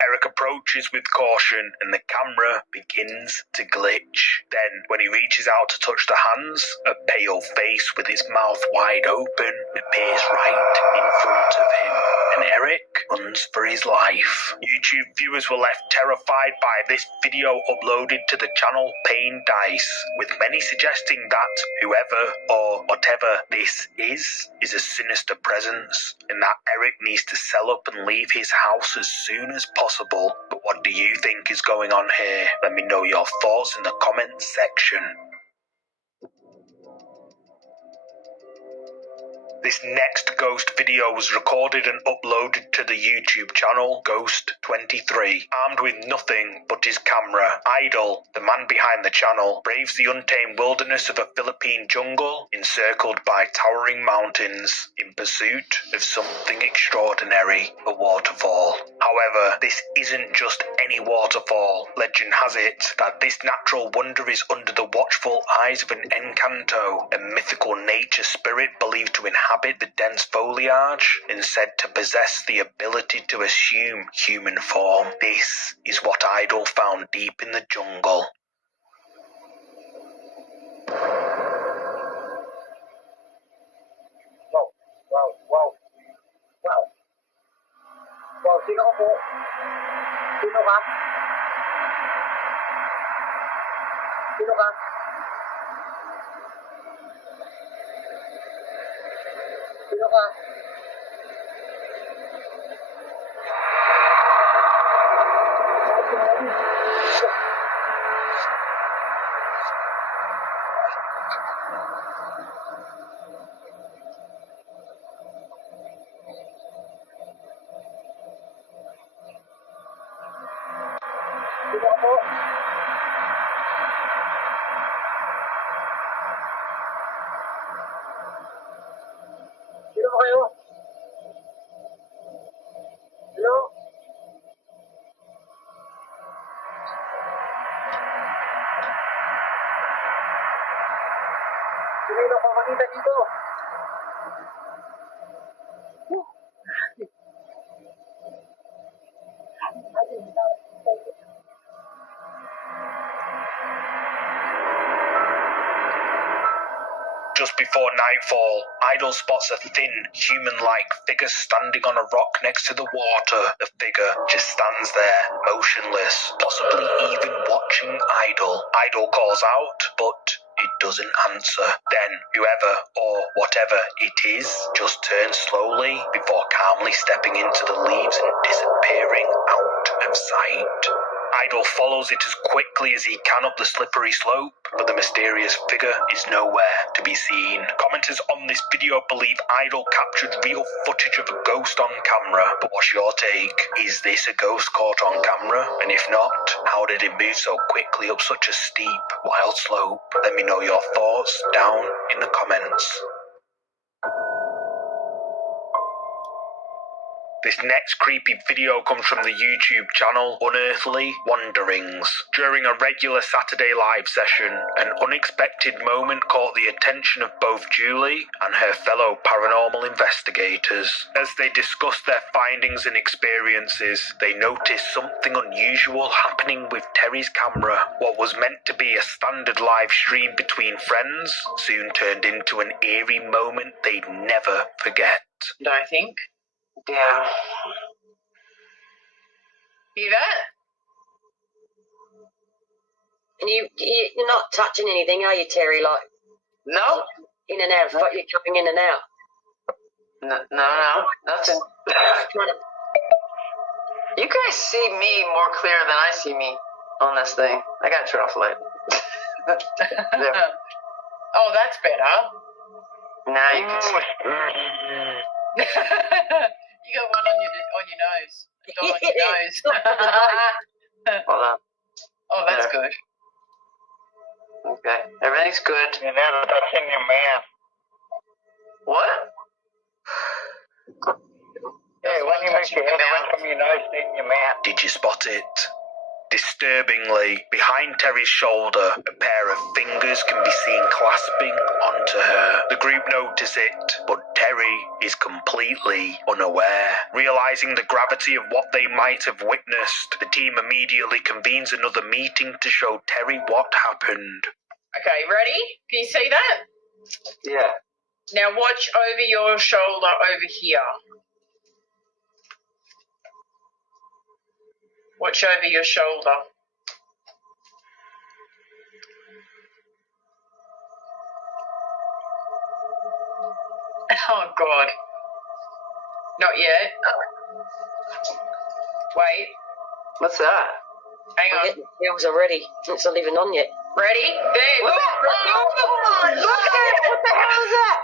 Eric approaches with caution and the camera begins to glitch. Then, when he reaches out to touch the hands, a pale face with its mouth wide open appears right in front of him, and Eric runs for his life. YouTube viewers were left terrified by this video uploaded to the channel Pain Dice, with many suggesting that whoever or whatever this is a sinister presence, and that Eric needs to sell up and leave his house as soon as possible. But what do you think is going on here? Let me know your thoughts in the comments section. This next ghost video was recorded and uploaded to the YouTube channel Ghost23. Armed with nothing but his camera, Idol, the man behind the channel, braves the untamed wilderness of a Philippine jungle encircled by towering mountains in pursuit of something extraordinary, a waterfall. However, this isn't just any waterfall. Legend has it that this natural wonder is under the watchful eyes of an Encanto, a mythical nature spirit believed to inhabit the dense foliage and said to possess the ability to assume human form. This is what Idol found deep in the jungle. Wow, sino ka po? Sino ka? Sino ka? Sino ka? Just before nightfall, Idol spots a thin, human-like figure standing on a rock next to the water. The figure just stands there, motionless, possibly even watching Idol. Idol calls out, but it doesn't answer. Then, whoever or whatever it is just turns slowly before calmly stepping into the leaves and disappearing out of sight. Idol follows it as quickly as he can up the slippery slope, but the mysterious figure is nowhere to be seen. Commenters on this video believe Idol captured real footage of a ghost on camera, but what's your take? Is this a ghost caught on camera? And if not, how did it move so quickly up such a steep, wild slope? Let me know your thoughts down in the comments. This next creepy video comes from the YouTube channel Unearthly Wanderings. During a regular Saturday live session, an unexpected moment caught the attention of both Julie and her fellow paranormal investigators. As they discussed their findings and experiences, they noticed something unusual happening with Terry's camera. What was meant to be a standard live stream between friends soon turned into an eerie moment they'd never forget. Do I think? Yeah. Hear that? And you're not touching anything, are you, Terry? Like, no. In and out, but you're coming in and out. No, nothing. You guys see me more clear than I see me on this thing. I gotta turn off the light. There. Oh, that's better. Now you can see. You got one on your nose. You got on your nose. Hold on. Oh, that's Better. good. Okay. Everything's good. You never touch in your mouth. What? Hey, when you make your head away from your nose, in your mouth. Did you spot it? Disturbingly, behind Terry's shoulder, a pair of fingers can be seen clasping onto her. The group notice it, but Terry is completely unaware. Realizing the gravity of what they might have witnessed, the team immediately convenes another meeting to show Terry what happened. Okay, ready? Can you see that? Yeah. Now watch over your shoulder over here. Watch over your shoulder. Oh, God. Not yet. Wait. What's that? Hang on. It was already. It's not even on yet. Ready? There. Look at it! What the hell is that?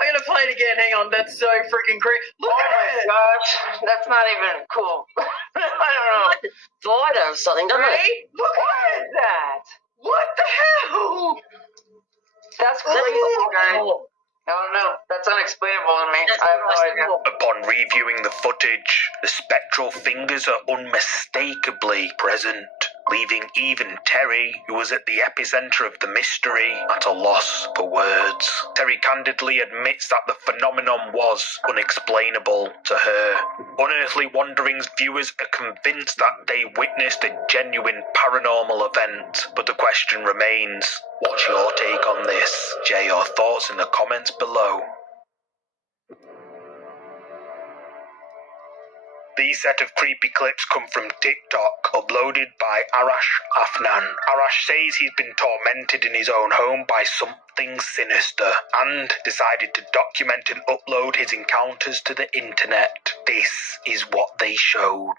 I'm going to play it again. Hang on. That's so freaking creepy. Look at it. Gosh, that's not even cool. I don't know. Like a spider or something, doesn't Ready? it? Look at that? What the hell? That's Is that crazy, your guys. fault? I don't know. That's unexplainable to me. I have no idea. Upon reviewing the footage, the spectral fingers are unmistakably present, leaving even Terry, who was at the epicenter of the mystery, at a loss for words. Terry candidly admits that the phenomenon was unexplainable to her. Unearthly Wanderings viewers are convinced that they witnessed a genuine paranormal event, but the question remains, what's your take on this? Share your thoughts in the comments below. These set of creepy clips come from TikTok, uploaded by Arash Afnan. Arash says he's been tormented in his own home by something sinister, and decided to document and upload his encounters to the internet. This is what they showed.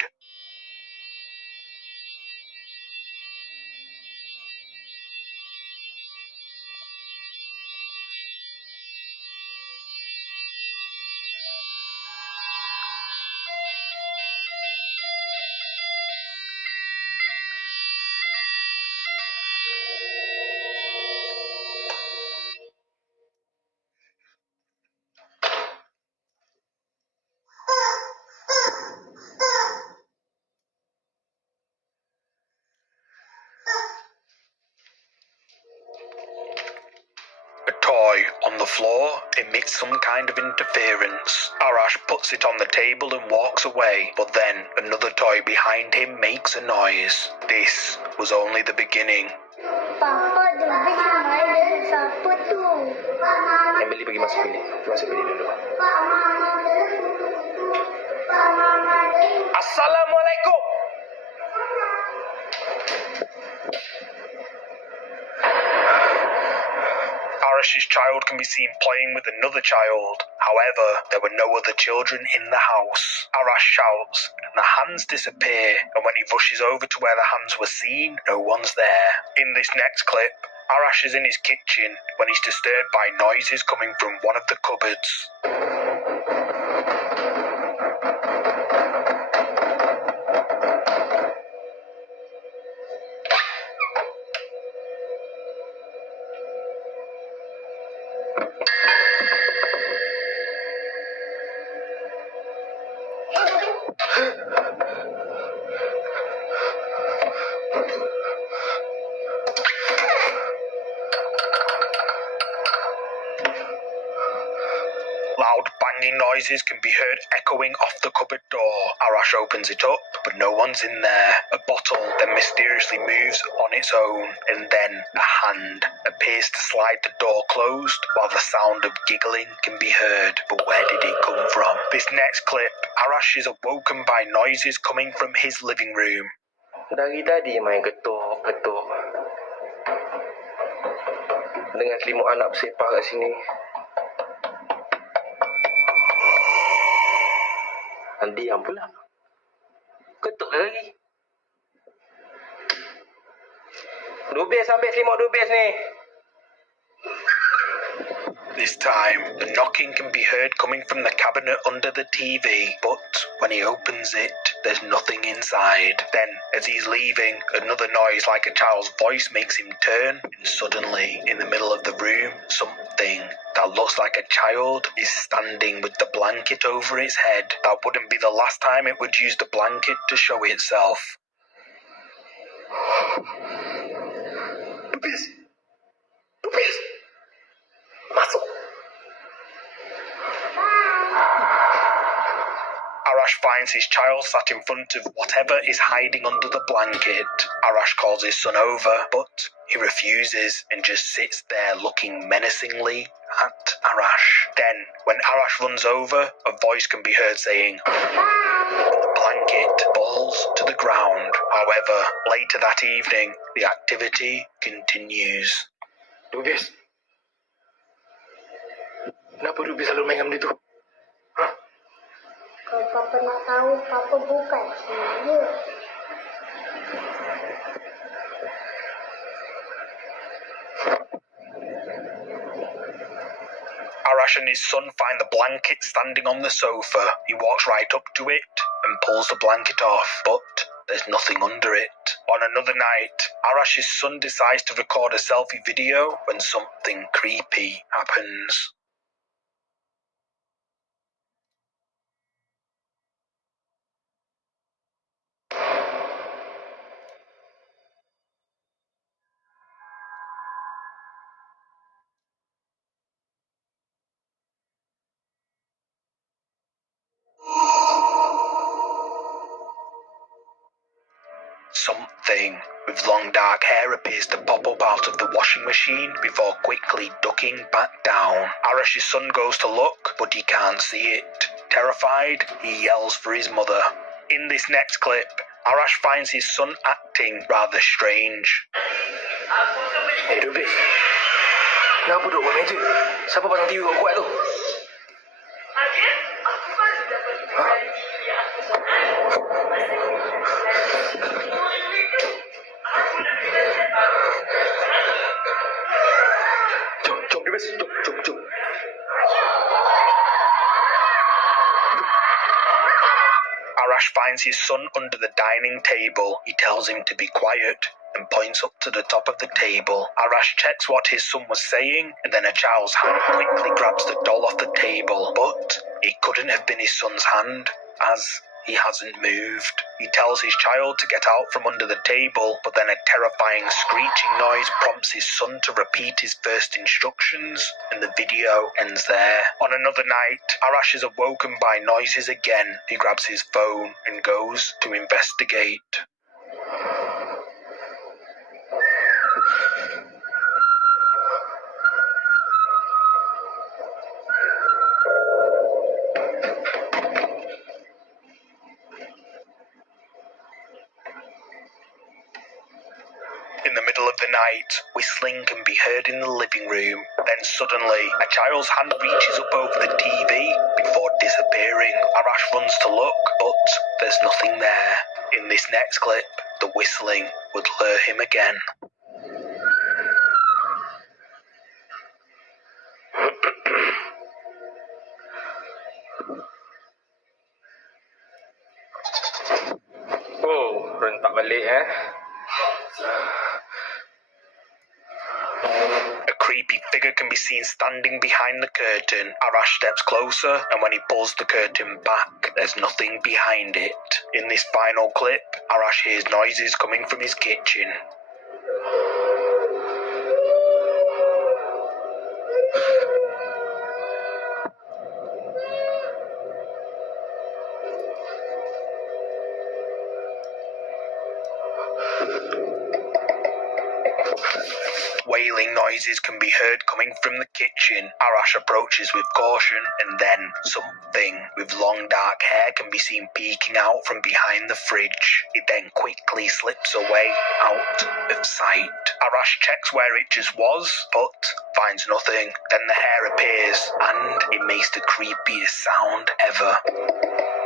toy on the floor emits some kind of interference. Arash puts it on the table and walks away, but then another toy behind him makes a noise. This was only the beginning. Papa, Dubis main dengan siapa tu? Yang beli pergi masuk bilik. Masuk bilik dulu. Assalamualaikum. Arash's child can be seen playing with another child. However, there were no other children in the house. Arash shouts, and the hands disappear, and when he rushes over to where the hands were seen, no one's there. In this next clip, Arash is in his kitchen when he's disturbed by noises coming from one of the cupboards. Loud banging noises can be heard echoing off the cupboard door. Arash opens it up, but no one's in there. A bottle then mysteriously moves on its own, and then a hand appears to slide the door closed, while the sound of giggling can be heard. But where did it come from? This next clip, Arash is awoken by noises coming from his living room. Dari tadi main ketuk-ketuk. Dengan selimut anak bersepah kat sini. Dan diam pula. Ketuk lagi. Dubis ambil selimut dubis ni. This time, the knocking can be heard coming from the cabinet under the TV, but when he opens it, there's nothing inside. Then, as he's leaving, another noise like a child's voice makes him turn, and suddenly, in the middle of the room, something that looks like a child is standing with the blanket over its head. That wouldn't be the last time it would use the blanket to show itself. Dubis! Dubis! Masuk! Arash finds his child sat in front of whatever is hiding under the blanket. Arash calls his son over, but he refuses and just sits there looking menacingly at Arash. Then, when Arash runs over, a voice can be heard saying, the blanket falls to the ground. However, later that evening, the activity continues. Dubis! Kenapa Dubis selalu main dengan itu? Kalau Papa nak tahu, Papa bukan saya. Arash and his son find the blanket standing on the sofa. He walks right up to it and pulls the blanket off, but there's nothing under it. On another night, Arash's son decides to record a selfie video when something creepy happens. Something with long dark hair appears to pop up out of the washing machine before quickly ducking back down. Arash's son goes to look, but he can't see it. Terrified, he yells for his mother. In this next clip, Arash finds his son acting rather strange. Hey Dubis, kenapa duduk kat meja? Siapa pasang TV kuat tu? Jom Dubis, jom. Arash finds his son under the dining table. He tells him to be quiet and points up to the top of the table. Arash checks what his son was saying, and then a child's hand quickly grabs the doll off the table. But it couldn't have been his son's hand, as He hasn't moved. He tells his child to get out from under the table, but then a terrifying screeching noise prompts his son to repeat his first instructions, and the video ends there. On another night, Arash is awoken by noises again. He grabs his phone and goes to investigate. In the middle of the night, whistling can be heard in the living room. Then suddenly, a child's hand reaches up over the TV before disappearing. Arash runs to look, but there's nothing there. In this next clip, the whistling would lure him again. Oh, rentak balik A creepy figure can be seen standing behind the curtain. Arash steps closer, and when he pulls the curtain back, there's nothing behind it. In this final clip, Arash hears noises coming from his kitchen. Wailing noises can be heard coming from the kitchen. Arash approaches with caution, and then something with long dark hair can be seen peeking out from behind the fridge. It then quickly slips away out of sight. Arash checks where it just was, but finds nothing. Then the hair appears, and it makes the creepiest sound ever.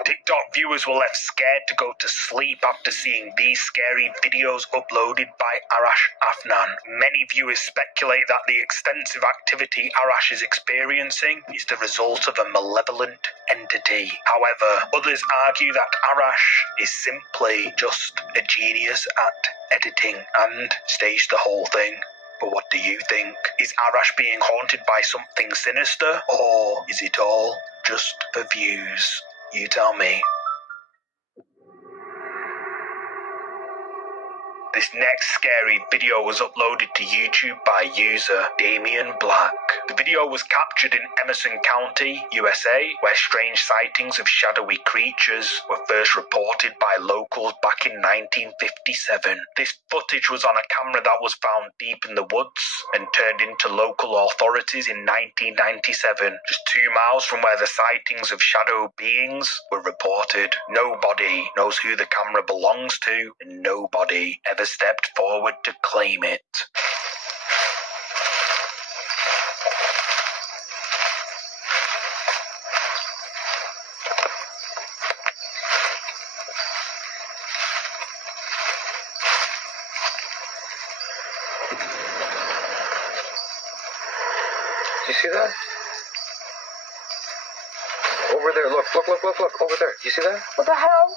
TikTok viewers were left scared to go to sleep after seeing these scary videos uploaded by Arash Afnan. Many viewers speculate that the extensive activity Arash is experiencing is the result of a malevolent entity. However, others argue that Arash is simply just a genius at editing and staged the whole thing. But what do you think? Is Arash being haunted by something sinister, or is it all just for views? You tell me. This next scary video was uploaded to YouTube by user Damien Black. The video was captured in Emerson County, USA, where strange sightings of shadowy creatures were first reported by locals back in 1957. This footage was on a camera that was found deep in the woods and turned into local authorities in 1997, just 2 miles from where the sightings of shadow beings were reported. Nobody knows who the camera belongs to, and nobody ever stepped forward to claim it. Do you see that? Over there, look, over there. Do you see that? What the hell?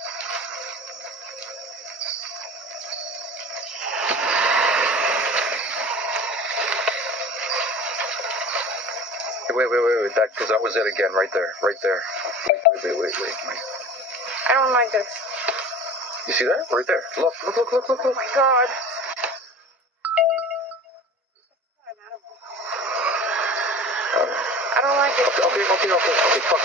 Wait, because that was it again, right there. Wait. I don't like this. You see that? Right there. Look. Oh my god. I don't like it. Okay, fuck.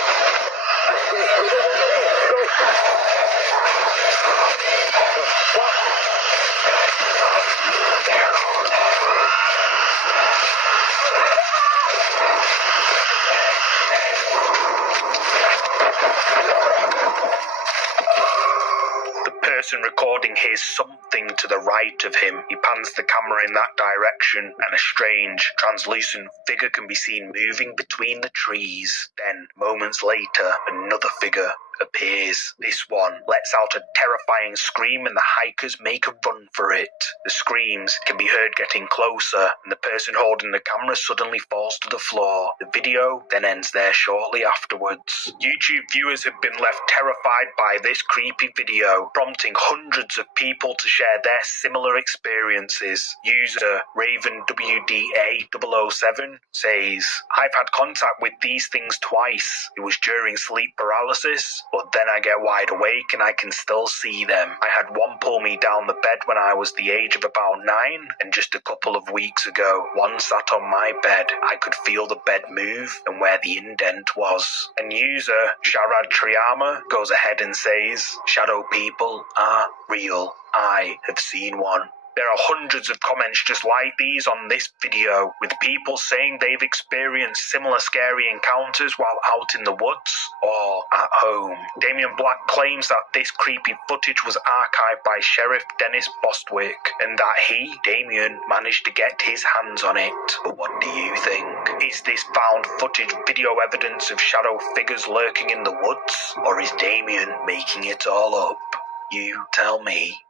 The person recording hears something to the right of him. He pans the camera in that direction, and a strange, translucent figure can be seen moving between the trees. Then, moments later, another figure appears. This one lets out a terrifying scream, and the hikers make a run for it. The screams can be heard getting closer, and the person holding the camera suddenly falls to the floor. The video then ends there shortly afterwards. YouTube viewers have been left terrified by this creepy video, prompting hundreds of people to share their similar experiences. User RavenWDA007 says, "I've had contact with these things twice. It was during sleep paralysis, but then I get wide awake and I can still see them. I had one pull me down the bed when I was the age of about 9, and just a couple of weeks ago, one sat on my bed. I could feel the bed move and where the indent was. And user Sharad Triyama goes ahead and says, shadow people are real. I have seen one. There are hundreds of comments just like these on this video, with people saying they've experienced similar scary encounters while out in the woods or at home. Damien Black claims that this creepy footage was archived by Sheriff Dennis Bostwick, and that he, Damien, managed to get his hands on it. But what do you think? Is this found footage video evidence of shadow figures lurking in the woods, or is Damien making it all up? You tell me.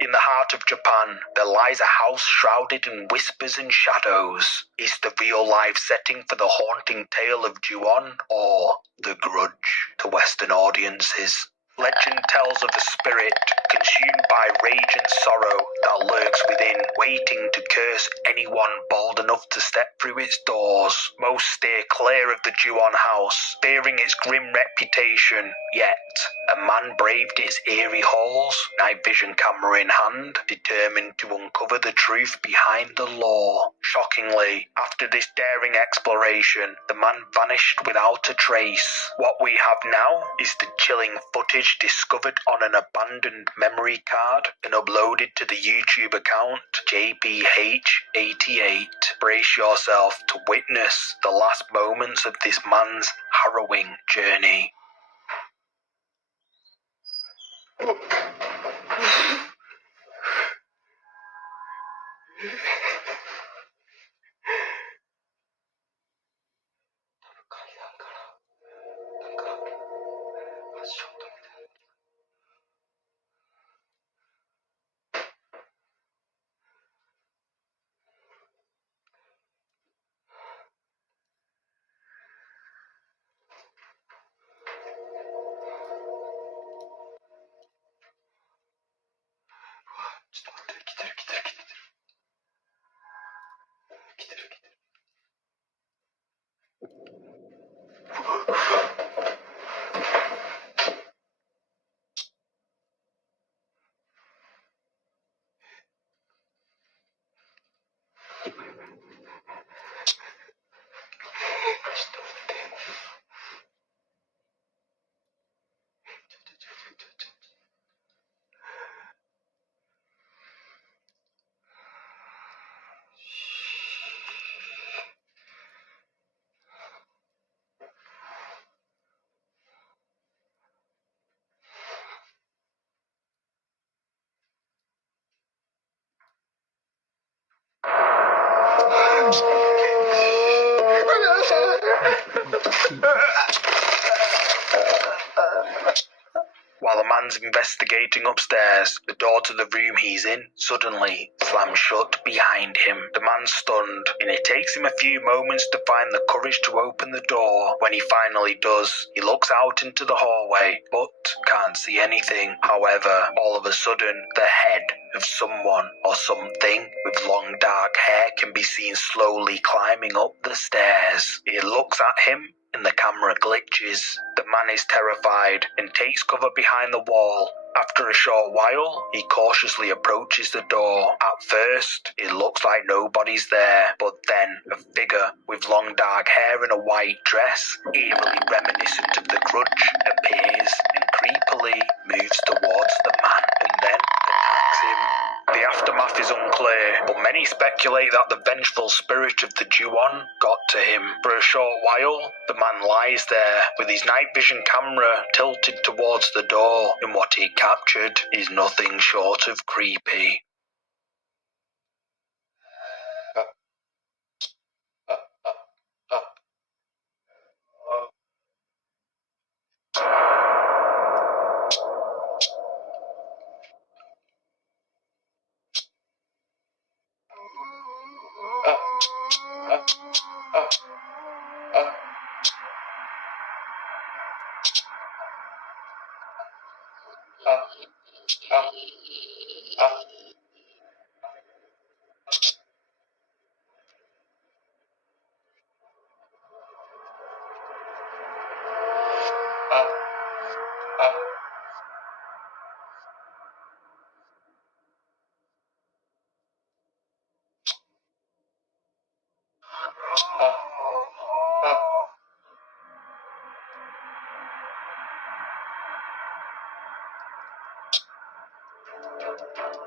In the heart of Japan, there lies a house shrouded in whispers and shadows. Is the real-life setting for the haunting tale of Ju-on, or The Grudge to Western audiences? Legend tells of a spirit consumed by rage and sorrow that lurks within, waiting to curse anyone bold enough to step through its doors. Most steer clear of the Ju-on house, fearing its grim reputation. Yet, a man braved its eerie halls, night vision camera in hand, determined to uncover the truth behind the lore. Shockingly, after this daring exploration, the man vanished without a trace. What we have now is the chilling footage discovered on an abandoned memory card and uploaded to the YouTube account JBH88. Brace yourself to witness the last moments of this man's harrowing journey. While the man's investigating upstairs, the door to the room he's in suddenly slams shut behind him. The man's stunned, and it takes him a few moments to find the courage to open the door. When he finally does, he looks out into the hallway, but can't see anything. However, all of a sudden, the head of someone or something with long dark hair can be seen slowly climbing up the stairs. It looks at him, and the camera glitches. The man is terrified and takes cover behind the wall. After a short while, he cautiously approaches the door. At first, it looks like nobody's there, but then a figure with long dark hair and a white dress, eerily reminiscent of the Grudge, appears and creepily moves towards the man and then attacks him. The aftermath is unclear, but many speculate that the vengeful spirit of the Ju-on got to him. For a short while, the man lies there with his night vision camera tilted towards the door, and what he captured is nothing short of creepy.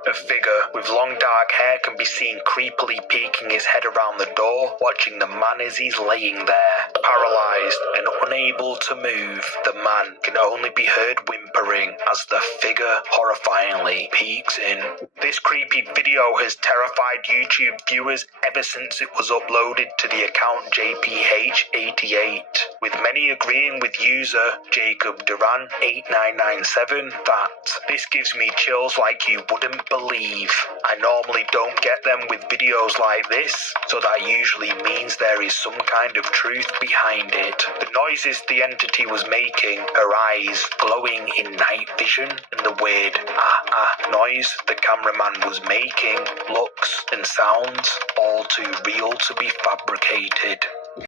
A figure with long dark hair can be seen creepily peeking his head around the door, watching the man as he's laying there. Paralysed and unable to move, the man can only be heard whimpering as the figure horrifyingly peeks in. This creepy video has terrified YouTube viewers ever since it was uploaded to the account JPH88, with many agreeing with user Jacob Duran 8997 that this gives me chills like you wouldn't believe. I normally don't get them with videos like this, so that usually means there is some kind of truth behind it. The noises the entity was making, her eyes glowing in night vision, and the weird noise the cameraman was making, looks and sounds all too real to be fabricated.